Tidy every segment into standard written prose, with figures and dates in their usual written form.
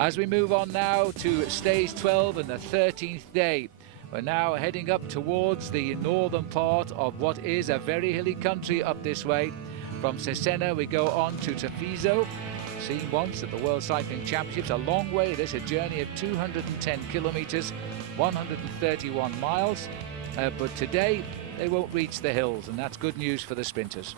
As we move on now to stage 12 and the 13th day, we're now heading up towards the northern part of what is a very hilly country up this way. From Cesena we go on to Treviso, seen once at the World Cycling Championships. A long way, this a journey of 210 kilometers, 131 miles. But today they won't reach the hills, and that's good news for the sprinters.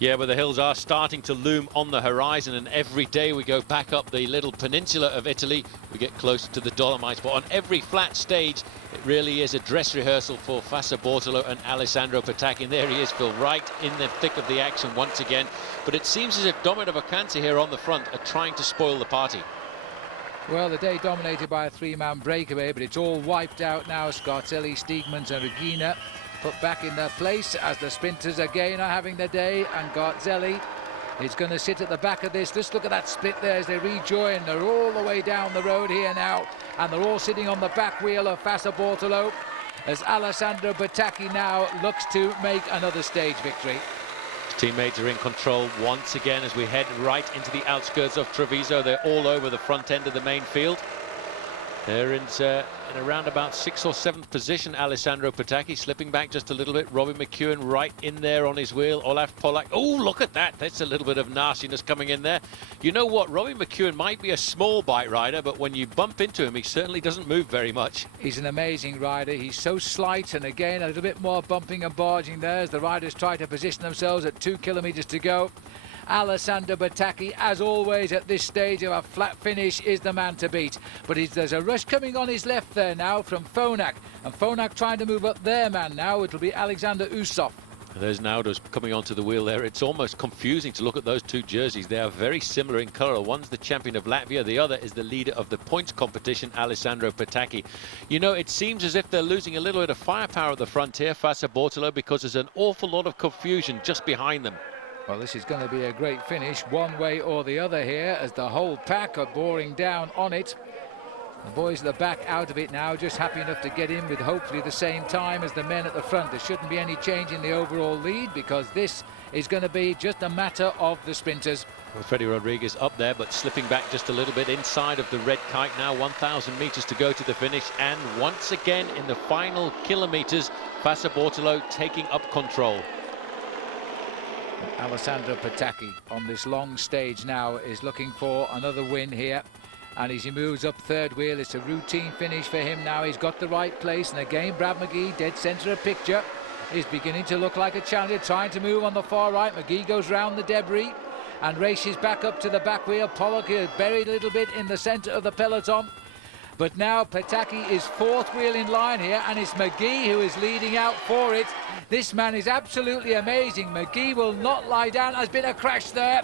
Yeah, but the hills are starting to loom on the horizon, and every day we go back up the little peninsula of Italy, we get closer to the Dolomites. But on every flat stage, it really is a dress rehearsal for Fassa Bortolo and Alessandro Petacchi. And there he is, Phil, right in the thick of the action once again. But it seems as if Domino Vacanze here on the front are trying to spoil the party. Well, the day dominated by a three-man breakaway, but it's all wiped out now. Scartelli, Steegmans and Regina put back in their place as the sprinters again are having their day, and Garzelli is going to sit at the back of this. Just look at that split there as they rejoin. They're all the way down the road here now, and they're all sitting on the back wheel of Fassa Bortolo as Alessandro Petacchi now looks to make another stage victory. His teammates are in control once again as we head right into the outskirts of Treviso. They're all over the front end of the main field. They're in around about 6th or 7th position. Alessandro Petacchi slipping back just a little bit. Robbie McEwen right in there on his wheel. Olaf Pollack. Oh, look at that. That's a little bit of nastiness coming in there. You know what? Robbie McEwen might be a small bike rider, but when you bump into him, he certainly doesn't move very much. He's an amazing rider. He's so slight, and again, a little bit more bumping and barging there as the riders try to position themselves at 2 kilometers to go. Alessandro Petacchi, as always at this stage of a flat finish, is the man to beat. But there's a rush coming on his left there now from Phonak, and Phonak trying to move up their man now. It'll be Alexander Usov. There's Naudos coming onto the wheel there. It's almost confusing to look at those two jerseys. They are very similar in colour. One's the champion of Latvia, the other is the leader of the points competition, Alessandro Petacchi. You know, it seems as if they're losing a little bit of firepower at the front here, Fassa Bortolo, because there's an awful lot of confusion just behind them. Well, this is going to be a great finish, one way or the other here, as the whole pack are boring down on it. The boys at the back out of it now, just happy enough to get in with hopefully the same time as the men at the front. There shouldn't be any change in the overall lead, because this is going to be just a matter of the sprinters. Well, Freddie Rodriguez up there, but slipping back just a little bit inside of the red kite now. 1,000 meters to go to the finish, and once again in the final kilometers, Fassa Bortolo taking up control. Alessandro Petacchi on this long stage now is looking for another win here, and as he moves up third wheel, it's a routine finish for him now. He's got the right place, and again Brad McGee, dead centre of picture, is beginning to look like a challenger, trying to move on the far right. McGee goes round the debris and races back up to the back wheel. Pollock is buried a little bit in the centre of the peloton. But now Petacchi is fourth wheel in line here, and it's McGee who is leading out for it. This man is absolutely amazing. McGee will not lie down. There's been a crash there.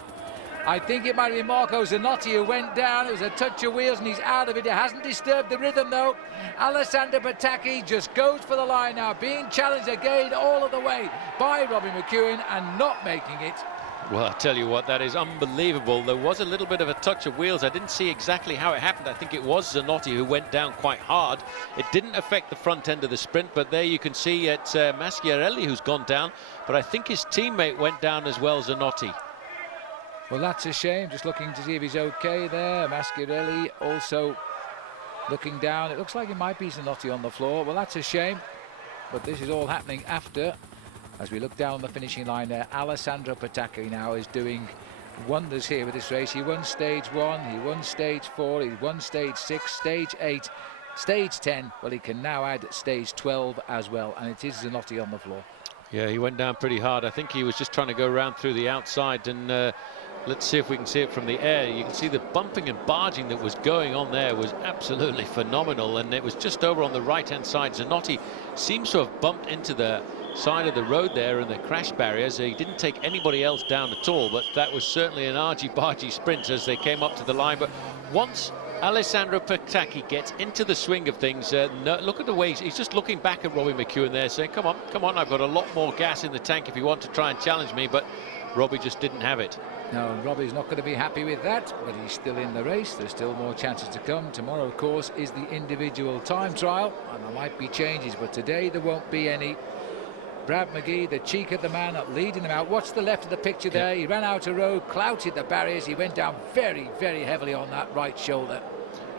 I think it might be Marco Zanotti who went down. It was a touch of wheels and he's out of it. It hasn't disturbed the rhythm though. Alessandro Petacchi just goes for the line now, being challenged again all of the way by Robbie McEwen and not making it. Well, I tell you what, that is unbelievable. There was a little bit of a touch of wheels. I didn't see exactly how it happened. I think it was Zanotti who went down quite hard. It didn't affect the front end of the sprint, but there you can see it's Maschiarelli who's gone down. But I think his teammate went down as well, Zanotti. Well, that's a shame. Just looking to see if he's okay there. Maschiarelli also looking down. It looks like it might be Zanotti on the floor. Well, that's a shame. But this is all happening after. As we look down the finishing line there, Alessandro Petacchi now is doing wonders here with this race. He won stage 1, he won stage 4, he won stage 6, stage 8, stage 10. Well, he can now add stage 12 as well, and it is Zanotti on the floor. Yeah, he went down pretty hard. I think he was just trying to go around through the outside, and let's see if we can see it from the air. You can see the bumping and barging that was going on there was absolutely phenomenal, and it was just over on the right-hand side. Zanotti seems to have bumped into the side of the road there and the crash barriers. He didn't take anybody else down at all, but that was certainly an argy-bargy sprint as they came up to the line. But once Alessandro Petacchi gets into the swing of things, look at the way he's just looking back at Robbie McEwen there, saying, come on, I've got a lot more gas in the tank if you want to try and challenge me. But Robbie just didn't have it. No, and Robbie's not going to be happy with that, but he's still in the race. There's still more chances to come. Tomorrow, of course, is the individual time trial, and there might be changes, but today there won't be any. Brad McGee, the cheek of the man leading them out. Watch the left of the picture there. He ran out a road, clouted the barriers. He went down very, very heavily on that right shoulder.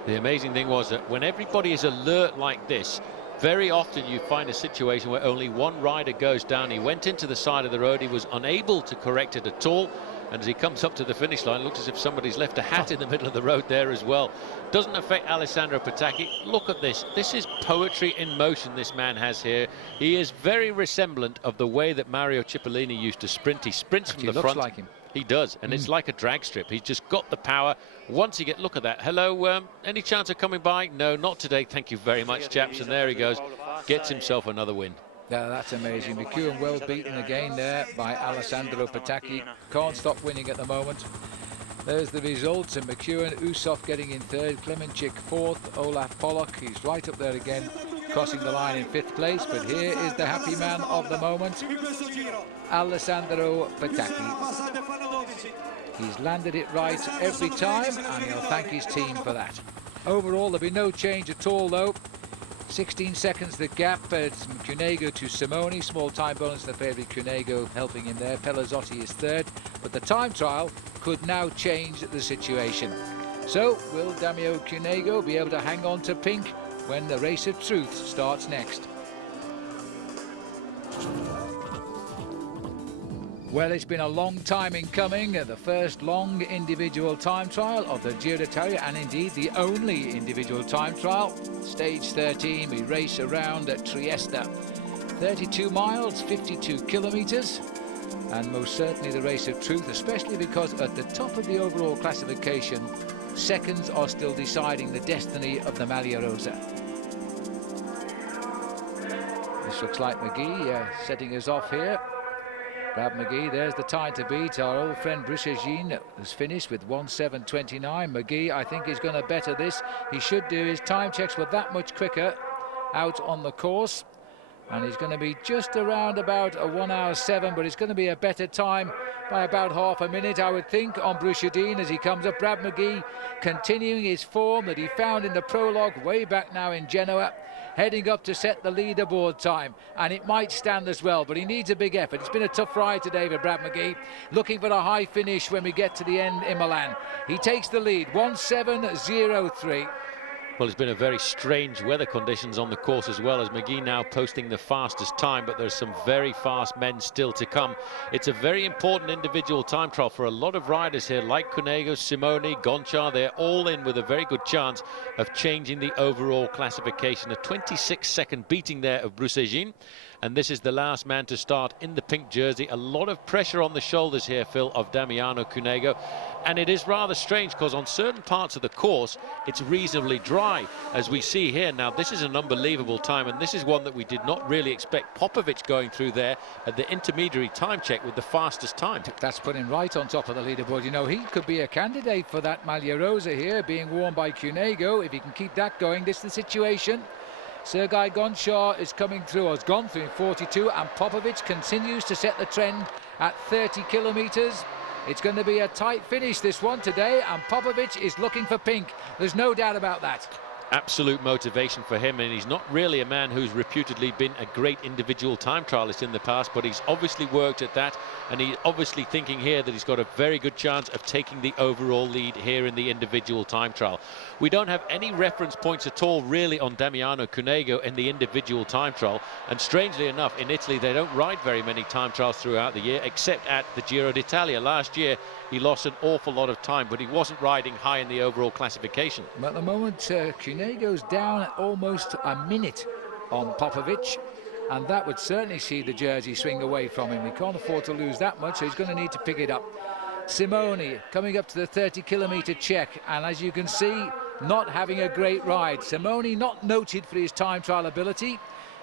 The amazing thing was that when everybody is alert like this, very often you find a situation where only one rider goes down. He went into the side of the road. He was unable to correct it at all. And as he comes up to the finish line, it looks as if somebody's left a hat in the middle of the road there as well. Doesn't affect Alessandro Petacchi. Look at this. This is poetry in motion this man has here. He is very resemblant of the way that Mario Cipollini used to sprint. He sprints from the front. Looks like him. He does, and it's like a drag strip. He's just got the power. Once you get, look at that. Hello, any chance of coming by? No, not today. Thank you very much, chaps. And there he goes. Gets himself another win. Yeah, that's amazing. McEwen well beaten again there by Alessandro Petacchi. Can't stop winning at the moment. There's the results, and McEwen, Usov getting in third, Klemenchik fourth, Olaf Pollock, he's right up there again, crossing the line in fifth place. But here is the happy man of the moment, Alessandro Petacchi. He's landed it right every time, and he'll thank his team for that. Overall, there'll be no change at all, though. 16 seconds the gap. It's Cunego to Simoni. Small time bonus in the favour of Cunego, helping him there. Pelazzotti is third. But the time trial could now change the situation. So, will Damiano Cunego be able to hang on to pink when the race of truth starts next? Well, it's been a long time in coming. The first long individual time trial of the Giro d'Italia, and indeed the only individual time trial. Stage 13, we race around at Trieste. 32 miles, 52 kilometres, and most certainly the race of truth, especially because at the top of the overall classification, seconds are still deciding the destiny of the Maglia Rosa. This looks like McGee setting us off here. Brad McGee, there's the time to beat. Our old friend Bruchegine has finished with 1:7:29. McGee, I think, is going to better this. He should do. His time checks were that much quicker out on the course. And he's going to be just around about a 1:07, but it's going to be a better time by about half a minute, I would think, on Bruchegine as he comes up. Brad McGee continuing his form that he found in the prologue way back now in Genoa, heading up to set the leaderboard time, and it might stand as well, but he needs a big effort. It's been a tough ride today for Brad McGee, looking for a high finish when we get to the end in Milan. He takes the lead, 1:7:03. Well, it's been a very strange weather conditions on the course as well, as McGee now posting the fastest time, but there's some very fast men still to come. It's a very important individual time trial for a lot of riders here, like Cunego, Simoni, Gonchar. They're all in with a very good chance of changing the overall classification. A 26-second beating there of Bruchegine. And this is the last man to start in the pink jersey. A lot of pressure on the shoulders here, Phil, of Damiano Cunego. And it is rather strange because on certain parts of the course, it's reasonably dry, as we see here. Now, this is an unbelievable time, and this is one that we did not really expect. Popovic going through there at the intermediary time check with the fastest time. That's put him right on top of the leaderboard. You know, he could be a candidate for that Maglia Rosa here, being worn by Cunego. If he can keep that going, this is the situation. Sergei Gonchar is coming through, has gone through in 42, and Popovic continues to set the trend at 30 kilometres. It's going to be a tight finish, this one today, and Popovic is looking for pink. There's no doubt about that. Absolute motivation for him, and he's not really a man who's reputedly been a great individual time trialist in the past, but he's obviously worked at that, and he's obviously thinking here that he's got a very good chance of taking the overall lead here in the individual time trial. We don't have any reference points at all really on Damiano Cunego in the individual time trial, and strangely enough in Italy they don't ride very many time trials throughout the year, except at the Giro d'Italia. Last year he lost an awful lot of time, but he wasn't riding high in the overall classification. At the moment Cunego's down at almost a minute on Popovic, and that would certainly see the jersey swing away from him. He can't afford to lose that much, so he's going to need to pick it up. Simoni coming up to the 30-kilometre check, and as you can see, not having a great ride. Simoni not noted for his time trial ability.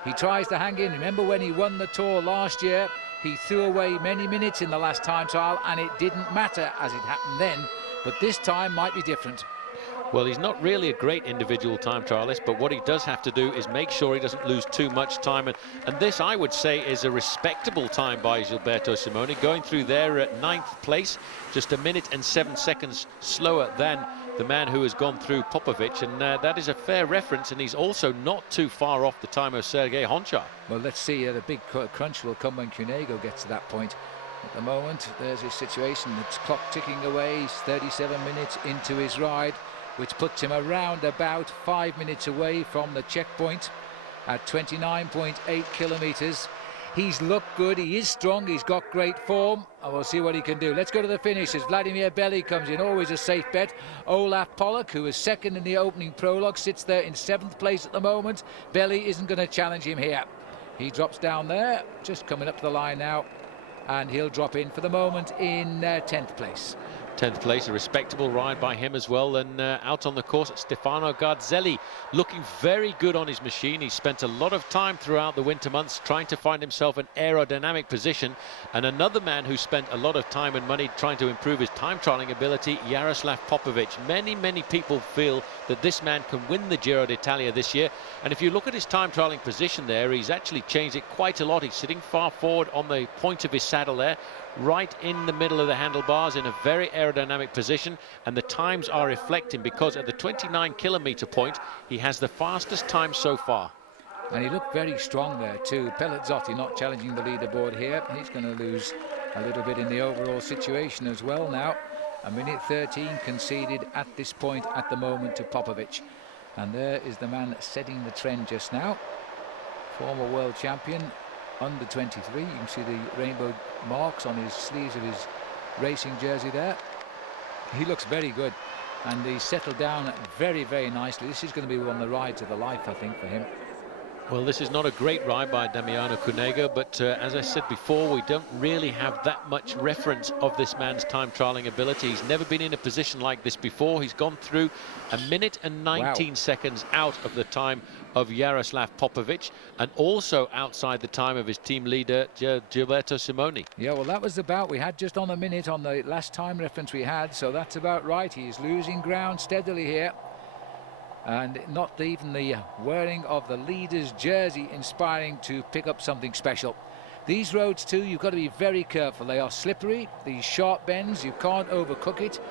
He tries to hang in. Remember when he won the Tour last year, he threw away many minutes in the last time trial, and it didn't matter as it happened then, but this time might be different. Well, he's not really a great individual time trialist, but what he does have to do is make sure he doesn't lose too much time. And this, I would say, is a respectable time by Gilberto Simoni, going through there at 9th place, just 1 minute and 7 seconds slower than the man who has gone through Popovic, and that is a fair reference, and he's also not too far off the time of Sergei Honchar. Well, let's see, the big crunch will come when Cunego gets to that point. At the moment, there's his situation, the clock ticking away. He's 37 minutes into his ride, which puts him around about 5 minutes away from the checkpoint at 29.8 kilometers. He's looked good, he is strong, he's got great form, and we'll see what he can do. Let's go to the finish as Vladimir Belly comes in, always a safe bet. Olaf Pollock, who was second in the opening prologue, sits there in 7th place at the moment. Belly isn't going to challenge him here. He drops down there, just coming up to the line now, and he'll drop in for the moment in 10th place. 10th place, a respectable ride by him as well. And out on the course, Stefano Garzelli looking very good on his machine. He spent a lot of time throughout the winter months trying to find himself an aerodynamic position. And another man who spent a lot of time and money trying to improve his time trialing ability, Jaroslav Popovic. Many people feel that this man can win the Giro d'Italia this year. And if you look at his time trialing position there, he's actually changed it quite a lot. He's sitting far forward on the point of his saddle there, right in the middle of the handlebars in a very aerodynamic position, and the times are reflecting, because at the 29-kilometer point he has the fastest time so far. And he looked very strong there too. Pelazzotti not challenging the leaderboard here. He's going to lose a little bit in the overall situation as well now. 1:13 conceded at this point at the moment to Popovic, and there is the man setting the trend just now, former world champion under 23. You can see the rainbow marks on his sleeves of his racing jersey there. He looks very good, and he's settled down very nicely. This is going to be one of the rides of the life, I think, for him. Well, this is not a great ride by Damiano Cunego, but as I said before, we don't really have that much reference of this man's time trialing ability. He's never been in a position like this before. He's gone through 1 minute and 19 seconds out of the time of Jaroslav Popovic, and also outside the time of his team leader, Gilberto Simoni. Yeah, well, that was about, we had just on a minute on the last time reference we had, so that's about right. He's losing ground steadily here. And not even the wearing of the leader's jersey inspiring to pick up something special. These roads too, you've got to be very careful. They are slippery, these sharp bends, you can't overcook it,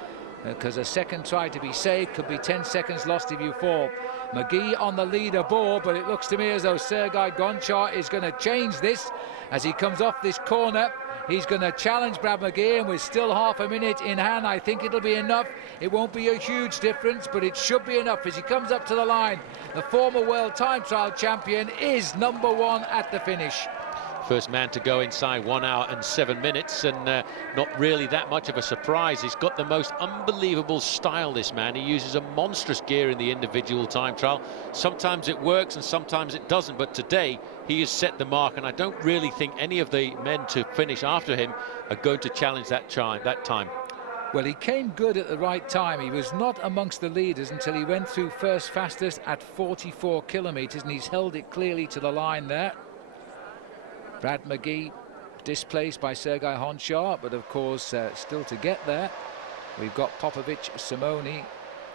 because a second try to be saved could be 10 seconds lost if you fall. McGee on the leaderboard, but it looks to me as though Sergei Gonchar is going to change this as he comes off this corner. He's going to challenge Brad McGee, and with still half a minute in hand, I think it'll be enough. It won't be a huge difference, but it should be enough as he comes up to the line. The former world time trial champion is #1 at the finish. First man to go inside 1 hour and 7 minutes, and not really that much of a surprise. He's got the most unbelievable style, this man. He uses a monstrous gear in the individual time trial. Sometimes it works and sometimes it doesn't, but today he has set the mark, and I don't really think any of the men to finish after him are going to challenge that time. Well, he came good at the right time. He was not amongst the leaders until he went through first fastest at 44 kilometers, and he's held it clearly to the line there. Brad McGee displaced by Sergei Honchar, but of course still to get there we've got Popovic, Simoni,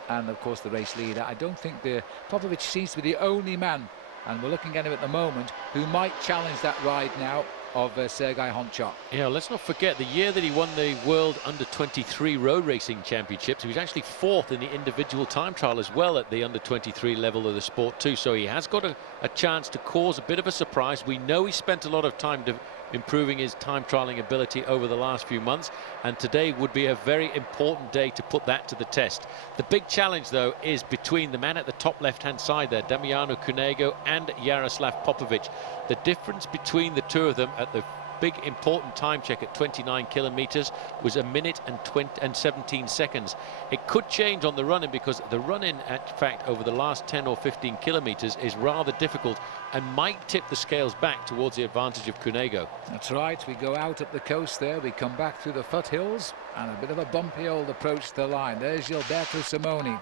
and of course the race leader. I don't think Popovic seems to be the only man, and we're looking at him at the moment, who might challenge that ride now of Sergei Honchar. Yeah, let's not forget the year that he won the World Under-23 Road Racing Championships. He was actually 4th in the individual time trial as well at the Under-23 level of the sport too. So he has got a chance to cause a bit of a surprise. We know he spent a lot of time improving his time trialing ability over the last few months, and today would be a very important day to put that to the test. The big challenge though is between the man at the top left hand side there, Damiano Cunego, and Jaroslav Popovic. The difference between the two of them at the big important time check at 29 kilometers was 1 minute and 17 seconds. It could change on the run-in, because the run-in, in fact, over the last 10 or 15 kilometers is rather difficult and might tip the scales back towards the advantage of Cunego. That's right, we go out up the coast there, we come back through the foothills, and a bit of a bumpy old approach to the line. There's Gilberto Simoni,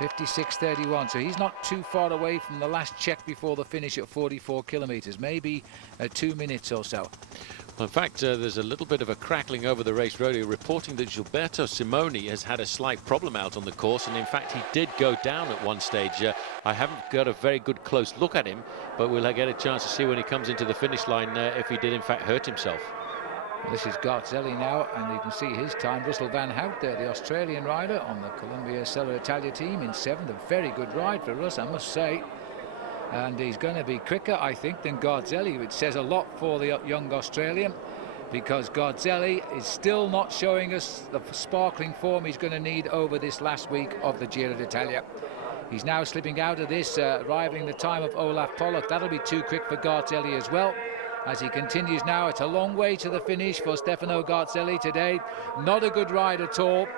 56.31, so he's not too far away from the last check before the finish at 44 kilometers, maybe 2 minutes or so. Well, in fact, there's a little bit of a crackling over the race radio reporting that Gilberto Simoni has had a slight problem out on the course, and in fact he did go down at one stage. I haven't got a very good close look at him, but we'll get a chance to see when he comes into the finish line if he did in fact hurt himself. This is Garzelli now, and you can see his time. Russell Van Hout there, the Australian rider on the Columbia Sella Italia team in 7th. A very good ride for Russ, I must say. And he's going to be quicker, I think, than Garzelli, which says a lot for the young Australian, because Garzelli is still not showing us the sparkling form he's going to need over this last week of the Giro d'Italia. He's now slipping out of this, rivaling the time of Olaf Pollock. That'll be too quick for Garzelli as well. As he continues now, it's a long way to the finish for Stefano Garzelli today. Not a good ride at all.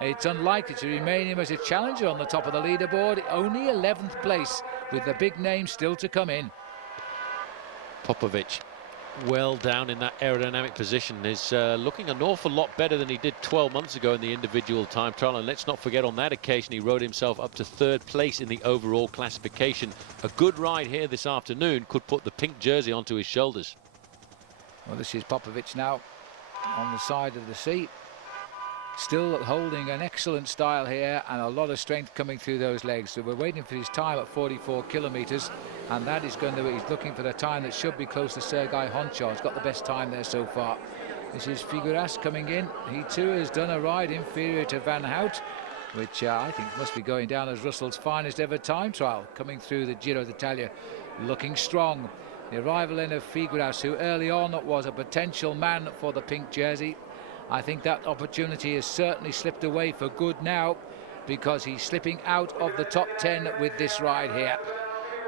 It's unlikely to remain him as a challenger on the top of the leaderboard. Only 11th place, with the big names still to come in. Popovic, well down in that aerodynamic position, is looking an awful lot better than he did 12 months ago in the individual time trial. And let's not forget, on that occasion he rode himself up to 3rd place in the overall classification. A good ride here this afternoon could put the pink jersey onto his shoulders. Well, this is Popovic now on the side of the seat, still holding an excellent style here and a lot of strength coming through those legs. So we're waiting for his time at 44 kilometers, and that is going to, he's looking for the time that should be close to Sergei Honchar. He's got the best time there so far. This is Figueras coming in. He too has done a ride inferior to Van Hout, which I think must be going down as Russell's finest ever time trial, coming through the Giro d'Italia, looking strong. The arrival in of Figueras, who early on was a potential man for the pink jersey. I think that opportunity has certainly slipped away for good now, because he's slipping out of the top 10 with this ride here.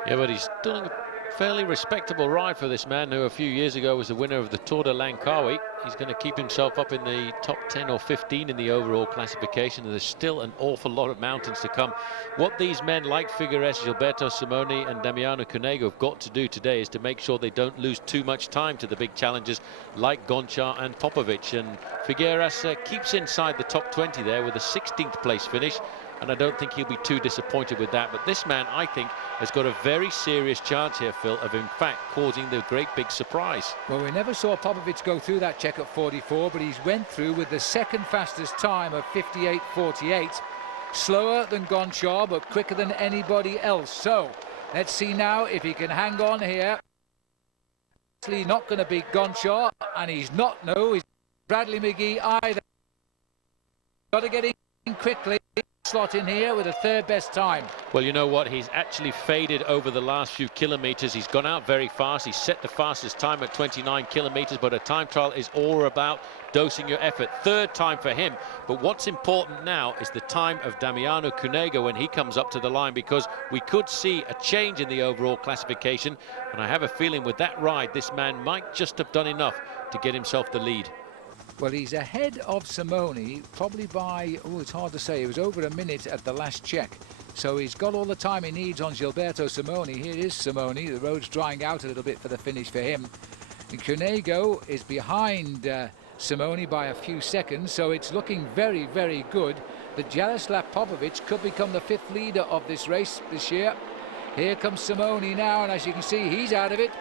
Yeah, but he's doing a fairly respectable ride for this man who a few years ago was the winner of the Tour de Langkawi. He's going to keep himself up in the top 10 or 15 in the overall classification, and there's still an awful lot of mountains to come. What these men like Figueres, Gilberto Simoni and Damiano Cunego have got to do today is to make sure they don't lose too much time to the big challengers like Gonchar and Popovic. And Figueres keeps inside the top 20 there with a 16th place finish, and I don't think he'll be too disappointed with that. But this man, I think, has got a very serious chance here, Phil, of in fact causing the great big surprise. Well, we never saw Popovic go through that check at 44, but he's went through with the second fastest time of 58.48. Slower than Gonchar, but quicker than anybody else. So let's see now if he can hang on here. He's not going to beat Gonchar, and he's not, no, he's Bradley McGee either. Got to get in quickly. Slot in here with a 3rd best time. Well, you know what, he's actually faded over the last few kilometers. He's gone out very fast. He's set the fastest time at 29 kilometers, but a time trial is all about dosing your effort. 3rd time for him, but what's important now is the time of Damiano Cunego when he comes up to the line, because we could see a change in the overall classification, and I have a feeling with that ride this man might just have done enough to get himself the lead. Well, he's ahead of Simoni, probably by, oh, it's hard to say. It was over a minute at the last check. So he's got all the time he needs on Gilberto Simoni. Here is Simoni. The road's drying out a little bit for the finish for him. And Cunego is behind Simoni by a few seconds, so it's looking very, very good that Jaroslav Popovic could become the 5th leader of this race this year. Here comes Simoni now, and as you can see, he's out of it.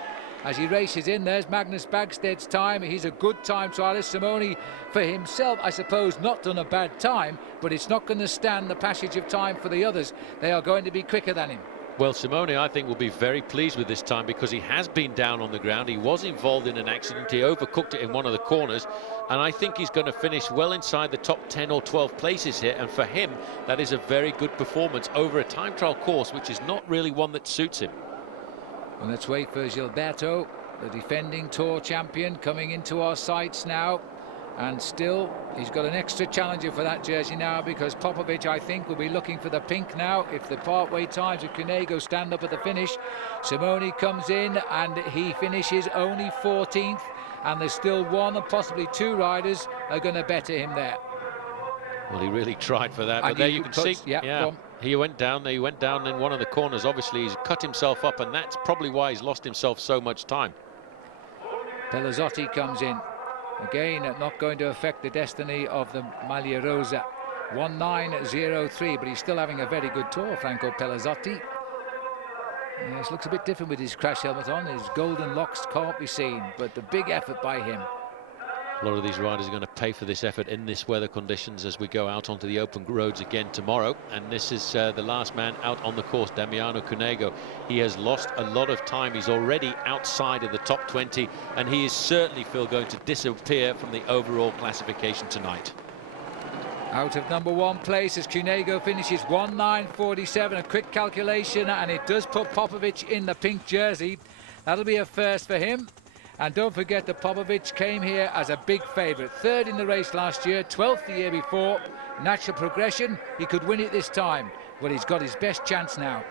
As he races in, there's Magnus Bagsted's time. He's a good time trialist. Simoni, for himself, I suppose, not done a bad time, but it's not going to stand the passage of time for the others. They are going to be quicker than him. Well, Simoni, I think, will be very pleased with this time, because he has been down on the ground. He was involved in an accident. He overcooked it in one of the corners, and I think he's going to finish well inside the top 10 or 12 places here. And for him, that is a very good performance over a time trial course, which is not really one that suits him. And let's wait for Gilberto, the defending Tour champion, coming into our sights now. And still, he's got an extra challenger for that jersey now, because Popovic, I think, will be looking for the pink now if the part-way times of Cunego stand up at the finish. Simoni comes in, and he finishes only 14th. And there's still 1 and possibly 2 riders are going to better him there. Well, he really tried for that, but there you can see. Yeah. He went down there, he went down in one of the corners. Obviously, he's cut himself up, and that's probably why he's lost himself so much time. Pelazzotti comes in. Again, not going to affect the destiny of the Maglia Rosa. 19.03, but he's still having a very good tour, Franco Pelazzotti. Yes, looks a bit different with his crash helmet on. His golden locks can't be seen, but the big effort by him. A lot of these riders are going to pay for this effort in this weather conditions as we go out onto the open roads again tomorrow. And this is the last man out on the course, Damiano Cunego. He has lost a lot of time. He's already outside of the top 20, and he is certainly, Phil, going to disappear from the overall classification tonight. Out of number 1 place as Cunego finishes 19.47. A quick calculation, and it does put Popovic in the pink jersey. That'll be a first for him. And don't forget that Popovic came here as a big favourite. 3rd in the race last year, 12th the year before. Natural progression, he could win it this time. Well, he's got his best chance now.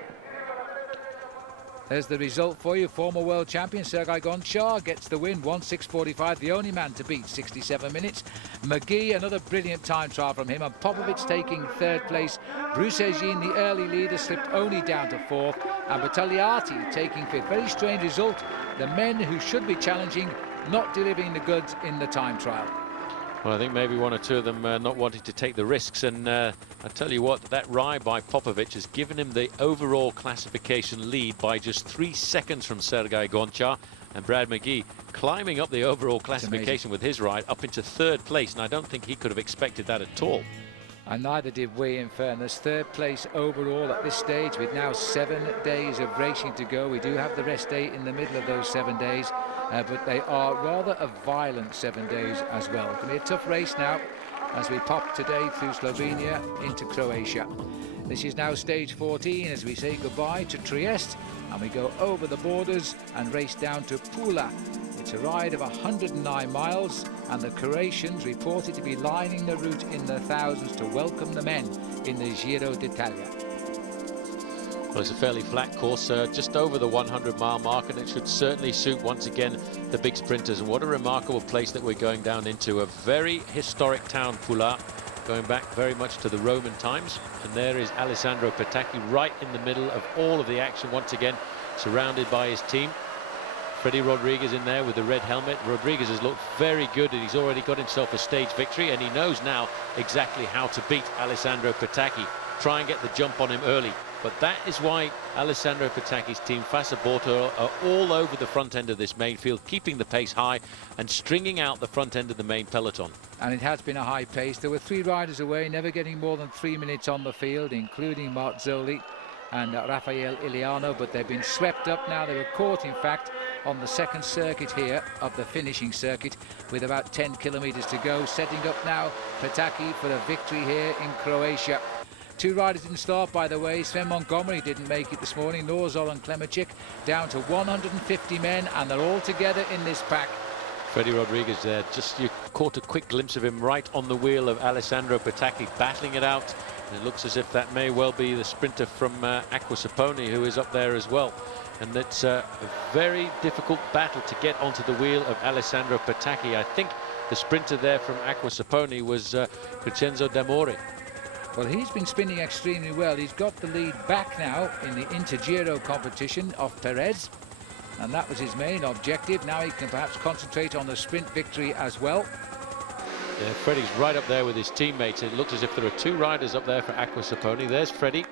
There's the result for you. Former world champion Sergei Gonchar gets the win, 1:6:45, the only man to beat 67 minutes. McGee, another brilliant time trial from him, and Popovic taking 3rd place. Bruce Egin, the early leader, slipped only down to 4th, and Battagliati taking 5th. Very strange result. The men who should be challenging not delivering the goods in the time trial. Well, I think maybe 1 or 2 of them not wanting to take the risks, and I tell you what, that ride by Popovic has given him the overall classification lead by just 3 seconds from Sergei Gonchar, and Brad McGee climbing up the overall classification with his ride up into 3rd place, and I don't think he could have expected that at all. And neither did we, in fairness. 3rd place overall at this stage, with now 7 days of racing to go. We do have the rest day in the middle of those 7 days, but they are rather a violent 7 days as well. It's going to be a tough race now as we pop today through Slovenia into Croatia. This is now stage 14 as we say goodbye to Trieste, and we go over the borders and race down to Pula. It's a ride of 109 miles, and the Croatians reported to be lining the route in the thousands to welcome the men in the Giro d'Italia. Well, it's a fairly flat course, just over the 100-mile mark, and it should certainly suit once again the big sprinters. And what a remarkable place that we're going down into, a very historic town, Pula, going back very much to the Roman times. And there is Alessandro Petacchi right in the middle of all of the action once again, surrounded by his team. Freddie Rodriguez in there with the red helmet. Rodriguez has looked very good, and he's already got himself a stage victory, and he knows now exactly how to beat Alessandro Petacchi. Try and get the jump on him early. But that is why Alessandro Petacchi's team, Fassa Borto, are all over the front end of this main field, keeping the pace high and stringing out the front end of the main peloton. And it has been a high pace. There were 3 riders away, never getting more than 3 minutes on the field, including Marzoli and Rafael Iliano, but they've been swept up now. They were caught, in fact, on the 2nd circuit here of the finishing circuit with about 10 kilometers to go, setting up now Petacchi for a victory here in Croatia. 2 riders didn't start, by the way. Sven Montgomery didn't make it this morning, nor Zoran Klemicic. Down to 150 men, and they're all together in this pack. Freddie Rodriguez there, just you caught a quick glimpse of him right on the wheel of Alessandro Petacchi, battling it out. And it looks as if that may well be the sprinter from Acqua Saponi, who is up there as well. And it's a very difficult battle to get onto the wheel of Alessandro Petacchi. I think the sprinter there from Acqua Saponi was Vincenzo D'Amore. Well, he's been spinning extremely well. He's got the lead back now in the Inter-Giro competition of Perez, and that was his main objective. Now he can perhaps concentrate on the sprint victory as well. Yeah, Freddie's right up there with his teammates. It looks as if there are 2 riders up there for Acqua Saponi. There's Freddie.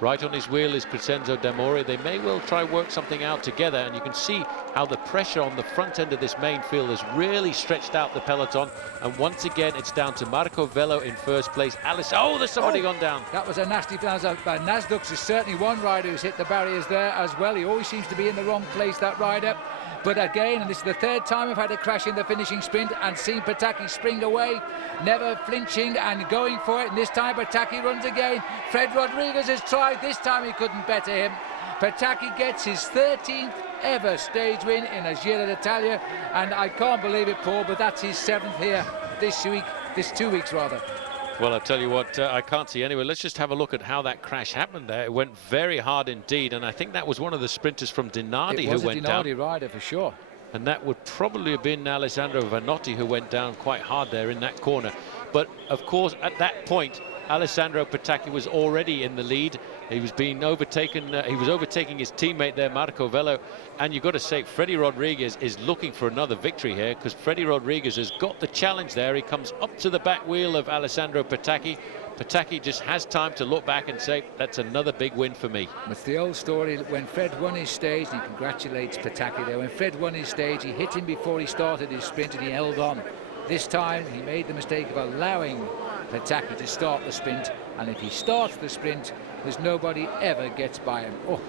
Right on his wheel is Vincenzo D'Amore. They may well try work something out together, and you can see how the pressure on the front end of this main field has really stretched out the peloton. And once again, it's down to Marco Velo in 1st place. Oh, there's somebody gone down. That was a nasty bounce. Nasdux is certainly one rider who's hit the barriers there as well. He always seems to be in the wrong place, that rider. But again, and this is the 3rd time I've had a crash in the finishing sprint and seen Petacchi spring away, never flinching and going for it. And this time Petacchi runs again. Fred Rodriguez has tried. This time he couldn't better him. Petacchi gets his 13th ever stage win in a Giro d'Italia, and I can't believe it, Paul, but that's his 7th here this 2 weeks rather. Well, I'll tell you what, I can't see anyway. Let's just have a look at how that crash happened there. It went very hard indeed, and I think that was one of the sprinters from Dinardi who went down. It was a Dinardi rider for sure. And that would probably have been Alessandro Vanotti who went down quite hard there in that corner. But, of course, at that point, Alessandro Petacchi was already in the lead. He was being overtaken. He was overtaking his teammate there, Marco Velo. And you've got to say, Freddie Rodriguez is looking for another victory here, because Freddie Rodriguez has got the challenge there. He comes up to the back wheel of Alessandro Petacchi. Petacchi just has time to look back and say, that's another big win for me. It's the old story. When Fred won his stage, and he congratulates Petacchi there. When Fred won his stage, he hit him before he started his sprint and he held on. This time, he made the mistake of allowing Petacchi to start the sprint, and if he starts the sprint, there's nobody ever gets by him. Oh,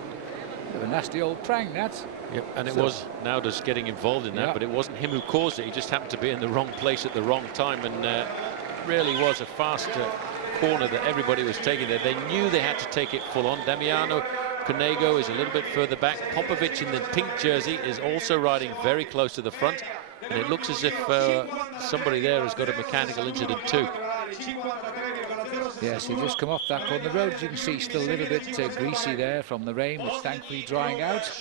a nasty old prank, that. Yep, and it was Nauda's getting involved in that, but it wasn't him who caused it. He just happened to be in the wrong place at the wrong time, and really was a faster corner that everybody was taking there. They knew they had to take it full on. Damiano Cunego is a little bit further back. Popovic in the pink jersey is also riding very close to the front, and it looks as if somebody there has got a mechanical incident too. Yes, he just come off that corner. The road, you can see, still a little bit greasy there from the rain, which thankfully drying out.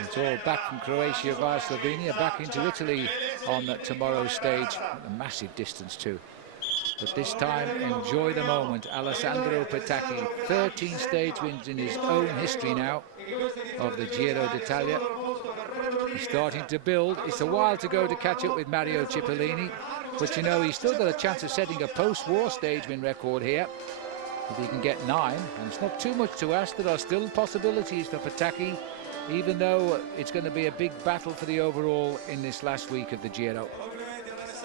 It's all back from Croatia via Slovenia, back into Italy on tomorrow's stage. A massive distance too. But this time, enjoy the moment. Alessandro Petacchi, 13 stage wins in his own history now of the Giro d'Italia. He's starting to build. It's a while to go to catch up with Mario Cipollini, but you know, he's still got a chance of setting a post-war stage win record here if he can get 9, and it's not too much to ask. There are still possibilities for Petacchi, even though it's going to be a big battle for the overall in this last week of the Giro.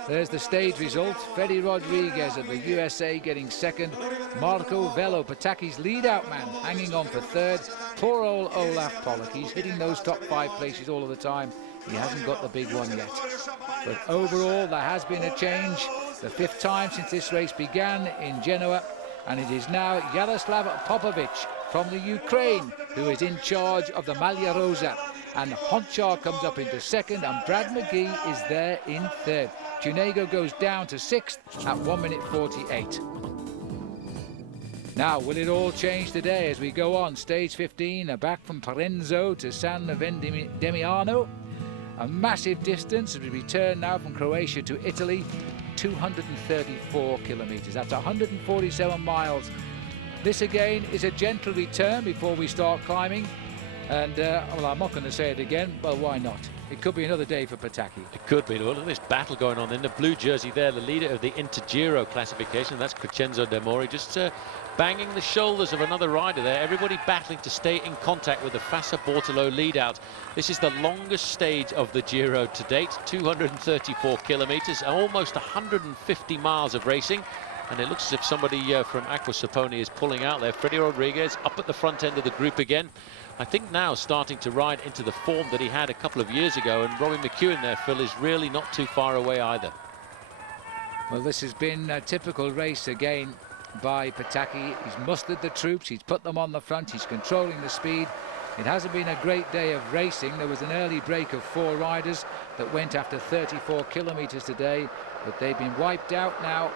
There's the stage result. Freddie Rodriguez of the USA getting second. Marco Velo, Petacchi's lead-out man, hanging on for third. Poor old Olaf Pollock. He's hitting those top 5 places all of the time. He hasn't got the big one yet. But overall, there has been a change. The 5th time since this race began in Genoa. And it is now Jaroslav Popovic from the Ukraine who is in charge of the Maglia Rosa. And Honchar comes up into second, and Brad McGee is there in third. Cunego goes down to 6th at 1:48. Now, will it all change today as we go on? Stage 15, back from Parenzo to San Vendemiano. A massive distance as we return now from Croatia to Italy. 234 kilometres. That's 147 miles. This again is a gentle return before we start climbing. And, well, I'm not going to say it again. Well, why not? It could be another day for Petacchi. It could be. Well, look at this battle going on in the blue jersey there, the leader of the Inter-Giro classification. That's Crescenzo Demori, just banging the shoulders of another rider there. Everybody battling to stay in contact with the Fassa Bortolo lead-out. This is the longest stage of the Giro to date, 234 kilometres, almost 150 miles of racing. And it looks as if somebody from Aqua Saponi is pulling out there. Freddie Rodriguez up at the front end of the group again. I think now starting to ride into the form that he had a couple of years ago. And Robbie McEwen there, Phil, is really not too far away either. Well, this has been a typical race again by Petacchi. He's mustered the troops. He's put them on the front. He's controlling the speed. It hasn't been a great day of racing. There was an early break of 4 riders that went after 34 kilometres today. But they've been wiped out now.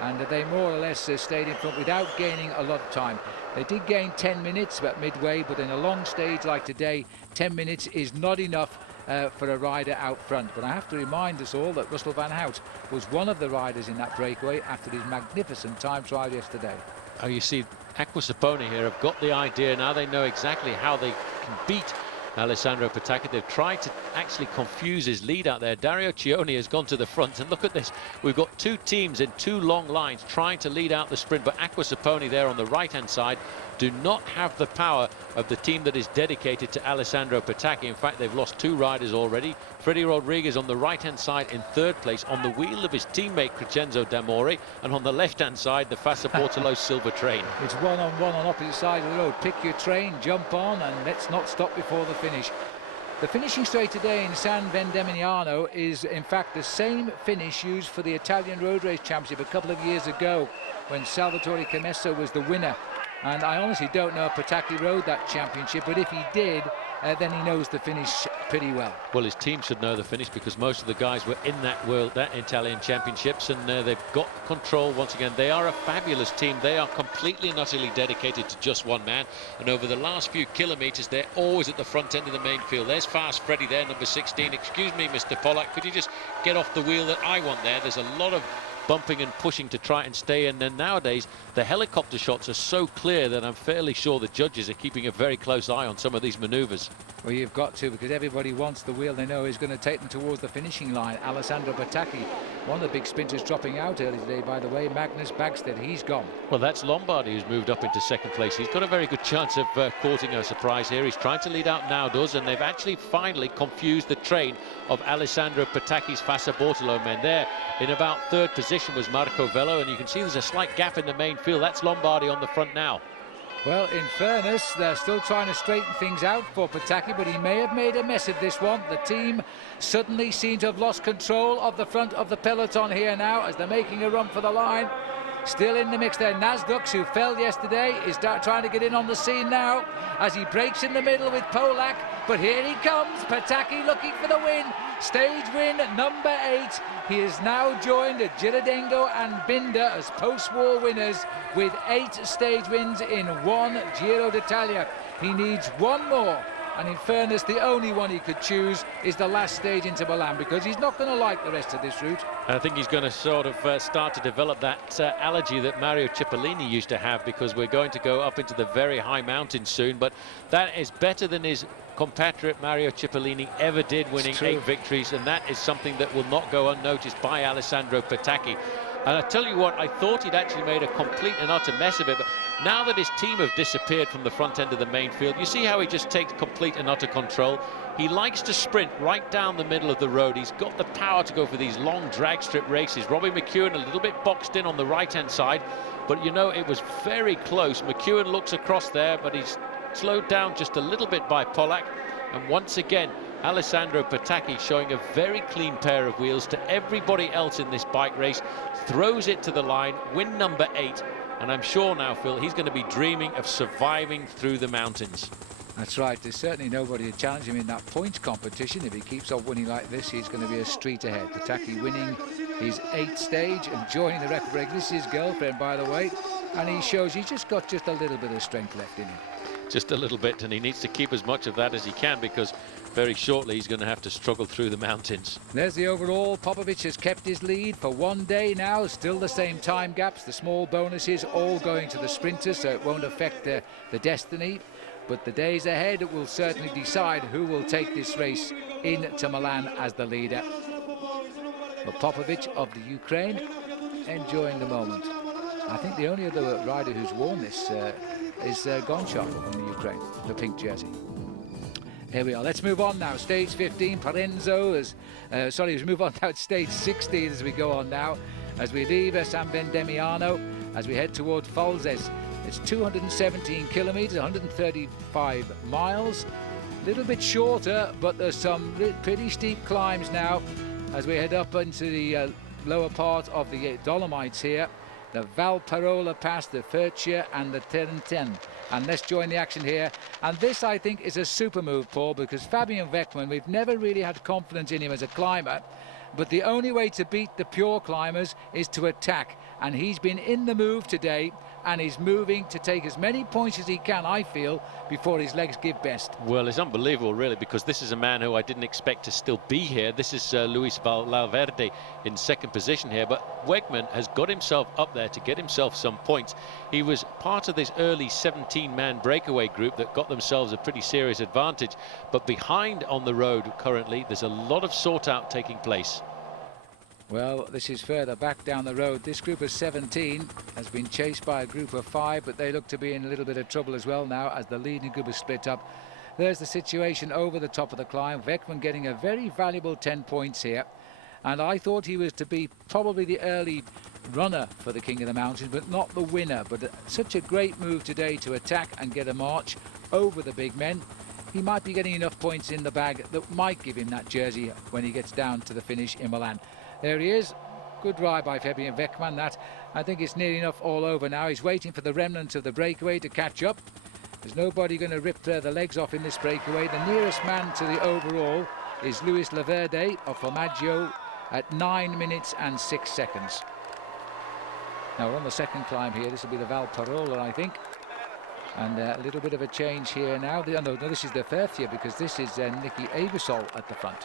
And they more or less stayed in front without gaining a lot of time. They did gain 10 minutes about midway, but in a long stage like today, 10 minutes is not enough for a rider out front. But I have to remind us all that Russell Van Hout was one of the riders in that breakaway after his magnificent time trial yesterday. Oh, you see, Aqua Saponi here have got the idea. Now they know exactly how they can beat Alessandro Petacchi. They've tried to actually confuse his lead out there. Dario Cioni has gone to the front, and look at this. We've got 2 teams in 2 long lines trying to lead out the sprint, but Aqua Saponi there on the right-hand side do not have the power of the team that is dedicated to Alessandro Petacchi. In fact, they've lost 2 riders already. Freddie Rodriguez on the right-hand side in 3rd place on the wheel of his teammate Crescenzo Demori, and on the left-hand side the Fassa Bortolo Silver Train. It's one-on-one on opposite sides of the road. Pick your train, jump on, and let's not stop before the finish. The finishing straight today in San Vendemiano is in fact the same finish used for the Italian Road Race Championship a couple of years ago when Salvatore Camesso was the winner. And I honestly don't know if Petacchi rode that championship, but if he did, then he knows the finish pretty well. Well, his team should know the finish because most of the guys were in that Italian championships, and they've got control once again. They are a fabulous team. They are completely and utterly dedicated to just one man, and over the last few kilometres they're always at the front end of the main field. There's Fast Freddy there, number 16. Excuse me, Mr. Pollack, could you just get off the wheel that I want there? There's a lot of bumping and pushing to try and stay in. And nowadays, the helicopter shots are so clear that I'm fairly sure the judges are keeping a very close eye on some of these manoeuvres. Well, you've got to, because everybody wants the wheel they know is going to take them towards the finishing line. Alessandro Patacchi, one of the big sprinters, dropping out early today, by the way. Magnus Bagstedt, he's gone. Well, that's Lombardi who's moved up into second place. He's got a very good chance of causing a surprise here. He's trying to lead out now, and they've actually finally confused the train of Alessandro Patacchi's Fassa Bortolo men. There in about third position was Marco Vello, and you can see there's a slight gap in the main field. That's Lombardi on the front now. Well, in fairness, they're still trying to straighten things out for Patacchi, but he may have made a mess of this one. The team suddenly seem to have lost control of the front of the peloton here now as they're making a run for the line. Still in the mix there, Nasdux, who fell yesterday, is trying to get in on the scene now as he breaks in the middle with Polak. But here he comes, Patacchi looking for the win. Stage win number 8. He has now joined Girardengo and Binder as post-war winners with 8 stage wins in 1 Giro d'Italia. He needs one more. And in fairness, the only one he could choose is the last stage into Milan, because he's not going to like the rest of this route. I think he's going to sort of start to develop that allergy that Mario Cipollini used to have, because we're going to go up into the very high mountains soon. But that is better than his compatriot Mario Cipollini ever did, winning 8 victories, and that is something that will not go unnoticed by Alessandro Patacchi. And I tell you what, I thought he'd actually made a complete and utter mess of it, but now that his team have disappeared from the front end of the main field, you see how he just takes complete and utter control. He likes to sprint right down the middle of the road. He's got the power to go for these long drag strip races. Robbie McEwen a little bit boxed in on the right-hand side, but you know, it was very close. McEwen looks across there, but he's slowed down just a little bit by Polak. And once again, Alessandro Patacchi showing a very clean pair of wheels to everybody else in this bike race, throws it to the line, win number 8, and I'm sure now, Phil, he's going to be dreaming of surviving through the mountains. That's right, there's certainly nobody to challenge him in that points competition. If he keeps on winning like this, he's going to be a street ahead. Patacchi winning his 8th stage and joining the record break. This is his girlfriend, by the way, and he shows he's just got just a little bit of strength left in him. Just a little bit, and he needs to keep as much of that as he can, because very shortly he's going to have to struggle through the mountains. There's the overall. Popovic has kept his lead for one day now. Still the same time gaps, the small bonuses all going to the sprinters, so it won't affect the destiny. But the days ahead will certainly decide who will take this race into Milan as the leader. But Popovic of the Ukraine enjoying the moment. I think the only other rider who's worn this is Gonchar from the Ukraine, the pink jersey. Here we are. Let's move on now. Stage 15, Parenzo is, let's move on now to stage 16 as we go on now, as we leave San Vendemiano, as we head toward Falzes. It's 217 kilometers, 135 miles, a little bit shorter, but there's some pretty steep climbs now as we head up into the lower part of the Dolomites here. The Valparola Pass, the Furcia and the Terenten. And let's join the action here. And this, I think, is a super move, Paul, because Fabian Weckmann, we've never really had confidence in him as a climber, but the only way to beat the pure climbers is to attack. And he's been in the move today, and he's moving to take as many points as he can, I feel, before his legs give best. Well, it's unbelievable, really, because this is a man who I didn't expect to still be here. This is Luis Valverde in second position here, but Weckmann has got himself up there to get himself some points. He was part of this early 17-man breakaway group that got themselves a pretty serious advantage, but behind on the road currently, there's a lot of sort-out taking place. Well, this is further back down the road. This group of 17 has been chased by a group of 5, but they look to be in a little bit of trouble as well now as the leading group is split up. There's the situation over the top of the climb. Weckmann getting a very valuable 10 points here. And I thought he was to be probably the early runner for the King of the Mountains, but not the winner. But such a great move today to attack and get a march over the big men. He might be getting enough points in the bag that might give him that jersey when he gets down to the finish in Milan. There he is. Good ride by Fabian Weckmann. That, I think it's nearly enough all over now. He's waiting for the remnants of the breakaway to catch up. There's nobody going to rip the legs off in this breakaway. The nearest man to the overall is Luis Laverde of Formaggio at 9 minutes and 6 seconds. Now we're on the second climb here. This will be the Valparola, I think. And a little bit of a change here now. No, this is the Furcia, because this is Nicky Aebersold at the front.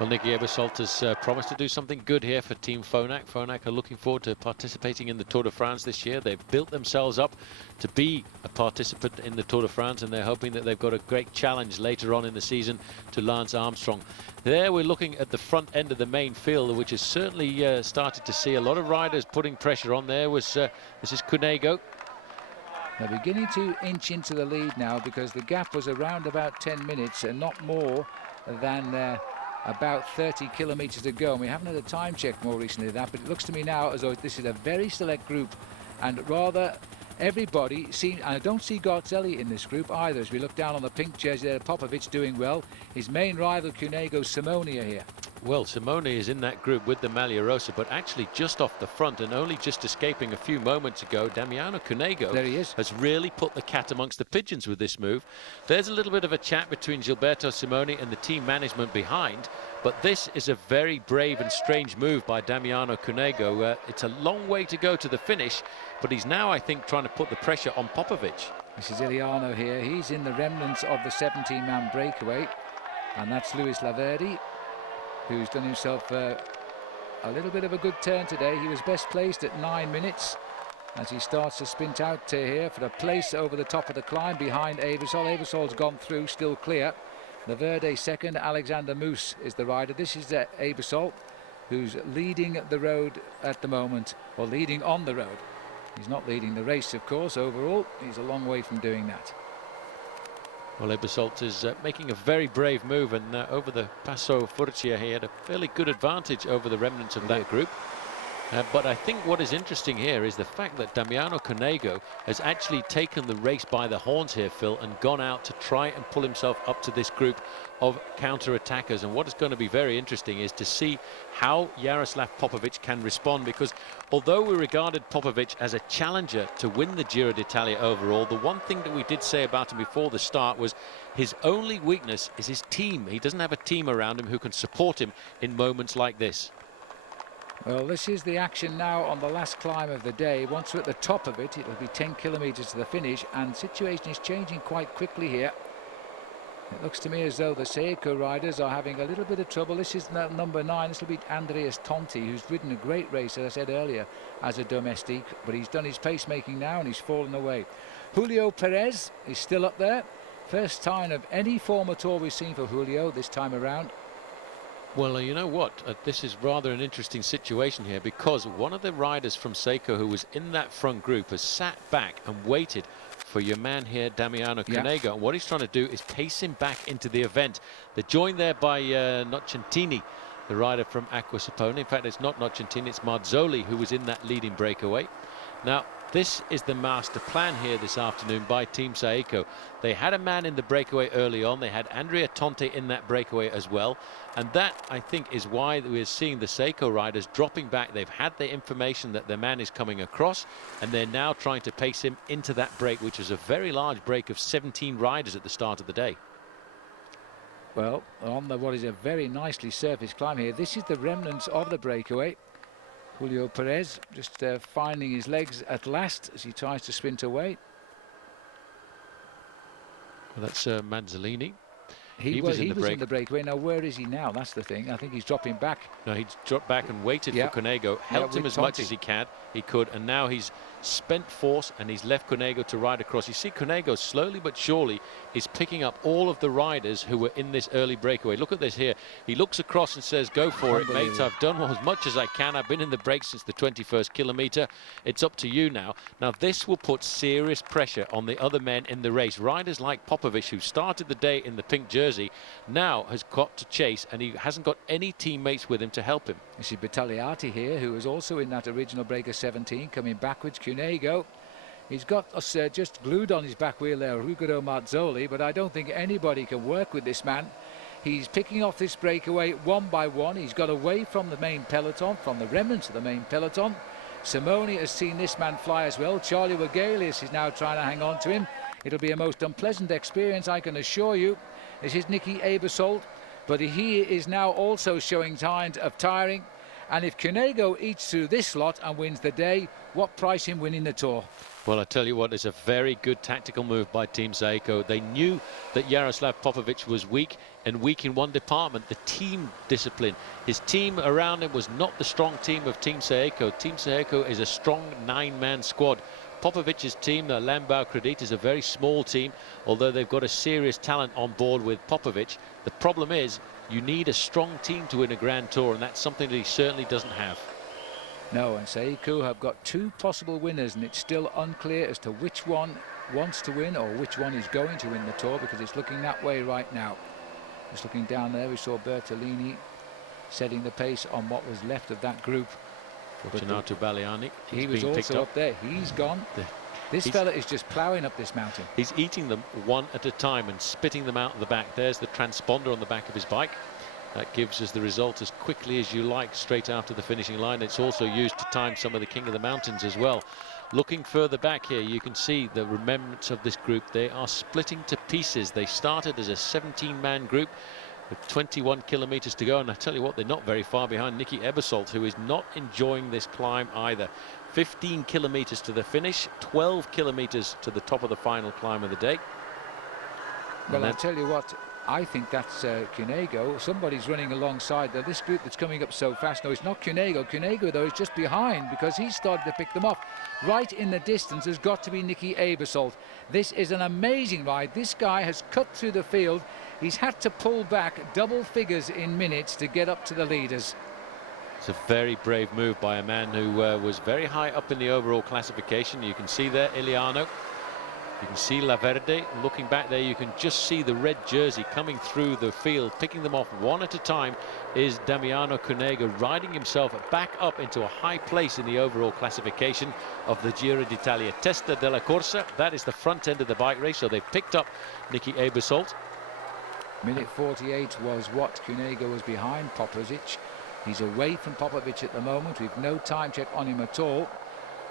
Well, Nicky Ebersold has promised to do something good here for Team Phonak. Phonak are looking forward to participating in the Tour de France this year. They've built themselves up to be a participant in the Tour de France, and they're hoping that they've got a great challenge later on in the season to Lance Armstrong. There we're looking at the front end of the main field, which has certainly started to see a lot of riders putting pressure on. There was this is Cunego. They're beginning to inch into the lead now, because the gap was around about 10 minutes and not more than about 30 kilometers to go. And we haven't had a time check more recently than that, but it looks to me now as though this is a very select group, and rather everybody seems, and I don't see Garzelli in this group either. As we look down on the pink jersey there, Popovic doing well. His main rival Cunego Simone are here. Well, Simone is in that group with the Maglia Rosa, but actually just off the front and only just escaping a few moments ago. Damiano Cunego there he is. Has really put the cat amongst the pigeons with this move. There's a little bit of a chat between Gilberto Simone and the team management behind, but this is a very brave and strange move by Damiano Cunego. It's a long way to go to the finish, but he's now, I think, trying to put the pressure on Popovic. This is Iliano here. He's in the remnants of the 17-man breakaway, and that's Luis Laverdi, who's done himself a little bit of a good turn today. He was best placed at 9 minutes as he starts to sprint out here for a place over the top of the climb behind Ebersol. Ebersol's gone through, still clear. Laverde second, Alexander Moose is the rider. This is Ebersol, who's leading the road at the moment, or leading on the road. He's not leading the race, of course, overall. He's a long way from doing that. Well, Ebersold is making a very brave move, and over the Passo Furcia he had a fairly good advantage over the remnants of that group. But I think what is interesting here is the fact that Damiano Cunego has actually taken the race by the horns here, Phil, and gone out to try and pull himself up to this group of counter-attackers. And what is going to be very interesting is to see how Jaroslav Popovic can respond, because although we regarded Popovic as a challenger to win the Giro d'Italia overall, the one thing that we did say about him before the start was his only weakness is his team. He doesn't have a team around him who can support him in moments like this. Well, this is the action now on the last climb of the day. Once we're at the top of it, it'll be 10 kilometers to the finish, and the situation is changing quite quickly here. It looks to me as though the Seiko riders are having a little bit of trouble. This is number 9. This will be Andreas Tonti, who's ridden a great race, as I said earlier, as a domestique, but he's done his pacemaking now and he's fallen away. Julio Perez is still up there. First time of any form at all we've seen for Julio this time around. Well, you know what? This is rather an interesting situation here, because one of the riders from Seiko who was in that front group has sat back and waited for your man here, Damiano Cunego. Yeah. And what he's trying to do is pace him back into the event. They're joined there by Nocentini, the rider from Acqua Sapone. In fact, it's not Nocentini, it's Marzoli who was in that leading breakaway. Now, this is the master plan here this afternoon by Team Seiko. They had a man in the breakaway early on. They had Andrea Tonti in that breakaway as well. And that, I think, is why we're seeing the Seiko riders dropping back. They've had the information that their man is coming across, and they're now trying to pace him into that break, which was a very large break of 17 riders at the start of the day. Well, on what is a very nicely surfaced climb here, this is the remnants of the breakaway. Julio Perez just finding his legs at last as he tries to sprint away. Well, that's Manzolini. He was in the breakaway. Now, where is he now? That's the thing. I think he's dropping back. No, he's dropped back and waited for Cunego, helped him as much as he could, and now he's spent force and he's left Cunego to ride across. You see Cunego slowly but surely is picking up all of the riders who were in this early breakaway. Look at this here. He looks across and says, go for it, mate. I've done as much as I can. I've been in the break since the 21st kilometre. It's up to you now. Now, this will put serious pressure on the other men in the race. Riders like Popovic, who started the day in the pink jersey, now has got to chase, and he hasn't got any teammates with him to help him. You see Battagliati here, who was also in that original break of 17, coming backwards. Cunego, he's got us just glued on his back wheel there, Ruggero Marzoli, but I don't think anybody can work with this man. He's picking off this breakaway one by one. He's got away from the main peloton, from the remnants of the main peloton. Simone has seen this man fly as well. Charlie Wagelius is now trying to hang on to him. It'll be a most unpleasant experience, I can assure you. This is Nicky Ebersold, but he is now also showing signs of tiring. And if Cunego eats through this lot and wins the day, what price in winning the Tour? Well, I tell you what, it's a very good tactical move by Team Zaeko. They knew that Jaroslav Popovic was weak, and weak in one department, the team discipline. His team around him was not the strong team of Team Zaeko. Team Zaeko is a strong 9-man squad. Popovic's team, the Lambau Credit, is a very small team, although they've got a serious talent on board with Popovic. The problem is, you need a strong team to win a Grand Tour, and that's something that he certainly doesn't have. No, and Zaeko have got 2 possible winners, and it's still unclear as to which one wants to win or which one is going to win the Tour, because it's looking that way right now. Just looking down there, we saw Bertolini setting the pace on what was left of that group. Fortunato Baliani, he was also up there. He's gone. This fella is just ploughing up this mountain. He's eating them one at a time and spitting them out of the back. There's the transponder on the back of his bike. That gives us the result as quickly as you like straight after the finishing line. It's also used to time some of the King of the Mountains as well. Looking further back here, you can see the remembrance of this group. They are splitting to pieces. They started as a 17-man group with 21 kilometers to go, and I tell you what, they're not very far behind Nicky Ebersold, who is not enjoying this climb either. 15 kilometers to the finish, 12 kilometers to the top of the final climb of the day. Well, I'll tell you what, I think that's Cunego. Somebody's running alongside this group that's coming up so fast. No, it's not Cunego. Cunego, though, is just behind because he started to pick them up. Right in the distance has got to be Nicky Ebersold. This is an amazing ride. This guy has cut through the field. He's had to pull back double figures in minutes to get up to the leaders. It's a very brave move by a man who was very high up in the overall classification. You can see there Iliano. You can see Laverde. Looking back there, you can just see the red jersey coming through the field, picking them off one at a time is Damiano Cunego, riding himself back up into a high place in the overall classification of the Giro d'Italia. Testa della Corsa, that is the front end of the bike race, so they've picked up Nicky Ebersold. Minute 48 was what Cunego was behind Popovic. He's away from Popovic at the moment. We've no time check on him at all.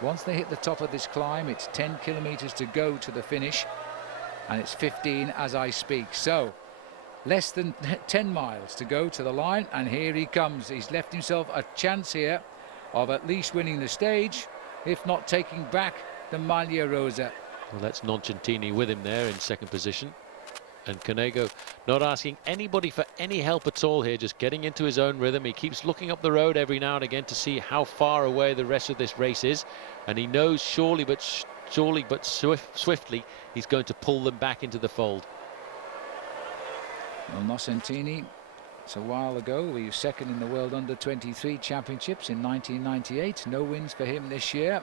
Once they hit the top of this climb, it's 10 kilometers to go to the finish, and it's 15 as I speak. So less than 10 miles to go to the line, and here he comes. He's left himself a chance here of at least winning the stage, if not taking back the Maglia Rosa. Well, that's Nocentini with him there in second position. And Cunego not asking anybody for any help at all here, just getting into his own rhythm. He keeps looking up the road every now and again to see how far away the rest of this race is, and he knows surely but swiftly he's going to pull them back into the fold. Well, Nocentini, it's a while ago. He was second in the World Under-23 Championships in 1998. No wins for him this year.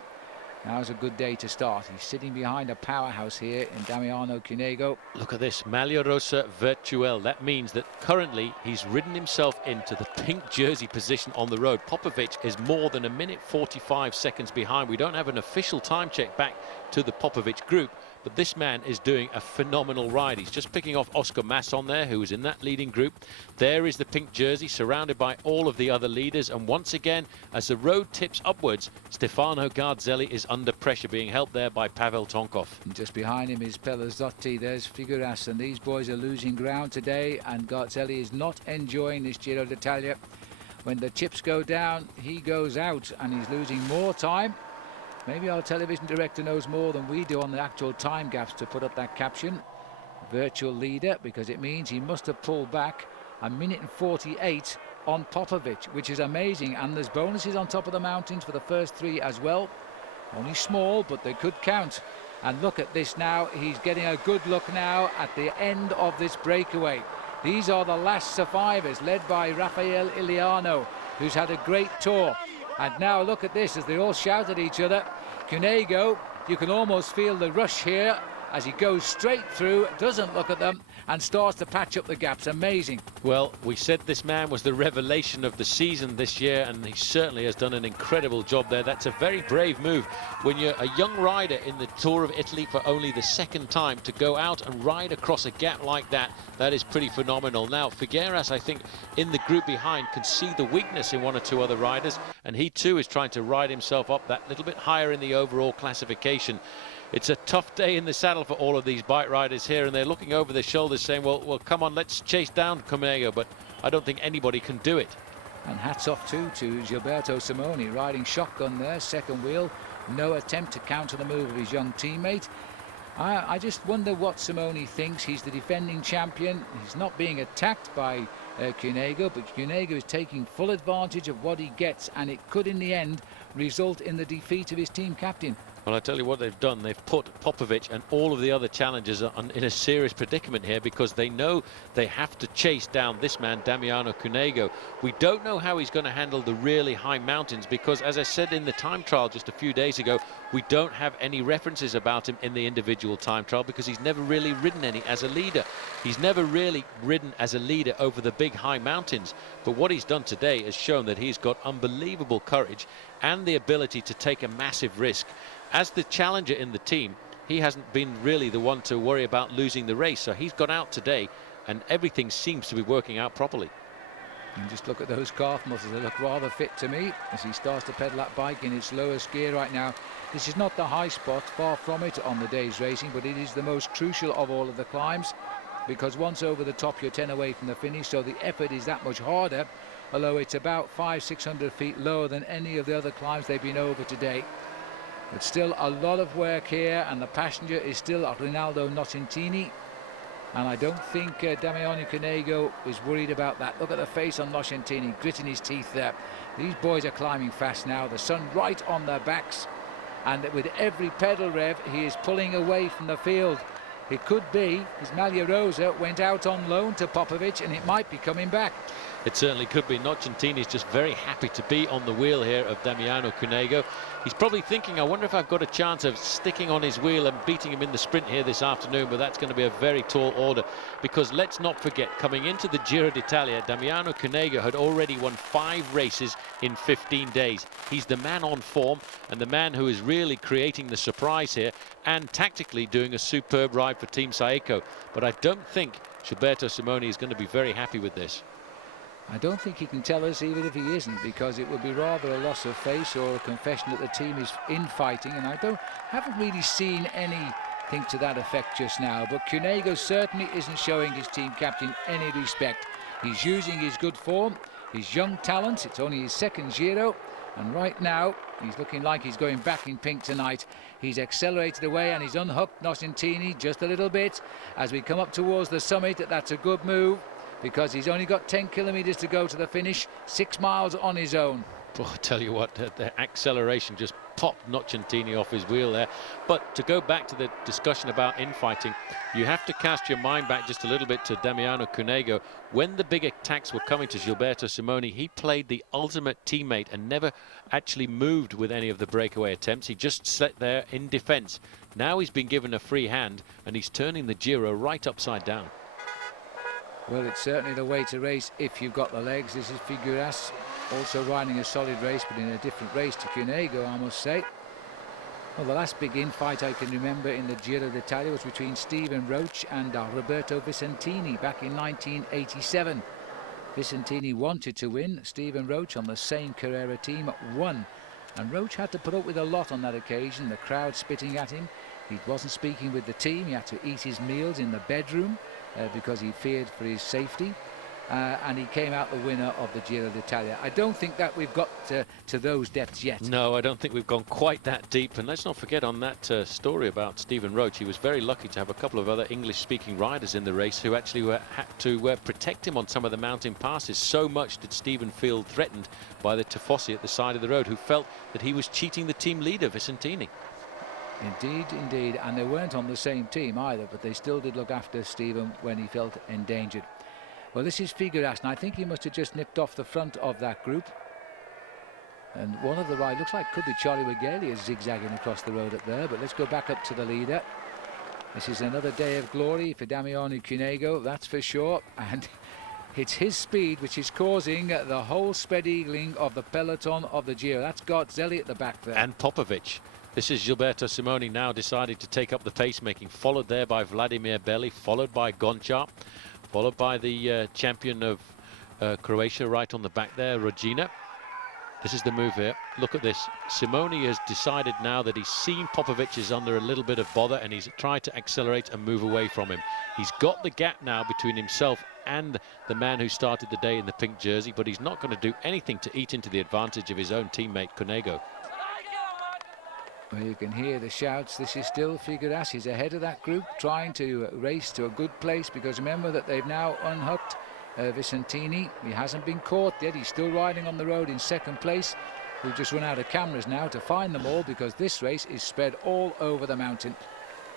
Now's a good day to start. He's sitting behind a powerhouse here in Damiano Cunego. Look at this, Maglia Rosa Virtuelle. That means that currently he's ridden himself into the pink jersey position on the road. Popovic is more than 1:45 seconds behind. We don't have an official time check back to the Popovic group, but this man is doing a phenomenal ride. He's just picking off Oscar Masson there, who is in that leading group. There is the pink jersey surrounded by all of the other leaders, and once again, as the road tips upwards, Stefano Garzelli is under pressure, being helped there by Pavel Tonkov. And just behind him is Pelazzotti. There's Figueras, and these boys are losing ground today, and Garzelli is not enjoying this Giro d'Italia. When the chips go down, he goes out, and he's losing more time. Maybe our television director knows more than we do on the actual time gaps to put up that caption. Virtual leader, because it means he must have pulled back 1:48 on Popovic, which is amazing. And there's bonuses on top of the mountains for the first 3 as well. Only small, but they could count. And look at this now. He's getting a good look now at the end of this breakaway. These are the last survivors, led by Rafael Iliano, who's had a great tour. And now look at this as they all shout at each other. Cunego, you can almost feel the rush here as he goes straight through, doesn't look at them, and starts to patch up the gaps. Amazing. Well, we said this man was the revelation of the season this year, and he certainly has done an incredible job there. That's a very brave move when you're a young rider in the Tour of Italy for only the second time to go out and ride across a gap like that. That is pretty phenomenal. Now, Figueras, I think, in the group behind can see the weakness in 1 or 2 other riders, and he too is trying to ride himself up that little bit higher in the overall classification. It's a tough day in the saddle for all of these bike riders here, and they're looking over their shoulders saying, well, come on, let's chase down Cunego, but I don't think anybody can do it. And hats off too to Gilberto Simoni, riding shotgun there, second wheel, No attempt to counter the move of his young teammate. I just wonder what Simoni thinks. He's the defending champion. He's not being attacked by Cunego, but Cunego is taking full advantage of what he gets, and it could in the end result in the defeat of his team captain. Well, I tell you what they've done. They've put Popovic and all of the other challengers in a serious predicament here, because they know they have to chase down this man, Damiano Cunego. We don't know how he's going to handle the really high mountains, because, as I said in the time trial just a few days ago, we don't have any references about him in the individual time trial, because he's never really ridden any as a leader. He's never really ridden as a leader over the big high mountains. But what he's done today has shown that he's got unbelievable courage and the ability to take a massive risk. As the challenger in the team, he hasn't been really the one to worry about losing the race, so he's got out today and everything seems to be working out properly. And just look at those calf muscles. They look rather fit to me as he starts to pedal that bike in its lowest gear right now. This is not the high spot, far from it on the day's racing, but it is the most crucial of all of the climbs, because once over the top you're 10 away from the finish, so the effort is that much harder, although it's about 500-600 feet lower than any of the other climbs they've been over today. But still a lot of work here, and the passenger is still Rinaldo Nocentini, and I don't think Damiano Cunego is worried about that. Look at the face on Nocentini, gritting his teeth there. These boys are climbing fast now, the sun right on their backs, and with every pedal rev he is pulling away from the field. It could be his Maglia Rosa went out on loan to Popovic, and it might be coming back. It certainly could be. Nocentini is just very happy to be on the wheel here of Damiano Cunego. He's probably thinking, I wonder if I've got a chance of sticking on his wheel and beating him in the sprint here this afternoon, but that's going to be a very tall order, because let's not forget, coming into the Giro d'Italia, Damiano Cunego had already won 5 races in 15 days. He's the man on form and the man who is really creating the surprise here and tactically doing a superb ride for Team Saeco. But I don't think Gilberto Simoni is going to be very happy with this. I don't think he can tell us, even if he isn't, because it would be rather a loss of face or a confession that the team is infighting, and I haven't really seen anything to that effect just now. But Cunego certainly isn't showing his team captain any respect. He's using his good form, his young talent. It's only his second Giro, and right now he's looking like he's going back in pink tonight. He's accelerated away and he's unhooked Nocentini just a little bit as we come up towards the summit. That's a good move, because he's only got 10 kilometers to go to the finish, 6 miles on his own. Oh, I tell you what, the acceleration just popped Nocentini off his wheel there. But to go back to the discussion about infighting, you have to cast your mind back just a little bit to Damiano Cunego. When the big attacks were coming to Gilberto Simoni, he played the ultimate teammate and never actually moved with any of the breakaway attempts. He just sat there in defense. Now he's been given a free hand and he's turning the Giro right upside down. Well, it's certainly the way to race if you've got the legs. This is Figueras, also riding a solid race, but in a different race to Cunego, I must say. Well, the last big infight I can remember in the Giro d'Italia was between Stephen Roche and Roberto Vicentini back in 1987. Vicentini wanted to win. Stephen Roche, on the same Carrera team, won. And Roche had to put up with a lot on that occasion, the crowd spitting at him. He wasn't speaking with the team. He had to eat his meals in the bedroom because he feared for his safety. And he came out the winner of the Giro d'Italia. I don't think that we've got to those depths yet. No, I don't think we've gone quite that deep. And let's not forget on that story about Stephen Roche, he was very lucky to have a couple of other English-speaking riders in the race who actually had to protect him on some of the mountain passes. So much did Stephen feel threatened by the Tifosi at the side of the road, who felt that he was cheating the team leader, Vicentini. Indeed, indeed. And they weren't on the same team either, but they still did look after Stephen when he felt endangered. Well, this is Figueras, and I think he must have just nipped off the front of that group. And one of the riders, looks like could be Charlie Wigeli, is zigzagging across the road up there. But let's go back up to the leader. This is another day of glory for Damiano Cunego, that's for sure. And it's his speed which is causing the whole spread-eagling of the peloton of the Giro. That's Garzelli at the back there. And Popovic. This is Gilberto Simoni now decided to take up the pacemaking, followed there by Vladimir Belli, followed by Gonchar, followed by the champion of Croatia right on the back there, Rogina. This is the move here. Look at this. Simoni has decided now that he's seen Popovic is under a little bit of bother and he's tried to accelerate and move away from him. He's got the gap now between himself and the man who started the day in the pink jersey, but he's not going to do anything to eat into the advantage of his own teammate, Cunego. Well, you can hear the shouts. This is still Figueras. He's ahead of that group, trying to race to a good place, because remember that they've now unhooked Vicentini. He hasn't been caught yet. He's still riding on the road in second place. We've just run out of cameras now to find them all, because this race is spread all over the mountain.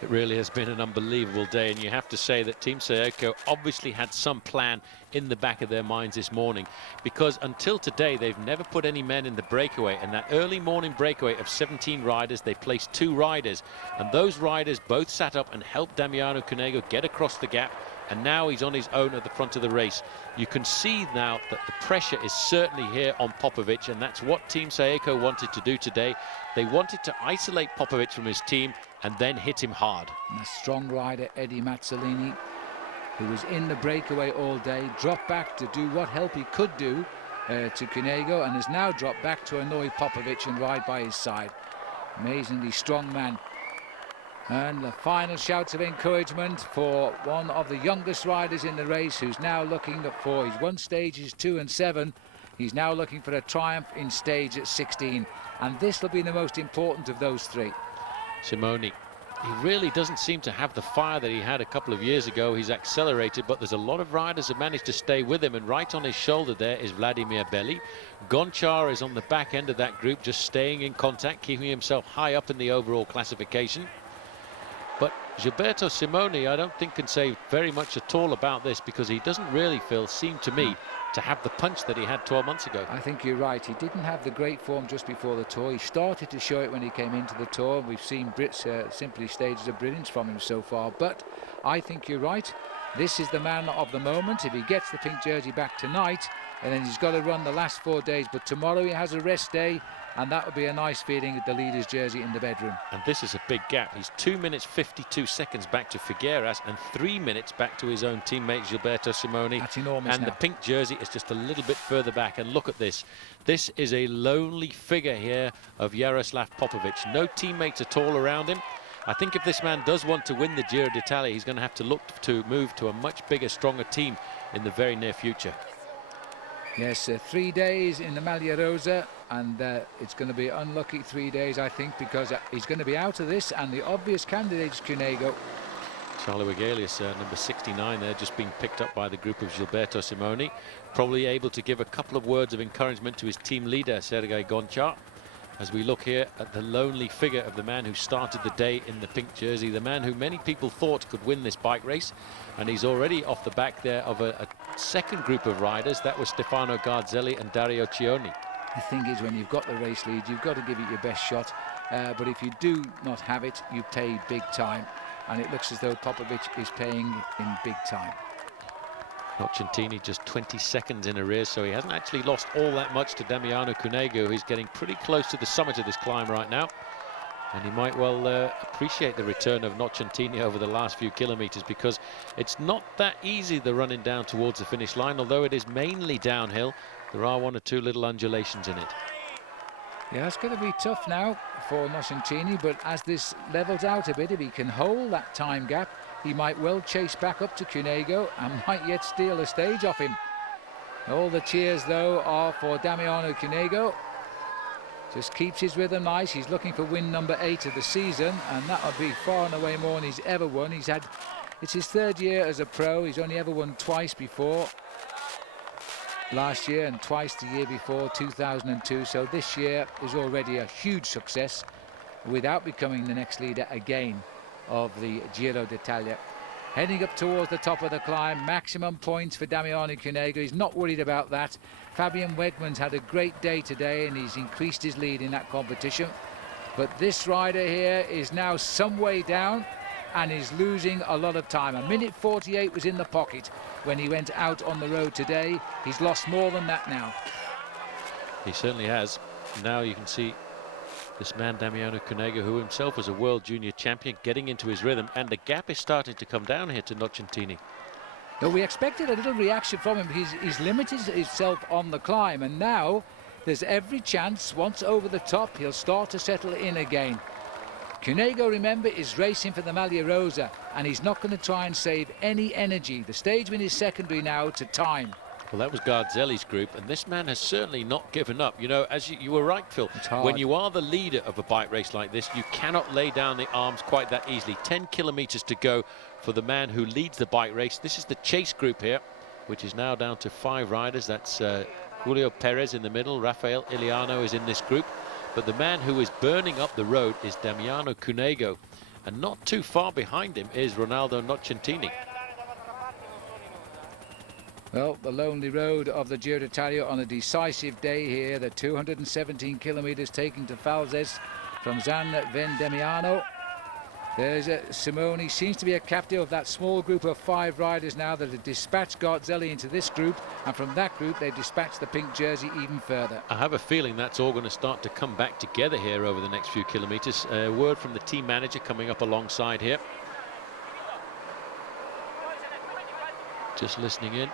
It really has been an unbelievable day, and you have to say that Team Saeco obviously had some plan in the back of their minds this morning, because until today they've never put any men in the breakaway, and that early morning breakaway of 17 riders, they placed 2 riders, and those riders both sat up and helped Damiano Cunego get across the gap, and now he's on his own at the front of the race. You can see now that the pressure is certainly here on Popovic, and that's what Team Saeco wanted to do today. They wanted to isolate Popovic from his team and then hit him hard. And a strong rider, Eddie Mazzolini, who was in the breakaway all day, dropped back to do what help he could do to Cunego, and has now dropped back to annoy Popovic and ride by his side. Amazingly strong man. And the final shouts of encouragement for one of the youngest riders in the race, who's now looking for, he's won stages 2 and 7. He's now looking for a triumph in stage at 16. And this will be the most important of those 3. Simoni, he really doesn't seem to have the fire that he had a couple of years ago. He's accelerated, but there's a lot of riders that managed to stay with him, and right on his shoulder there is Vladimir Belli. Gonchar is on the back end of that group, just staying in contact, keeping himself high up in the overall classification. But Gilberto Simoni, I don't think, can say very much at all about this, because he doesn't really seem to me to have the punch that he had 12 months ago. I think you're right. He didn't have the great form just before the Tour. He started to show it when he came into the Tour. We've seen simply stages of brilliance from him so far. But I think you're right. This is the man of the moment. If he gets the pink jersey back tonight, and then he's got to run the last 4 days. But tomorrow he has a rest day, and that would be a nice feeling with the leader's jersey in the bedroom. And this is a big gap. He's 2 minutes 52 seconds back to Figueras and 3 minutes back to his own teammate Gilberto Simoni. That's enormous. And now the pink jersey is just a little bit further back. And look at this. This is a lonely figure here of Jaroslav Popovic. No teammates at all around him. I think if this man does want to win the Giro d'Italia, he's going to have to look to move to a much bigger, stronger team in the very near future. Yes, 3 days in the Maglia Rosa, and it's going to be unlucky 3 days, I think, because he's going to be out of this, and the obvious candidate is Cunego. Charlie Wegelius, number 69 there, just being picked up by the group of Gilberto Simoni, probably able to give a couple of words of encouragement to his team leader, Sergei Gonchar, as we look here at the lonely figure of the man who started the day in the pink jersey, the man who many people thought could win this bike race. And he's already off the back there of a second group of riders. That was Stefano Garzelli and Dario Cioni. The thing is, when you've got the race lead, you've got to give it your best shot. But if you do not have it, you pay big time. And it looks as though Popovic is paying in big time. Nocentini just 20 seconds in arrears, so he hasn't actually lost all that much to Damiano Cunego, who's getting pretty close to the summit of this climb right now. And he might well appreciate the return of Nocentini over the last few kilometers, because it's not that easy, the running down towards the finish line. Although it is mainly downhill, there are 1 or 2 little undulations in it. Yeah, it's going to be tough now for Nocentini, but as this levels out a bit, if he can hold that time gap, he might well chase back up to Cunego and might yet steal a stage off him. All the cheers, though, are for Damiano Cunego. Just keeps his rhythm nice. He's looking for win number 8 of the season, and that would be far and away more than he's ever won. It's his 3rd year as a pro. He's only ever won twice before. Last year and twice the year before, 2002. So this year is already a huge success without becoming the next leader again of the Giro d'Italia. Heading up towards the top of the climb, maximum points for Damiano Cunego. He's not worried about that. Fabian Wegmans had a great day today, and he's increased his lead in that competition. But this rider here is now some way down and is losing a lot of time. 1:48 was in the pocket when he went out on the road today. He's lost more than that now. He certainly has. Now you can see this man Damiano Cunego, who himself was a world junior champion, getting into his rhythm, and the gap is starting to come down here to Nocentini. Though we expected a little reaction from him. He's limited himself on the climb, and now there's every chance, once over the top, he'll start to settle in again. Cunego, remember, is racing for the Maglia Rosa, and he's not going to try and save any energy. The stage win is secondary now to time. Well, that was Garzelli's group, and this man has certainly not given up. You know, as you were right, Phil, when you are the leader of a bike race like this, you cannot lay down the arms quite that easily. 10 kilometers to go for the man who leads the bike race. This is the chase group here, which is now down to 5 riders. That's Julio Perez in the middle. Rafael Iliano is in this group. But the man who is burning up the road is Damiano Cunego. And not too far behind him is Ronaldo Nocentini. Well, the lonely road of the Giro d'Italia on a decisive day here. The 217 kilometers taken to Falzes from San Vendemiano. There's Simoni, seems to be a captive of that small group of 5 riders now that have dispatched Garzelli into this group, and from that group they dispatched the pink jersey even further. I have a feeling that's all going to start to come back together here over the next few kilometers. A word from the team manager coming up alongside here. Just listening in.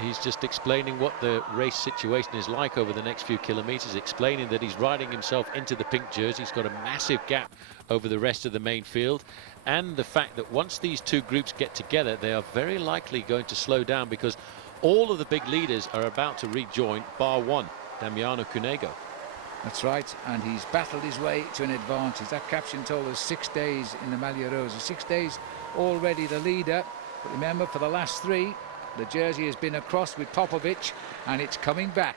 He's just explaining what the race situation is like over the next few kilometers, explaining that he's riding himself into the pink jersey. He's got a massive gap over the rest of the main field, and the fact that once these two groups get together, they are very likely going to slow down, because all of the big leaders are about to rejoin, bar one, Damiano Cunego. That's right, and he's battled his way to an advantage. That caption told us 6 days in the Maglia Rosa, 6 days already the leader. But remember, for the last 3, the jersey has been across with Popovic, and it's coming back.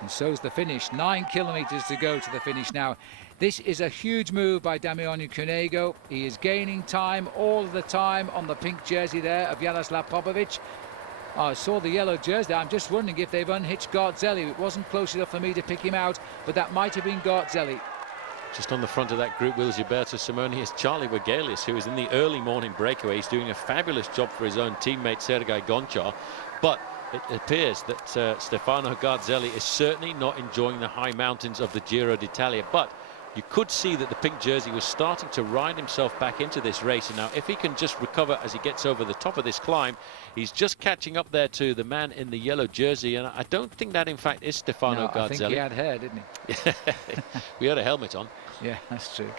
And so's the finish. 9 kilometers to go to the finish now. This is a huge move by Damiano Cunego. He is gaining time all the time on the pink jersey there of Jaroslav Popovic. I saw the yellow jersey. I'm just wondering if they've unhitched Garzelli. It wasn't close enough for me to pick him out, but that might have been Garzelli. Just on the front of that group with Gilberto Simoni is Charlie Wegelius, who is in the early morning breakaway. He's doing a fabulous job for his own teammate Sergei Gonchar, but it appears that Stefano Garzelli is certainly not enjoying the high mountains of the Giro d'Italia. But you could see that the pink jersey was starting to ride himself back into this race, and now if he can just recover as he gets over the top of this climb, he's just catching up there to the man in the yellow jersey, and I don't think that in fact is Stefano Garzelli. I think he had hair, didn't he? We had a helmet on. Yeah, that's true.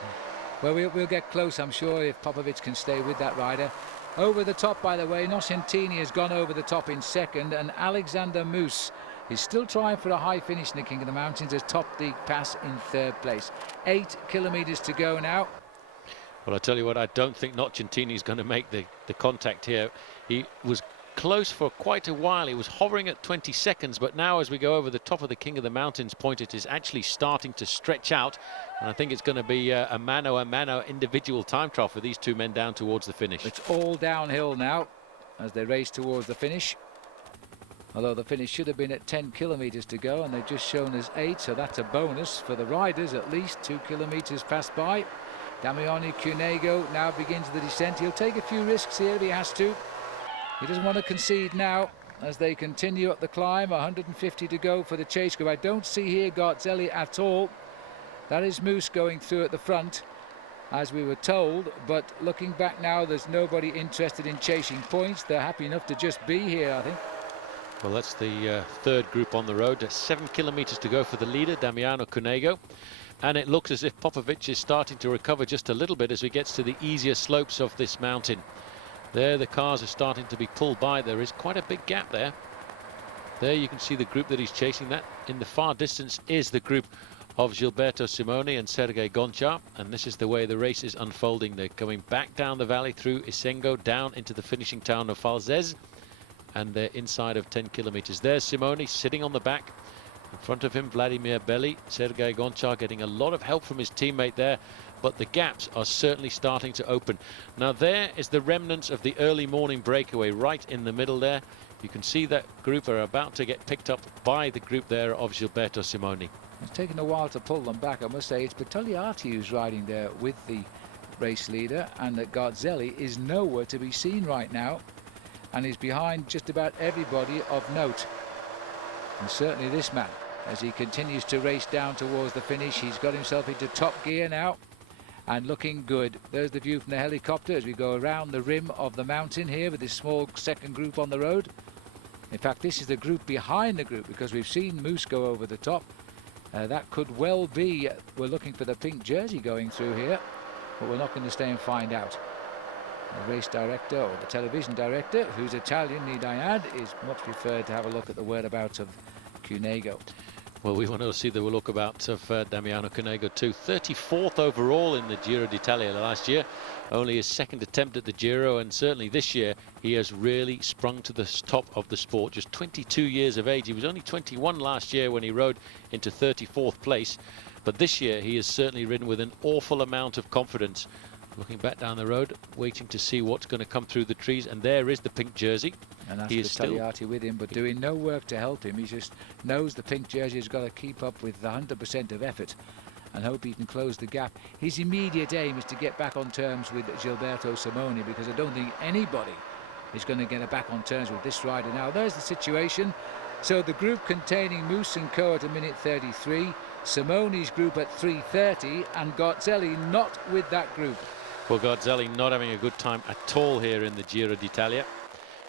Well, we'll get close, I'm sure, if Popovic can stay with that rider. Over the top, by the way, Nocentini has gone over the top in second, and Alexander Moose is still trying for a high finish in the King of the Mountains, has topped the pass in 3rd place. 8 kilometers to go now. Well, I tell you what, I don't think Nocentini is going to make the contact here. He was close for quite a while. He was hovering at 20 seconds, but now as we go over the top of the King of the Mountains point, it is actually starting to stretch out, and I think it's going to be a mano individual time trial for these two men down towards the finish. It's all downhill now as they race towards the finish, although the finish should have been at 10 kilometers to go, and they've just shown us 8, so that's a bonus for the riders. At least 2 kilometers passed by. Damiano Cunego now begins the descent. He'll take a few risks here if he has to. He doesn't want to concede now as they continue up the climb. 150 to go for the chase group. I don't see here Garzelli at all. That is Moose going through at the front, as we were told, but looking back now, there's nobody interested in chasing points. They're happy enough to just be here, I think. Well, that's the 3rd group on the road. 7 kilometers to go for the leader, Damiano Cunego. And it looks as if Popovic is starting to recover just a little bit as he gets to the easier slopes of this mountain. There, the cars are starting to be pulled by. There is quite a big gap there. There you can see the group that he's chasing. That in the far distance is the group of Gilberto Simoni and Sergei Gonchar. And this is the way the race is unfolding. They're coming back down the valley through Isengo, down into the finishing town of Falzes. And they're inside of 10 kilometers. There's Simoni sitting on the back. In front of him, Vladimir Belli. Sergei Gonchar getting a lot of help from his teammate there. But the gaps are certainly starting to open. Now there is the remnants of the early morning breakaway right in the middle there. You can see that group are about to get picked up by the group there of Gilberto Simoni. It's taken a while to pull them back, I must say. It's Battagliati who's riding there with the race leader, and that Garzelli is nowhere to be seen right now, and he's behind just about everybody of note. And certainly this man, as he continues to race down towards the finish, he's got himself into top gear now. And looking good. There's the view from the helicopter as we go around the rim of the mountain here with this small 2nd group on the road. In fact, this is the group behind the group, because we've seen Moose go over the top. That could well be, we're looking for the pink jersey going through here, but we're not going to stay and find out. The race director, or the television director, who's Italian, need I add, is much preferred to have a look at the whereabouts of Cunego. Well, we want to see the whereabouts of Damiano Cunego too. 34th overall in the Giro d'Italia last year. Only his second attempt at the Giro, and certainly this year he has really sprung to the top of the sport. Just 22 years of age. He was only 21 last year when he rode into 34th place. But this year he has certainly ridden with an awful amount of confidence. Looking back down the road, waiting to see what's going to come through the trees, and there is the pink jersey. And that's he is Tagliati with him, but doing no work to help him. He just knows the pink jersey has got to keep up with 100% of effort and hope he can close the gap. His immediate aim is to get back on terms with Gilberto Simoni, because I don't think anybody is going to get back on terms with this rider. Now, there's the situation. So the group containing Moose and Co at a minute 33, Simoni's group at 3:30, and Garzelli not with that group. Well, Garzelli not having a good time at all here in the Giro d'Italia.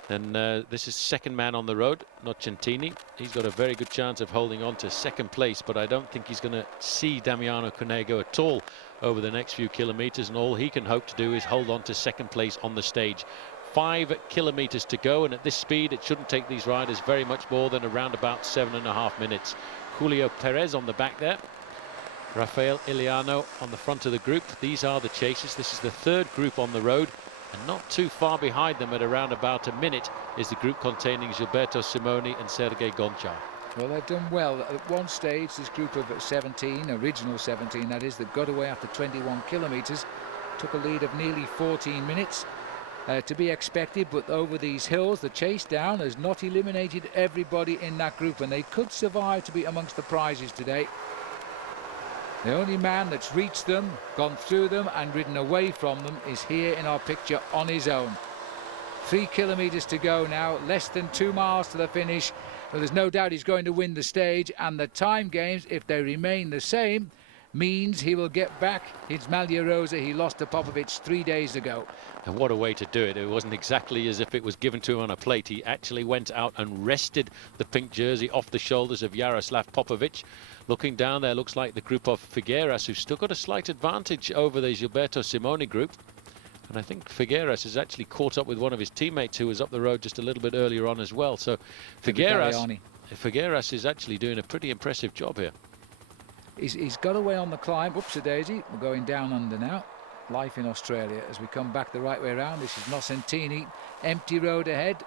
And this is second man on the road, Nocentini. He's got a very good chance of holding on to second place, but I don't think he's going to see Damiano Cunego at all over the next few kilometres, and all he can hope to do is hold on to second place on the stage. 5 kilometres to go, and at this speed it shouldn't take these riders very much more than around about 7.5 minutes. Julio Perez on the back there. Rafael Iliano on the front of the group. These are the chasers. This is the third group on the road, and not too far behind them at around about a minute is the group containing Gilberto Simoni and Sergei Gonchar. Well, they've done well. At one stage, this group of 17, original 17 that is, that got away after 21 kilometres, took a lead of nearly 14 minutes. To be expected, but over these hills, the chase down has not eliminated everybody in that group, and they could survive to be amongst the prizes today. The only man that's reached them, gone through them and ridden away from them is here in our picture on his own. 3 kilometres to go now, less than 2 miles to the finish. Well, there's no doubt he's going to win the stage, and the time games, if they remain the same, means he will get back his Maglia Rosa he lost to Popovic 3 days ago. And what a way to do it. It wasn't exactly as if it was given to him on a plate. He actually went out and wrested the pink jersey off the shoulders of Jaroslav Popovic. Looking down there, looks like the group of Figueras, who've still got a slight advantage over the Gilberto Simoni group. And I think Figueras has actually caught up with one of his teammates who was up the road just a little bit earlier on as well. So Figueras is actually doing a pretty impressive job here. He's got away on the climb. Oops a daisy, we're going down under now. Life in Australia as we come back the right way around. This is Nocentini, empty road ahead.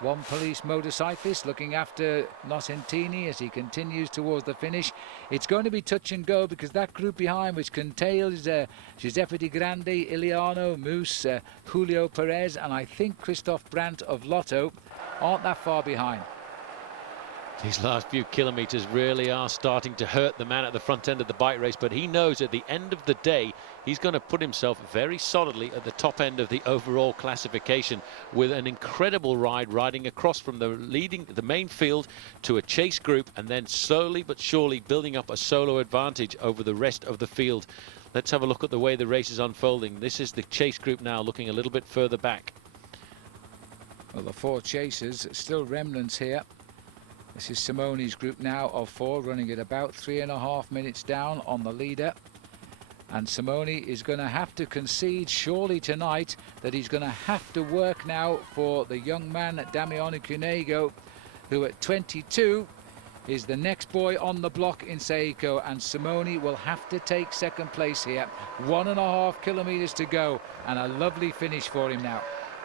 One police motorcyclist looking after Nocentini as he continues towards the finish. It's going to be touch and go, because that group behind, which contains Giuseppe Di Grande, Iliano, Moose, Julio Perez, and I think Christoph Brandt of Lotto, aren't that far behind. These last few kilometres really are starting to hurt the man at the front end of the bike race, but he knows at the end of the day he's going to put himself very solidly at the top end of the overall classification with an incredible ride, riding across from the main field to a chase group, and then slowly but surely building up a solo advantage over the rest of the field. Let's have a look at the way the race is unfolding. This is the chase group now, looking a little bit further back. Well, the 4 chasers, still remnants here. This is Simoni's group now of 4, running at about 3.5 minutes down on the leader. And Simoni is going to have to concede surely tonight that he's going to have to work now for the young man Damiano Cunego, who at 22 is the next boy on the block in Seiko, and Simoni will have to take second place here. 1.5 kilometres to go, and a lovely finish for him now.